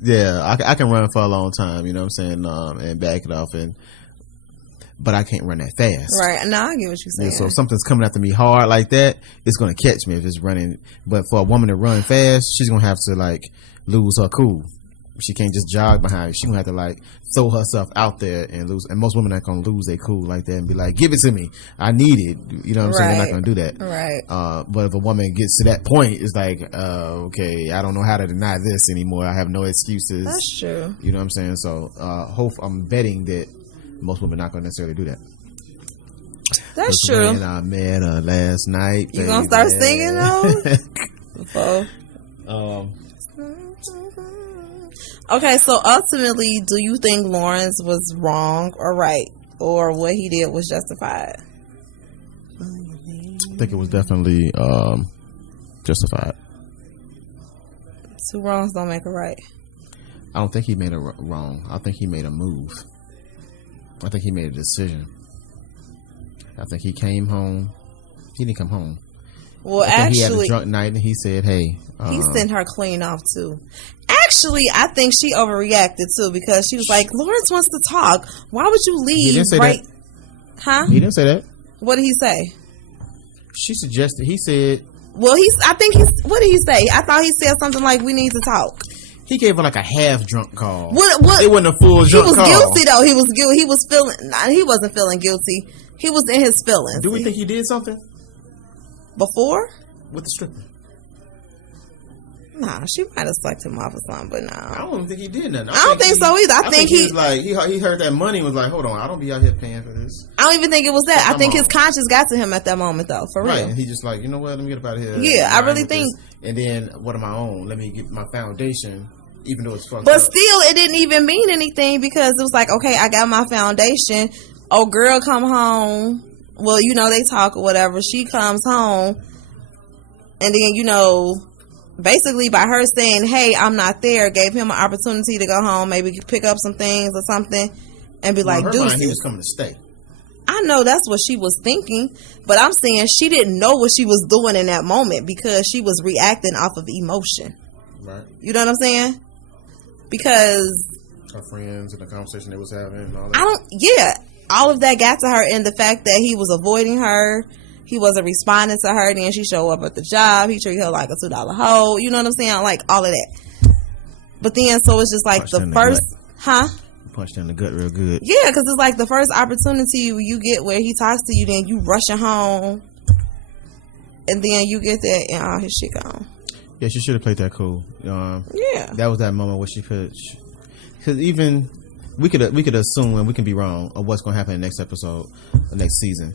Yeah, I can run for a long time, you know what I'm saying, and back it off, but I can't run that fast. Right. No, I get what you're saying. Yeah, so if something's coming after me hard like that, it's going to catch me if it's running. But for a woman to run fast, she's going to have to like lose her cool. She can't just jog behind you. She's going to have to like throw herself out there and lose. And most women are going to lose their cool like that and be like, give it to me. I need it. You know what I'm saying? They're not going to do that. Right. But if a woman gets to that point, it's like, okay, I don't know how to deny this anymore. I have no excuses. That's true. You know what I'm saying? So I'm betting that most women are not going to necessarily do that. That's true. When I met her last night. You going to start singing though? Before? Okay, so ultimately, do you think Lawrence was wrong or right? Or what he did was justified? I think it was definitely justified. Two wrongs don't make a right. I don't think he made a wrong. I think he made a move. I think he made a decision. I think he came home. He didn't come home. Well, he had a drunk night and he said, hey. He sent her clean off too. Actually, I think she overreacted too, because she was like, Lawrence wants to talk. Why would you leave? He didn't say that. Huh? He didn't say that. What did he say? She suggested, he said. Well, what did he say? I thought he said something like, we need to talk. He gave her like a half drunk call. What? It wasn't a full drunk call. He was guilty though. He was guilty. He wasn't feeling guilty. He was in his feelings. Do we think he did something? Before? With the stripper? Nah, she might have sucked him off or something, but nah. I don't think he did nothing. I don't think so either. I think he was like, he heard that money and was like, hold on, I don't be out here paying for this. I don't even think it was that. I think his conscience got to him at that moment though, for real. Right, and he just like, you know what, let me get up out of here. Yeah, I really think. And then, what am I on? Let me get my foundation, even though it's fucked but up. Still, it didn't even mean anything, because it was like, okay, I got my foundation. Oh, girl come home. Well, you know, they talk or whatever. She comes home. And then, you know, basically by her saying, hey, I'm not there, gave him an opportunity to go home, maybe pick up some things or something, and be like, dude, he was coming to stay. I know that's what she was thinking, but I'm saying she didn't know what she was doing in that moment, because she was reacting off of emotion. Right. You know what I'm saying? Because her friends and the conversation they was having and all that. All of that got to her, and the fact that he was avoiding her. He wasn't responding to her. Then she showed up at the job. He treated her like a $2 hoe. You know what I'm saying? Like all of that. But then, so it's just like the first, punched in the gut real good. Yeah, because it's like the first opportunity you get where he talks to you, then you rushing home, and then you get there and all his shit gone. Yeah, she should have played that cool. Yeah, that was that moment where she could, because even we could assume, and we can be wrong, of what's going to happen in the next episode, the next season.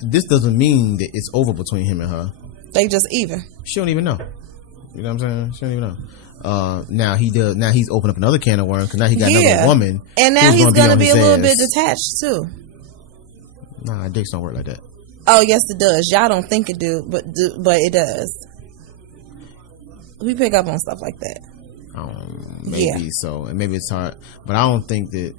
This doesn't mean that it's over between him and her. They just even. She don't even know. You know what I'm saying? She don't even know. Now he does. Now he's opened up another can of worms, because now he got another woman, and now he's gonna be a little bit detached too. Nah, dicks don't work like that. Oh yes, it does. Y'all don't think it do, but it does. We pick up on stuff like that. Maybe so, and maybe it's hard, but I don't think that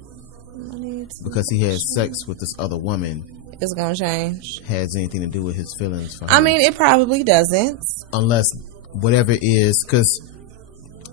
because he had sex with this other woman, it's gonna change. Has anything to do with his feelings for her. I mean, it probably doesn't. Unless whatever it is, because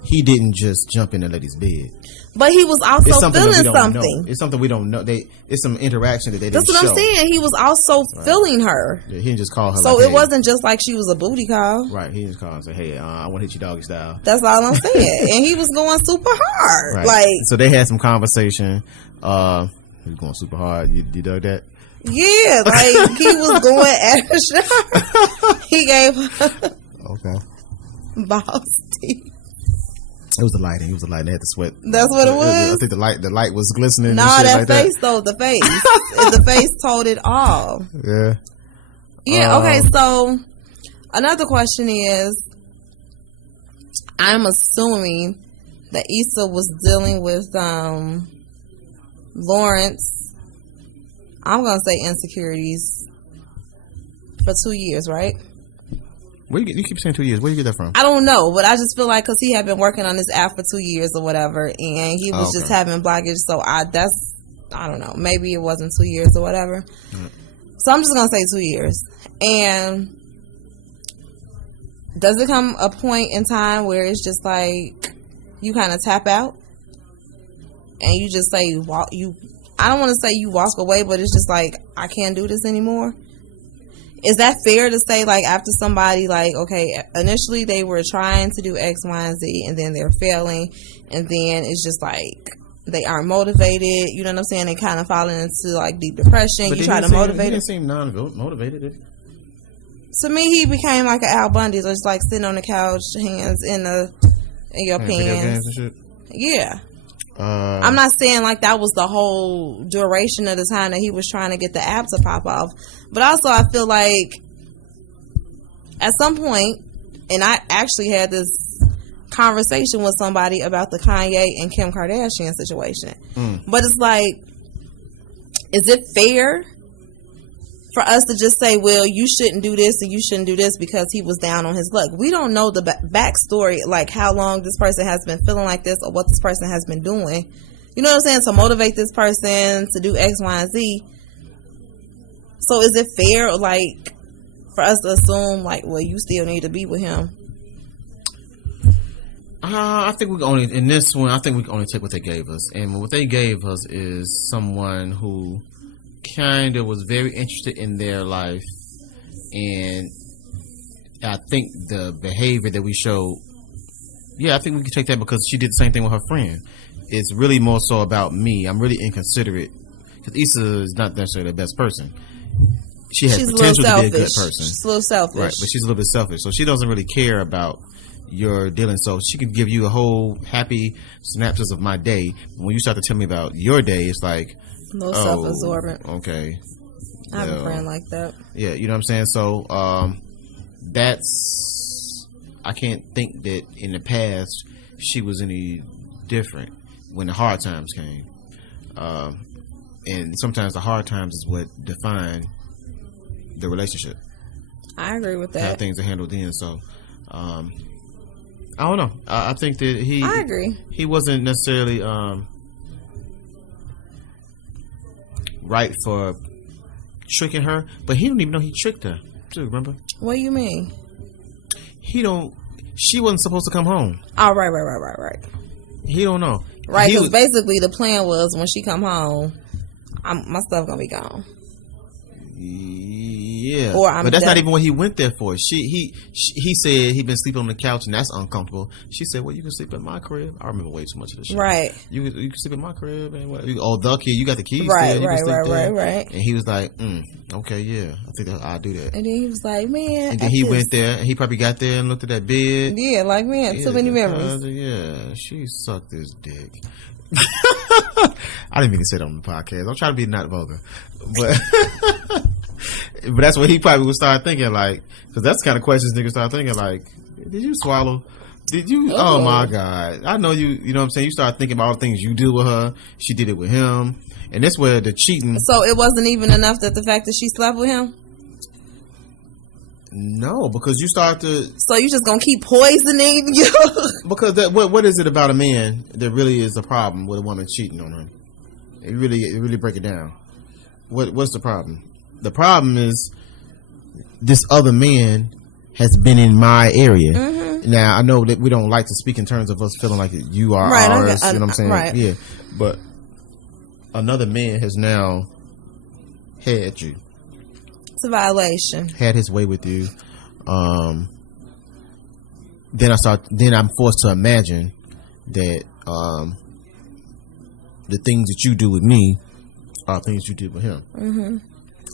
he didn't just jump in the lady's bed. But he was also feeling something. It's something we don't know. It's some interaction that they didn't show. That's what I'm saying. He was also feeling her. Yeah, he didn't just call her. So it wasn't just like she was a booty call. Right. He just called and said, hey, I want to hit you doggy style. That's all I'm saying. And he was going super hard. Right. Like, so they had some conversation. He was going super hard. You dug that? Yeah, like he was going at her. He gave her. okay. Boss teeth. It was the lighting. They had to sweat. That's what it was? I think the light was glistening. No, and shit that like face though. The face. The face told it all. Yeah. Yeah. Okay. So another question is, I'm assuming that Issa was dealing with Lawrence. I'm gonna say insecurities for 2 years, right? Where you keep saying 2 years? Where you get that from? I don't know, but I just feel like because he had been working on this app for 2 years or whatever, and he was just having blockage. So I don't know. Maybe it wasn't 2 years or whatever. So I'm just gonna say 2 years. And does it come a point in time where it's just like you kind of tap out and you just say I don't want to say you walk away, but it's just like I can't do this anymore? Is that fair to say, like, after somebody, like, okay, initially they were trying to do X, Y, and Z, and then they're failing, and then it's just like they aren't motivated, you know what I'm saying? They kind of falling into, like, deep depression. But you try to motivate He didn't seem non-motivated. To me, he became like an Al Bundy, just like sitting on the couch, hands in your pants. And shit. Yeah. I'm not saying like that was the whole duration of the time that he was trying to get the app to pop off, but also I feel like at some point, and I actually had this conversation with somebody about the Kanye and Kim Kardashian situation, but it's like, is it fair for us to just say, well, you shouldn't do this and you shouldn't do this because he was down on his luck? We don't know the backstory, like how long this person has been feeling like this or what this person has been doing. You know what I'm saying? To motivate this person to do X, Y, and Z. So is it fair, like, for us to assume, like, well, you still need to be with him? I think we can only, in this one, I think we can only take what they gave us. And what they gave us is someone who kind of was very interested in their life, and I think the behavior that we showed, I think we can take that because she did the same thing with her friend. It's really more so about me. I'm really inconsiderate because Issa is not necessarily the best person. She's potential to be a good person. She's a little selfish, right? But she's a little bit selfish, so she doesn't really care about your dealings. So she can give you a whole happy synopsis of my day. When you start to tell me about your day, it's like, a little self-absorbent. Okay. I have a friend like that. Yeah, you know what I'm saying? So, I can't think that in the past she was any different when the hard times came. And sometimes the hard times is what define the relationship. I agree with that. How things are handled then. So, I don't know. I think that I agree. He wasn't necessarily, right for tricking her, but he don't even know he tricked her too. Remember? What do you mean? She wasn't supposed to come home. Oh, right. He don't know. Right, because basically the plan was when she come home, my stuff gonna be gone. Yeah, but that's not even what he went there for. He said he'd been sleeping on the couch and that's uncomfortable. She said, "Well, you can sleep at my crib." I remember way too much of this shit. Right. You can sleep at my crib and what? The kid, you got the keys. Right, there. Right. And he was like, "Okay, yeah, I think I'll do that." And then he was like, "Man," and then he went there and he probably got there and looked at that bed. Yeah, like, man, too many memories. Yeah, she sucked his dick. I didn't mean to say that on the podcast. I'm trying to be not vulgar, but but that's what he probably would start thinking, like, because that's the kind of questions niggas start thinking, like, did you swallow? Did you? Oh my God! I know you. You know what I'm saying? You start thinking about all the things you do with her. She did it with him, and that's where the cheating. So it wasn't even enough that the fact that she slept with him. No, because you start to. So you just gonna keep poisoning you? Because what is it about a man that really is a problem with a woman cheating on him? It really break it down. What's the problem? The problem is this other man has been in my area. Mm-hmm. Now I know that we don't like to speak in terms of us feeling like you are ours. You know what I'm saying? Right. Yeah, but another man has now had you. It's a violation. Had his way with you. Then I'm forced to imagine that the things that you do with me are things you did with him. Mm-hmm.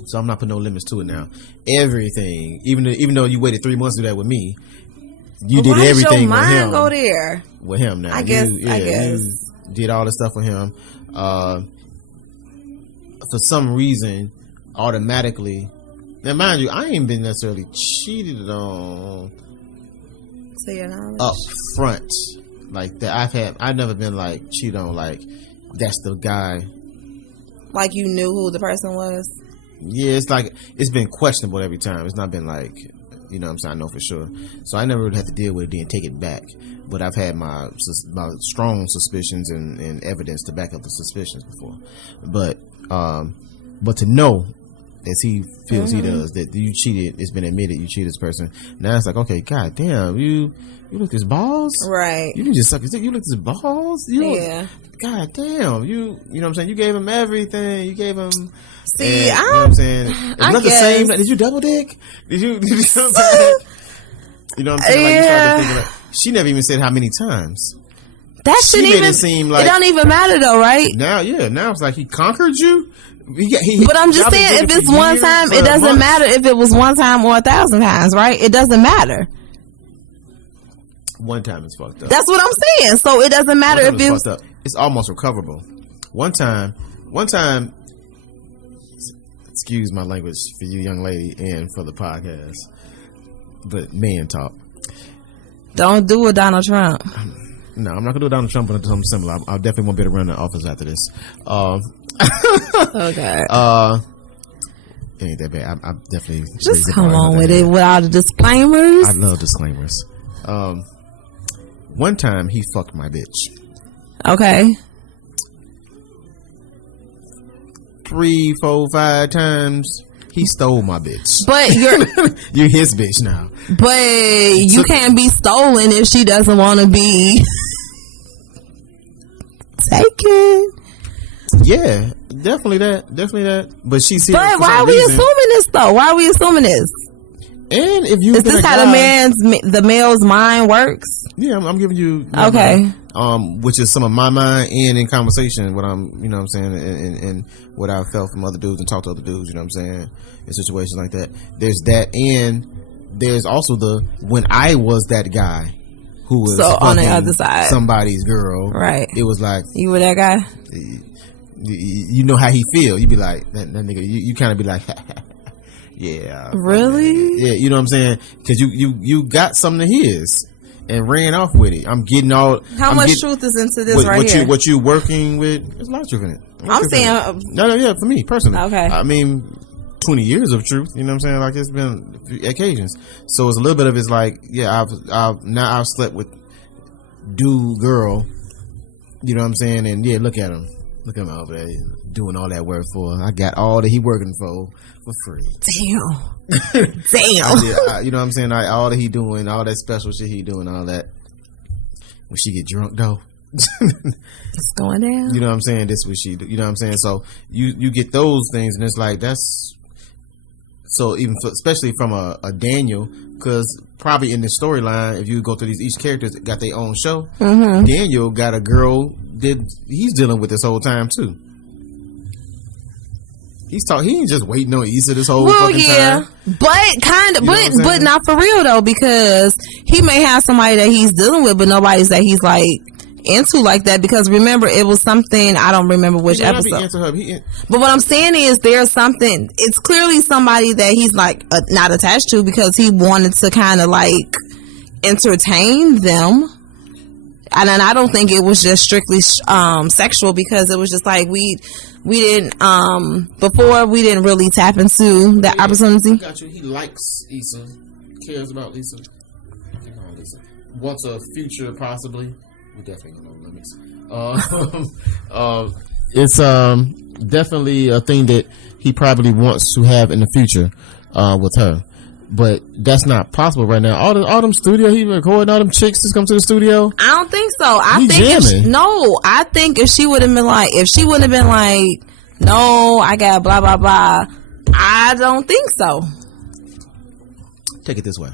So I'm not putting no limits to it now. Everything, even though you waited 3 months to do that with me, You did everything your mind with him. Go there with him now. I guess. You did all the stuff with him. For some reason, automatically. Now, mind you, I ain't been necessarily cheated on up front like that. I've never been like cheated on like that's the guy. Like you knew who the person was. Yeah, it's like it's been questionable every time. It's not been like, you know what I'm saying, I know for sure. So I never really had to deal with it and take it back. But I've had my strong suspicions and evidence to back up the suspicions before. But to know, as he feels he does, that you cheated, it's been admitted you cheated this person. Now it's like, okay, god damn, you look his balls? Right. You didn't just suck his dick, you looked his balls? Yeah. God damn, you know what I'm saying? You gave him everything. You gave him. See, you know what I'm saying? It's not the same. Did you double dick? Did you know what I'm saying? You know what I'm saying? Like, you started thinking like, she never even said how many times. That shouldn't even seem like it don't even matter though, right? Now it's like he conquered you. But I'm just saying, if it's one time, it doesn't matter if it was one time or 1,000 times, right? It doesn't matter. One time is fucked up. That's what I'm saying. So it doesn't matter if it's fucked up. It's almost recoverable. One time. Excuse my language for you, young lady, and for the podcast, but man talk. Don't do a Donald Trump. No, I'm not gonna do a Donald Trump, but something similar. I definitely won't be able to run the office after this. Okay. It ain't that bad. I definitely just come on with it with all the disclaimers. I love disclaimers. One time he fucked my bitch. Okay. 3, 4, 5 times he stole my bitch. But you're his bitch now. But you can't be stolen if she doesn't want to be taken. Yeah, definitely that. But she's here. But why are we assuming this though? Why are we assuming this? And if you is this how the male's mind works? Yeah, I'm giving you okay. Mind, which is some of my mind and in conversation what I'm, you know what I'm saying, and what I've felt from other dudes and talked to other dudes, you know what I'm saying, in situations like that. There's that, and there's also the when I was that guy who was on the other side somebody's girl, right? It was like you were that guy. You know how he feel. You be like that nigga. You kind of be like. Yeah. Really? Yeah, you know what I'm saying? Because you got something of his and ran off with it. I'm getting all. How much truth is into this right here? What you working with? There's a lot of truth in it. I'm saying. No, yeah, for me personally. Okay. I mean, 20 years of truth. You know what I'm saying? Like it's been occasions. So it's a little bit of it's like, yeah, I've slept with dude, girl. You know what I'm saying? And yeah, look at him. Look at him over there doing all that work for. I got all that he working for free. Damn. You know what I'm saying? All that he doing, all that special shit he doing, all that. When she get drunk though, it's going down. You know what I'm saying? This what she do. You know what I'm saying? So you get those things, and it's like that's. So even especially from a Daniel, because probably in the storyline, if you go through each character's got their own show. Mm-hmm. Daniel got a girl that he's dealing with this whole time too. He ain't just waiting on Issa this whole fucking time. But kind of, but not for real though, because he may have somebody that he's dealing with, but nobody's that he's like into like that. Because remember, it was something I don't remember which episode. But what I'm saying is, there's something. It's clearly somebody that he's like not attached to because he wanted to kind of like entertain them. And I don't think it was just strictly sexual, because it was just like we didn't before we didn't really tap into that opportunity. Got you. He likes Issa, cares about Issa. Wants a future possibly. We definitely know limits. It's definitely a thing that he probably wants to have in the future with her. But that's not possible right now. All them studio he recording, all them chicks just come to the studio. I don't think so. I think if she would have been like, no, I got blah blah blah. I don't think so. Take it this way.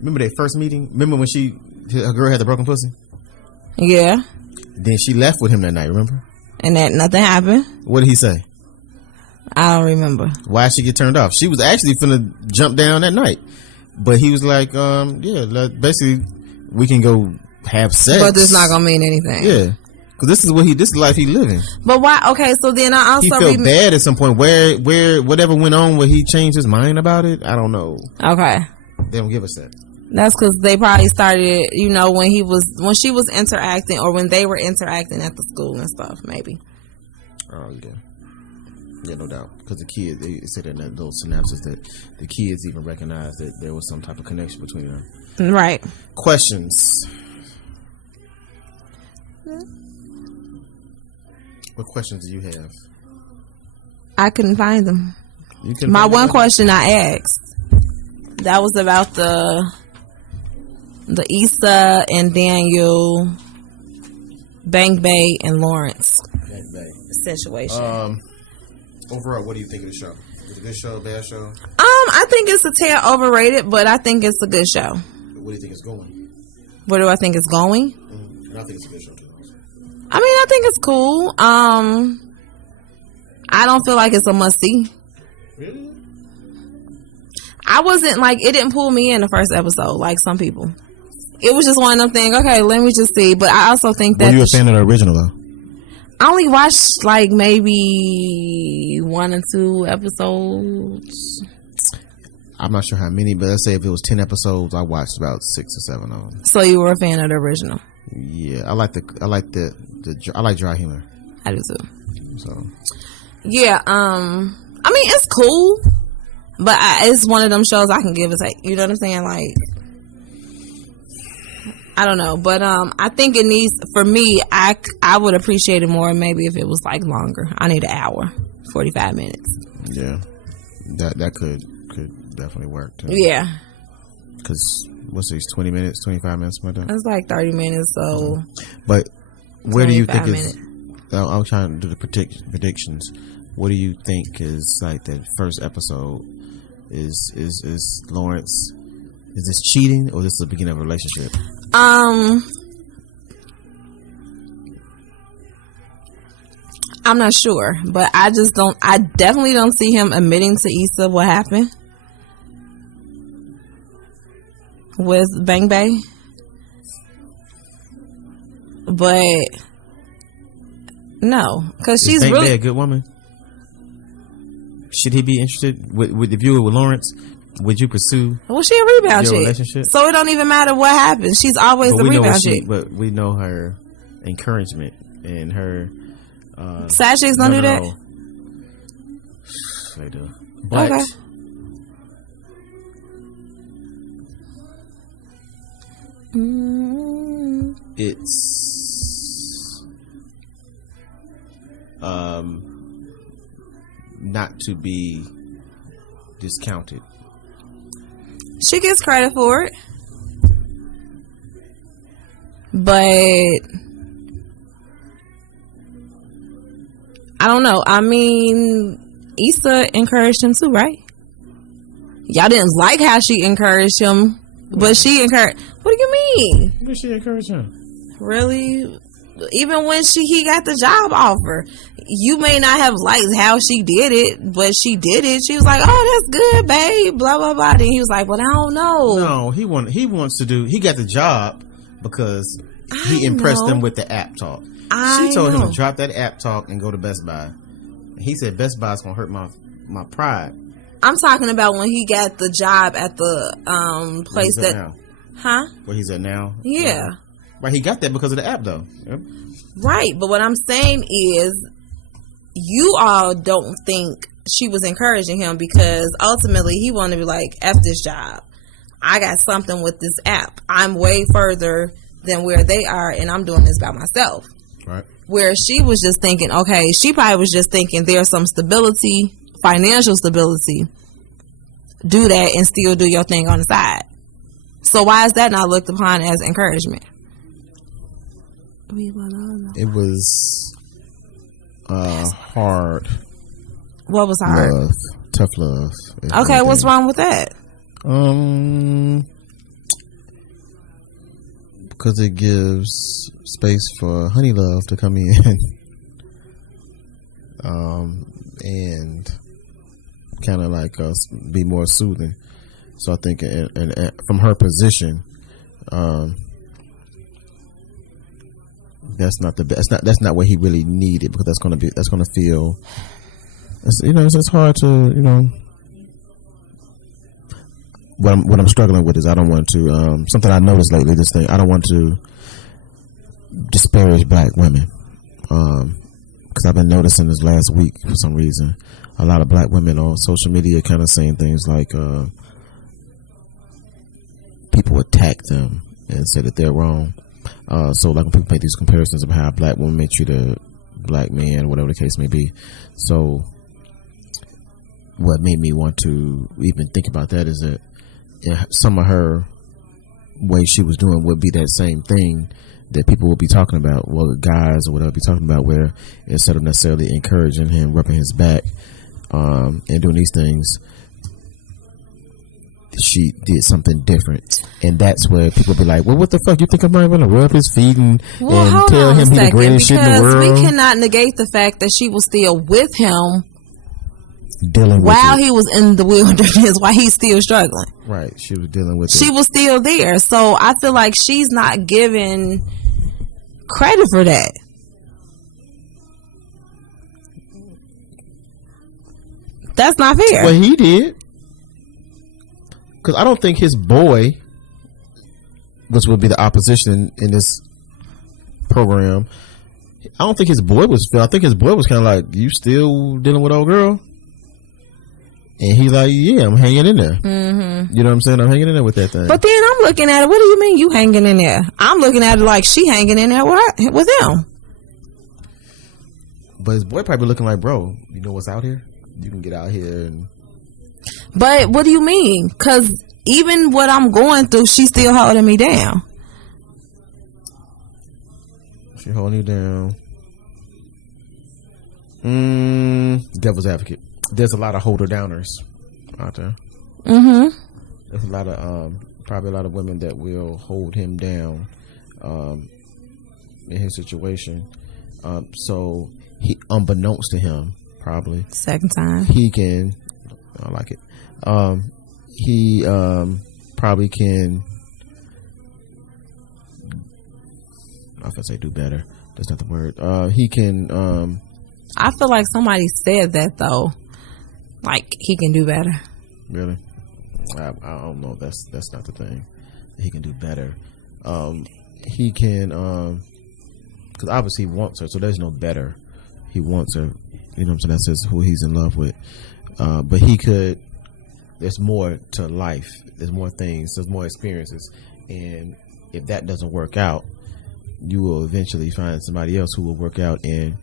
Remember that first meeting? Remember when her girl had the broken pussy? Yeah. Then she left with him that night. Remember? And that nothing happened. What did he say? I don't remember. Why did she get turned off? She was actually finna jump down that night. But he was like, basically we can go have sex, but it's not gonna mean anything. Yeah, because this is the life he living. But why? Okay, so then I also he felt bad at some point. Where whatever went on, where he changed his mind about it. I don't know. Okay, they don't give us that. That's because they probably started, when she was interacting, or when they were interacting at the school and stuff. Maybe. Oh yeah. Yeah, no doubt. Because the kids, they said in that little synopsis that the kids even recognized that there was some type of connection between them. Right. Questions. What questions do you have? I couldn't find them. You can. My one question I asked, that was about the Issa and Daniel, Bang Bay and Lawrence situation. Overall, what do you think of the show? Is it a good show, a bad show? I think it's a tad overrated, but I think it's a good show. What do you think it's going? Where do I think it's going? I think it's a good show too. I think it's cool. I don't feel like it's a must see. Really? I wasn't it didn't pull me in the first episode like some people. It was just one of them things. Okay, let me just see. But I also think that. Were you a fan of the original though? I only watched maybe 1 or 2 episodes. I'm not sure how many, but let's say if it was 10 episodes, I watched about 6 or 7 of them. So you were a fan of the original? Yeah, I like dry humor. I do too. So yeah, it's cool, but it's one of them shows I can give a take. You know what I'm saying? I don't know, but I think it needs, for me, I would appreciate it more maybe if it was longer. I need an hour, 45 minutes. Yeah, that could definitely work too. Yeah, because what's these 20 minutes, 25 minutes, something like that? It's 30 minutes. So, but where do you think minutes. I'm trying to do the predictions. What do you think is that first episode? Is Lawrence? Is this cheating or is this the beginning of a relationship? I'm not sure, but I definitely don't see him admitting to Issa what happened with Bang Bay. But no, because she's Bang really Bay a good woman. Should he be interested with the viewer with Lawrence? Would you pursue? Well, she a rebound chick, relationship? So it don't even matter what happens. She's always the rebound chick. But we know her encouragement and her. Side chicks don't do that. They do, but okay. It's not to be discounted. She gets credit for it, but I don't know. Issa encouraged him too, right? Y'all didn't like how she encouraged him, but she encouraged. What do you mean? What did she encourage him? Really? Even when he got the job offer, you may not have liked how she did it, but she did it. She was like, "Oh, that's good, babe." Blah blah blah. Then he was like, "Well, I don't know." No, he wants to do. He got the job because he impressed them with the app talk. She told him to drop that app talk and go to Best Buy. And he said Best Buy's gonna hurt my pride. I'm talking about when he got the job at the place that. Now? Huh? Where he's at now? Yeah. Right, he got that because of the app, though. Yep. Right, but what I'm saying is, you all don't think she was encouraging him because ultimately he wanted to be like, F this job. I got something with this app. I'm way further than where they are, and I'm doing this by myself. Right. Where she was just thinking, okay, she probably was just thinking there's some stability, financial stability. Do that and still do your thing on the side. So why is that not looked upon as encouragement? It was hard. What was hard? Love. Tough love. Okay, what's wrong with that? Because it gives space for honey love to come in. And kind of be more soothing. So I think, and from her position, that's not the best. That's not what he really needed, because that's going to feel. It's hard to What I'm struggling with is I don't want to something I noticed lately. This thing, I don't want to disparage black women, because I've been noticing this last week for some reason a lot of black women on social media kind of saying things like people attack them and say that they're wrong. So like when people make these comparisons of how black women may treat a black man, whatever the case may be. So what made me want to even think about that is that some of her way she was doing would be that same thing that people would be talking about, well, guys or whatever be talking about, where instead of necessarily encouraging him, rubbing his back, and doing these things, she did something different. And that's where people be like, well, what the fuck, you think I'm not going to rub his feet and tell him he's the greatest shit in the world? Because we cannot negate the fact that she was still with him dealing with while he was in the wilderness, while he's still struggling. Right, she was dealing with it. She was still there. So I feel like she's not given credit for that. That's not fair. Well, he did. Because I don't think his boy, which would be the opposition in this program, I don't think his boy was fair. I think his boy was kind of like, you still dealing with old girl? And he's like, yeah, I'm hanging in there. Mm-hmm. You know what I'm saying? I'm hanging in there with that thing. But then I'm looking at it, what do you mean you hanging in there? I'm looking at it like she hanging in there with him. But his boy probably looking like, bro, you know what's out here? You can get out here and... But what do you mean? Because even what I'm going through, she's still holding me down. She holding you down. Devil's advocate. There's a lot of holder downers out there. Mm-hmm. There's a lot of probably a lot of women that will hold him down in his situation. So he, unbeknownst to him, probably second time, he can. I like it. He probably can. I was gonna say do better. That's not the word. He can. I feel like somebody said that though. Like he can do better. Really? I don't know. That's not the thing. He can do better. He can, because obviously he wants her. So there's no better. He wants her. You know what I'm saying? That says who he's in love with. But he could. There's more to life. There's more things. There's more experiences. And if that doesn't work out, you will eventually find somebody else who will work out. And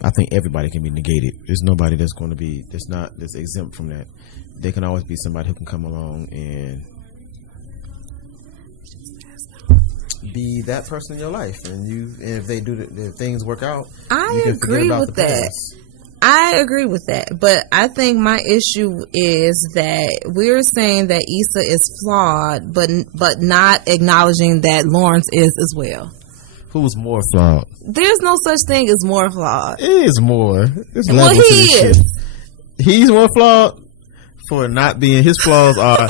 I think everybody can be negated. There's nobody that's going to be that's exempt from that. There can always be somebody who can come along and be that person in your life, and if they do if things work out, I agree with that. I agree with that, but I think my issue is that we're saying that Issa is flawed, but not acknowledging that Lawrence is as well. Who's more flawed? There's no such thing as more flawed. It is more. Well, he is. Shit. He's more flawed for not being. His flaws are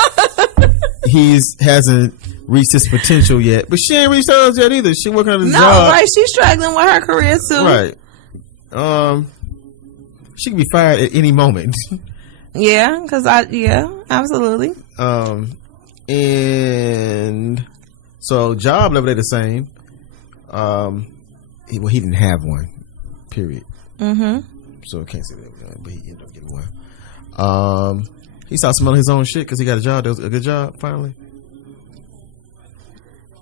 hasn't reached his potential yet. But she ain't reached hers yet either. She working on a job. No, right? She's struggling with her career too. Right. She can be fired at any moment. Yeah, absolutely. And so job level, they're the same. He didn't have one, period. Mm-hmm. So I can't say that, but he ended up getting one. He started smelling his own shit because he got a job. That was a good job finally.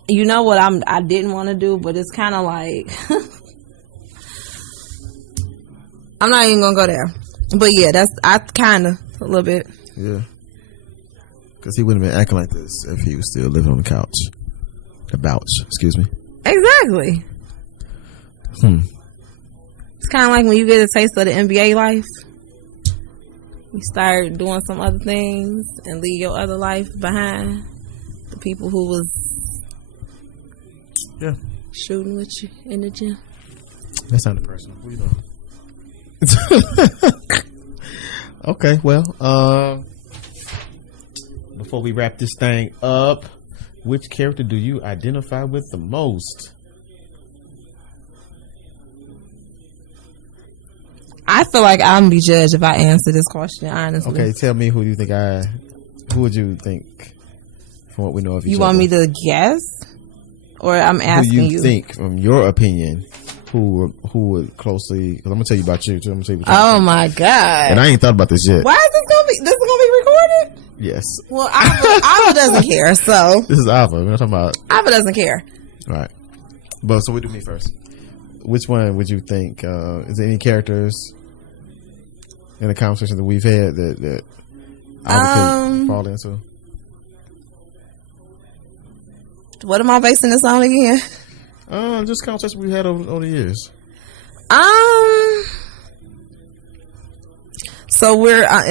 You know what I didn't want to do, but it's kind of like I'm not even gonna go there. But yeah, I kind of a little bit. Yeah, because he wouldn't have been acting like this if he was still living on the couch. Excuse me. Exactly. It's kind of like when you get a taste of the NBA life. You start doing some other things and leave your other life behind. The people who was shooting with you in the gym. That sounded personal. What are you doing? Okay, well, before we wrap this thing up, which character do you identify with the most? I feel like I'm gonna be judged if I answer this question honestly. Okay, tell me who you think who would you think from what we know of each other? You want me to guess? Or I'm asking you. Who you think, from your opinion, who would closely, because I'm going to tell you about you too. I'm going to tell you about you. Oh my God. And I ain't thought about this yet. Why is this going to be recorded? Yes. Well, Ava doesn't care, so. This is Ava. We're not talking about. Ava doesn't care. All right. But so we do me first. Which one would you think, is there any characters in the conversation that we've had that Ava could fall into? What am I basing this on again? Just conversation we've had over the years. So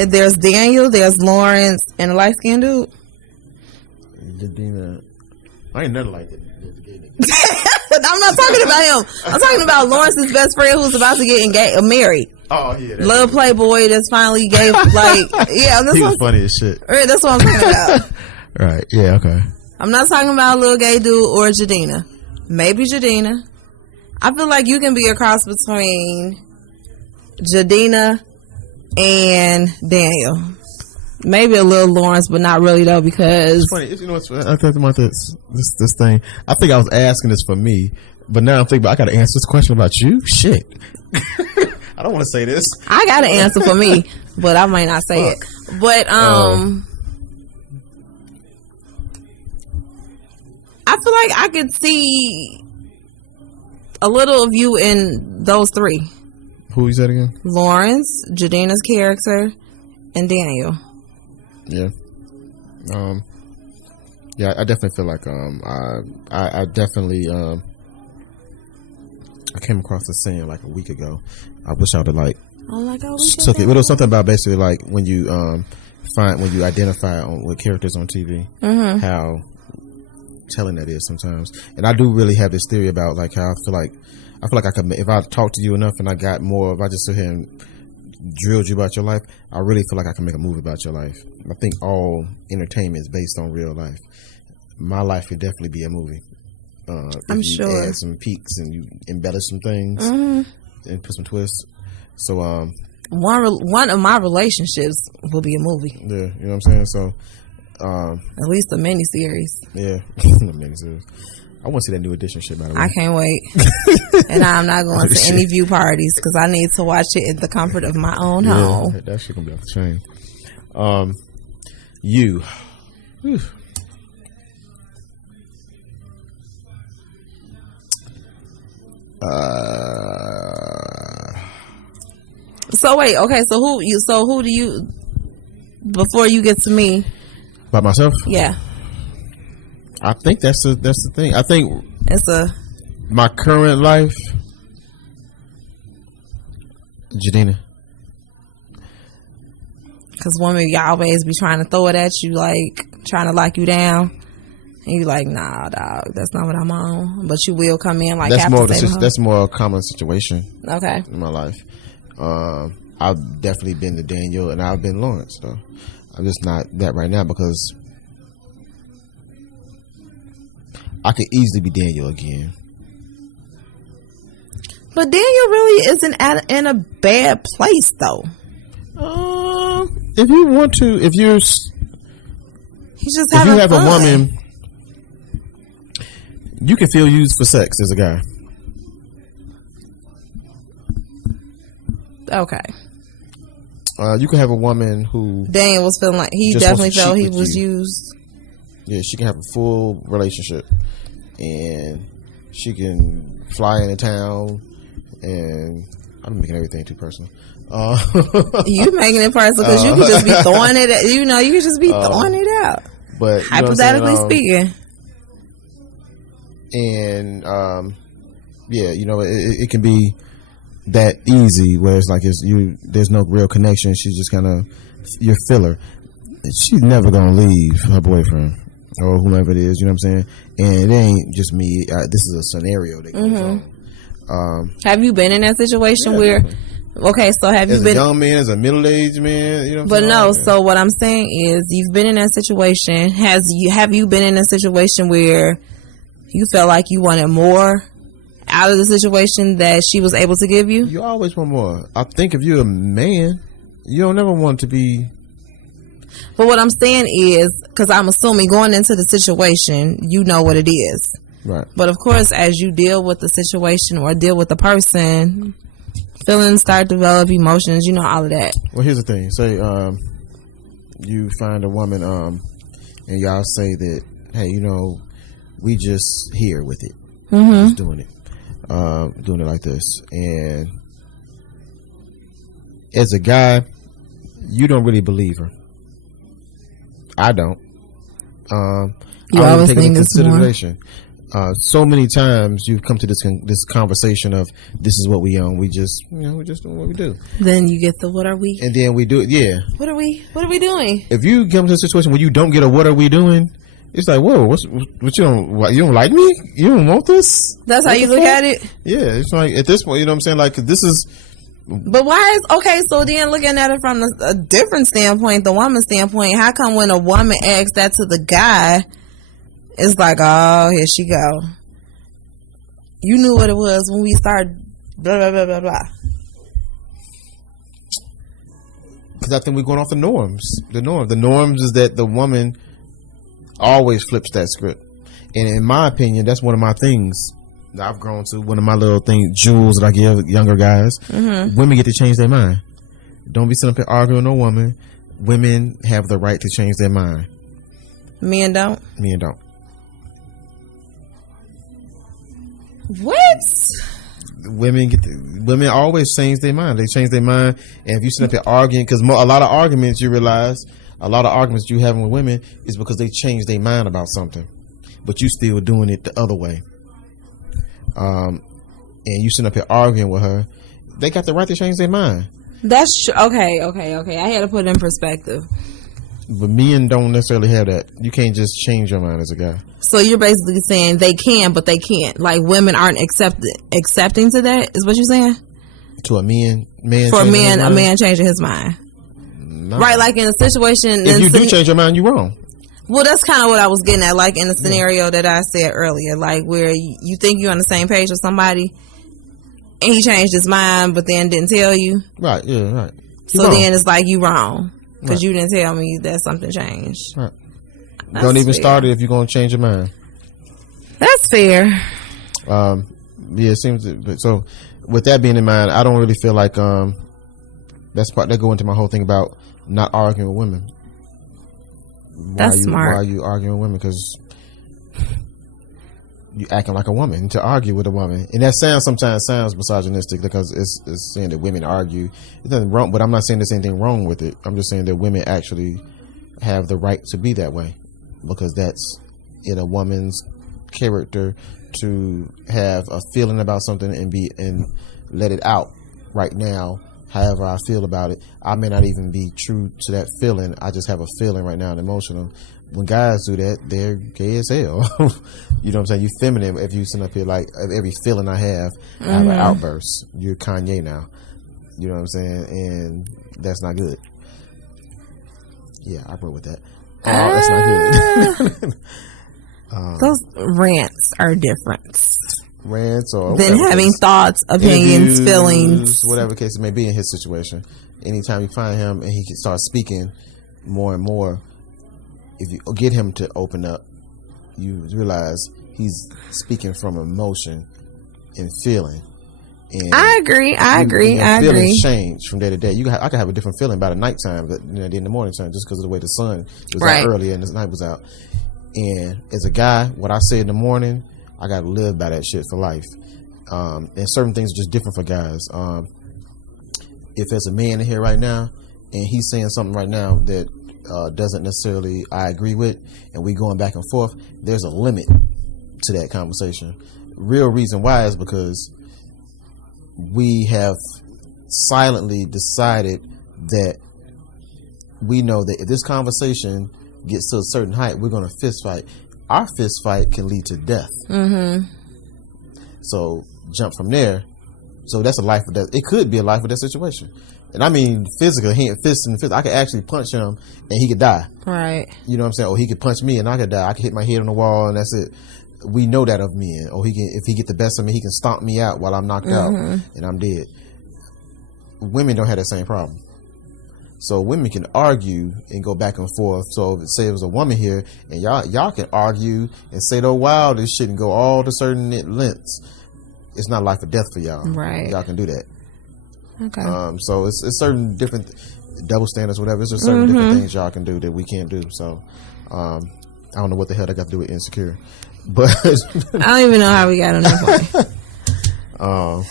there's Daniel, there's Lawrence, and a light skinned dude. Jadina. I ain't never liked it. I'm not talking about him. I'm talking about Lawrence's best friend who's about to get married. Oh yeah, little playboy that's finally gave he was funny as shit. That's what I'm talking about. Right. Yeah. Okay. I'm not talking about a little gay dude or Jadina. Maybe Jadina. I feel like you can be a cross between Jadina and Daniel. Maybe a little Lawrence, but not really though, because it's funny. You know what's I think about this thing. I think I was asking this for me, but now I'm thinking I got to answer this question about you. Shit. I don't want to say this. I got an answer for me, but I might not say it. But I feel like I could see a little of you in those three. Who you said again? Lawrence, Jadina's character, and Daniel. Yeah. Yeah, I definitely feel like I definitely I came across this saying like a week ago. I wish I would have took it. But it was something about basically like when you identify with characters on TV, how telling that is sometimes. And I do really have this theory about like how I feel like I could, if I talk to you enough and I got more, if I just sit here and drilled you about your life, I really feel like I can make a movie about your life. I think all entertainment is based on real life. My life could definitely be a movie. I'm sure. You add some peaks and you embellish some things and put some twists. So one of my relationships will be a movie. Yeah, you know what I'm saying? So at least a miniseries. Yeah, a miniseries. I want to see that New Edition shit, by the way. I can't wait. And I'm not going to any view parties because I need to watch it in the comfort of my own home. That shit gonna be off the chain. You. Whew. So wait, okay. So who do you? Before you get to me. By myself? Yeah. I think that's the thing. I think it's my current life, Jadina. Because women, y'all always be trying to throw it at you, like trying to lock you down, and you like, nah, dog, that's not what I'm on. But you will come in like that's more a common situation. Okay. In my life, I've definitely been to Daniel and I've been Lawrence. So I'm just not that right now because I could easily be Daniel again. But Daniel really isn't in a bad place, though. If you want to, if you have fun. A woman, you can feel used for sex as a guy. Okay. You can have a woman who Daniel was feeling like he definitely felt he was used. Yeah, she can have a full relationship, and she can fly into town, and I'm making everything too personal. You making it personal because you can just be throwing it. You can just be throwing it out. But hypothetically speaking, and yeah, it can be that easy where it's like there's no real connection. She's just kind of your filler. She's never gonna leave her boyfriend or whomever it is. You know what I'm saying? And it ain't just me. This is a scenario that goes on. Have you been in that situation Okay, so have you been a young man, as a middle-aged man? You know what I'm saying? So what I'm saying is, you've been in that situation. Have you been in a situation where you felt like you wanted more out of the situation that she was able to give you? You always want more. I think if you're a man, you don't ever want to be. But what I'm saying is, because I'm assuming going into the situation, you know what it is. Right. But of course, as you deal with the situation or deal with the person, feelings start to develop, emotions, you know, all of that. Well, here's the thing. Say you find a woman and y'all say that, hey, you know, we just here with it. Just doing it like this. And as a guy, you don't really believe her. I don't. You I always take it think into it's more. consideration. So many times you've come to this conversation of, this is what we own. We just, you know, we're just doing what we do. Then you get the what are we? And then we do it. Yeah. What are we doing? If you come to a situation where you don't get a what are we doing, it's like, whoa, what you don't like me? You don't want this? That's how you look at it? Yeah, it's like, at this point, you know what I'm saying? Like, this is. But why is, okay, so then looking at it from a different standpoint, the woman's standpoint, how come when a woman asks that to the guy, it's like, oh, here she go. You knew what it was when we started blah, blah, blah, blah, blah. Because I think we're going off the norms. The norms is that the woman always flips that script. And in my opinion, that's one of my things that I've grown to. One of my little things, jewels that I give younger guys. Women get to change their mind. Don't be sitting up here arguing with no woman. Women have the right to change their mind. Men don't? Men don't. What? Women always change their mind. They change their mind. And if you sit up here arguing, because a lot of arguments, you realize, a lot of arguments you having with women is because they change their mind about something, but you still doing it the other way. And you sitting up here arguing with her, they got the right to change their mind. That's okay. I had to put it in perspective. But men don't necessarily have that. You can't just change your mind as a guy. So you're basically saying they can, but they can't. Like, women aren't accepting to that, is what you're saying? To a man for a man changing his mind. No. Right, like in a situation. If you do change your mind, you're wrong. Well, that's kind of what I was getting at, like in the scenario that I said earlier, like where you think you're on the same page with somebody and he changed his mind but then didn't tell you. Right, yeah, right. So then it's like you wrong because you didn't tell me that something changed. Right. Don't even start it if you're going to change your mind. That's fair. Yeah, it seems so. With that being in mind, I don't really feel like that's part that go into my whole thing about not arguing with women. That's smart. Why are you arguing with women? Because you acting like a woman to argue with a woman, and that sometimes sounds misogynistic because it's saying that women argue. There's nothing wrong, but I'm not saying there's anything wrong with it. I'm just saying that women actually have the right to be that way because that's in a woman's character to have a feeling about something and let it out right now. However I feel about it, I may not even be true to that feeling. I just have a feeling right now and emotional. When guys do that, they're gay as hell. You know what I'm saying? You feminine if you sit up here like every feeling I have an outburst. You're Kanye now. You know what I'm saying? And that's not good. Yeah, I wrote with that. That's not good. Those rants are different. Rants or then having thoughts, opinions, feelings, whatever case it may be in his situation. Anytime you find him and he can start speaking more and more, if you get him to open up, you realize he's speaking from emotion and feeling. And I agree. Feelings change from day to day. I could have a different feeling about a nighttime, but in the morning time, just because of the way the sun was out earlier and the night was out. And as a guy, what I say in the morning, I got to live by that shit for life. And certain things are just different for guys. If there's a man in here right now and he's saying something right now that doesn't necessarily I agree with, and we going back and forth, there's a limit to that conversation. Real reason why is because we have silently decided that we know that if this conversation gets to a certain height, we're going to fist fight. Our fist fight can lead to death. So jump from there So that's a life or death. It could be a life or death situation. And I mean, physical, fist in the fist. I could actually punch him and he could die. Right. You know what I'm saying? Or he could punch me and I could die. I could hit my head on the wall and that's it. We know that of men. Or if he get the best of me, he can stomp me out while I'm knocked out and I'm dead. Women don't have that same problem. So women can argue and go back and forth. So say it was a woman here and y'all can argue and say, oh wow, this shouldn't go all to certain lengths. It's not life or death for y'all. Right. Y'all can do that. Okay. So it's certain different double standards, whatever. It's just certain different things y'all can do that we can't do. So I don't know what the hell that got to do with insecure, but I don't even know how we got on that point.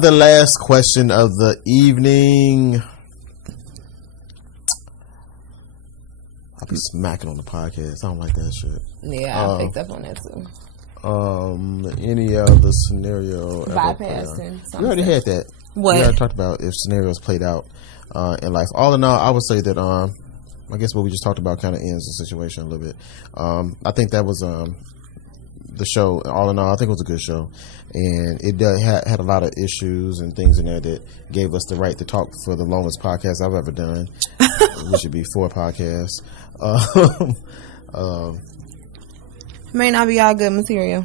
The last question of the evening. I'll be smacking on the podcast. I don't like that shit. Yeah, I picked up on that too. Any other scenario bypassing? We already had that. What? We already talked about if scenarios played out in life. All in all, I would say that I guess what we just talked about kind of ends the situation a little bit. I think that was the show. All in all, I think it was a good show, and it had a lot of issues and things in there that gave us the right to talk for the longest podcast I've ever done. We should be 4 podcasts. May not be all good material.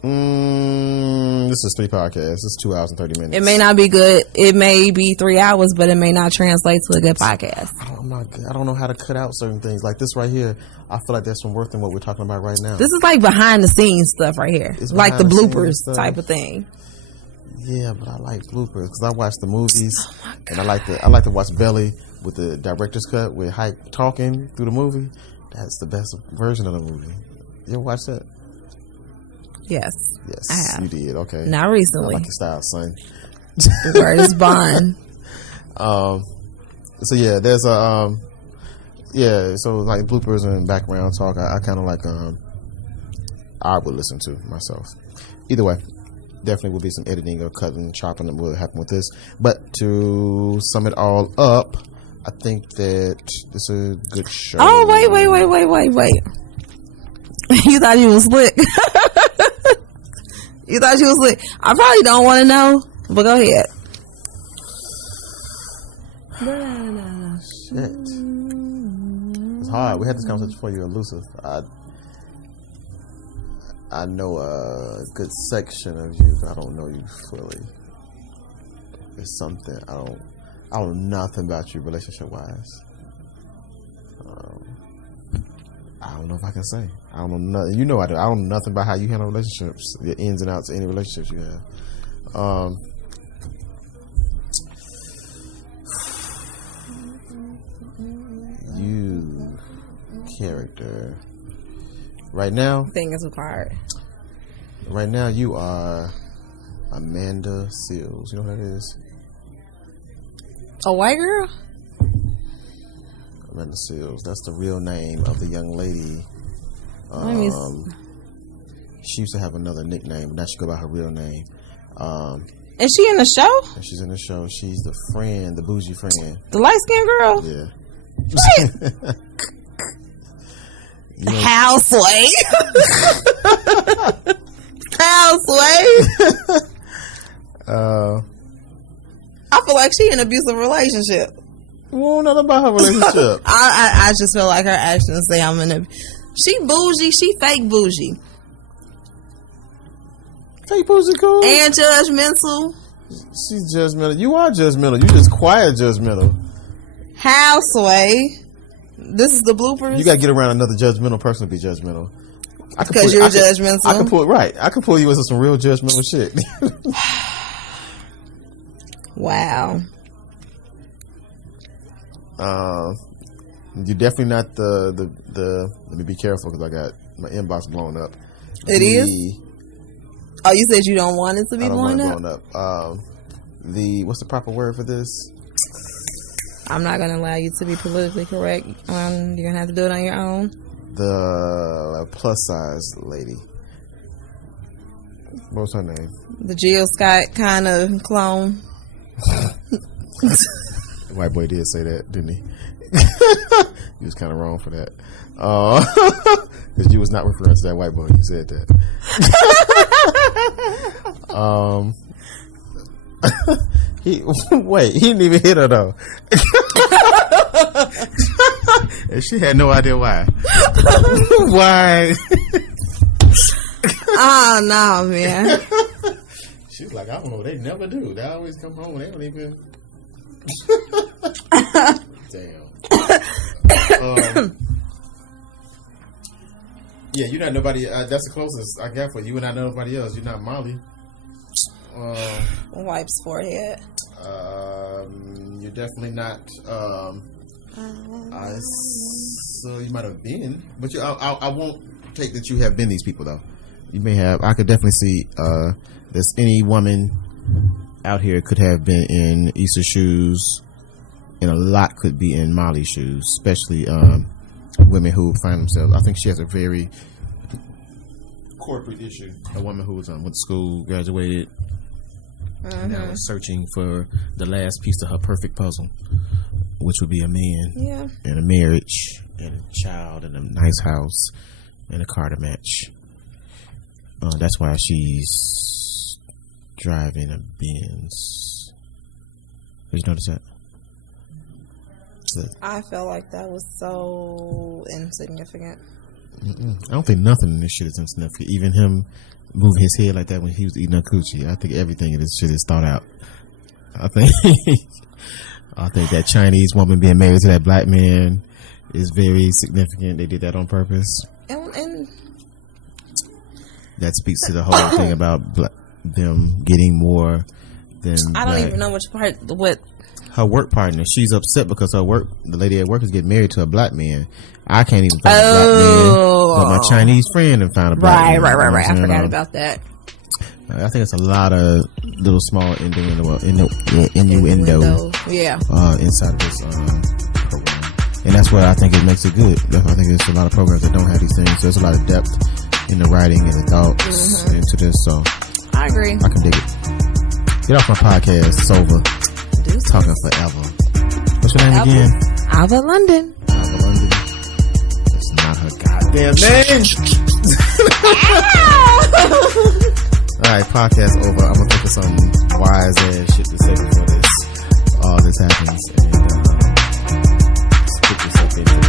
This is 3 podcasts. This is 2 hours and 30 minutes. It may not be good. It may be 3 hours, but it may not translate to a good podcast. I don't know how to cut out certain things. Like this right here, I feel like that's worth than what we're talking about right now. This is like behind the scenes stuff right here. It's like the bloopers stuff. type of thing. Yeah, but I like bloopers because I watch the movies and I like to watch Belly with the director's cut with Hype talking through the movie. That's the best version of the movie. You ever watch that? Yes. Yes, I have. You did. Okay. Not recently. I like your style, son. Where is Bond? So yeah, there's so like bloopers and background talk. I kind of like I would listen to myself. Either way, definitely will be some editing or cutting, chopping that will happen with this. But to sum it all up, I think that this is a good show. Oh wait. You thought you was slick. You thought you was slick. I probably don't want to know, but go ahead. Shit. It's hard. We had this conversation before you were elusive. I know a good section of you, but I don't know you fully. It's something I don't know nothing about you relationship wise. I don't know if I can say. I don't know nothing. You know I do. I don't know nothing about how you handle relationships, the ins and outs of any relationships you have. You character. Right now, Thing is required. Right now, you are Amanda Seals. You know what that is? A white girl? Amanda Seals. That's the real name of the young lady. She used to have another nickname, but now she go by her real name. Is she in the show? And she's in the show. She's the friend, the bougie friend. The light skinned girl? Yeah. You know, Houseway. Houseway. I feel like she in an abusive relationship. Well, not about her relationship. I just feel like her actions say I'm in a. She bougie. She fake bougie. Fake bougie cool. And judgmental. She's judgmental. You are judgmental. You just quiet judgmental. Houseway. This is the bloopers. You gotta get around another judgmental person to be judgmental. Because you're judgmental. I can pull you into some real judgmental shit. Wow. You're definitely not the. Let me be careful because I got my inbox blown up. It is. Oh, you said you don't want it to be blown up? What's the proper word for this? I'm not going to allow you to be politically correct. You're going to have to do it on your own. The plus size lady. What's her name? The Jill Scott kind of clone. White boy did say that, didn't he? He was kind of wrong for that. Because you was not referring to that white boy. You said that. He didn't even hit her though. And she had no idea why. Why? Oh no, man. She's like, I don't know. They never do. They always come home. They don't even. Damn. Yeah, you're not nobody. That's the closest I got for you, and not nobody else. You're not Molly. Wipes forehead. You're definitely not. So you might have been, but I won't take that you have been these people though. You may have. I could definitely see. There's any woman out here could have been in Issa's shoes, and a lot could be in Molly's shoes, especially women who find themselves. I think she has a very corporate issue. A woman who was went to school, graduated, and now is searching for the last piece of her perfect puzzle, which would be a man, and a marriage, and a child, and a nice house, and a car to match. That's why she's driving a Benz. Did you notice that? I felt like that was so insignificant. I don't think nothing in this shit is insignificant. Even him moving his head like that when he was eating a coochie. I think everything in this shit is thought out. I think that Chinese woman being married to that black man is very significant. They did that on purpose. And that speaks to the whole thing about them getting more than I don't even know which part. What her work partner? She's upset because the lady at work is getting married to a black man. I can't even find a black man, but my Chinese friend and found a black man. Right. I forgot about that. I think it's a lot of little small innuendo inside of this program, and that's what I think it makes it good. I think there's a lot of programs that don't have these things. There's a lot of depth in the writing and the thoughts into this, so I agree. I can dig it. Get off my podcast, Sova. Talking forever. What's your name again? Ava London. Ava London. That's not her goddamn name. Alright, podcast over. I'm gonna think of some wise ass shit to say before all this happens, and stick yourself into it.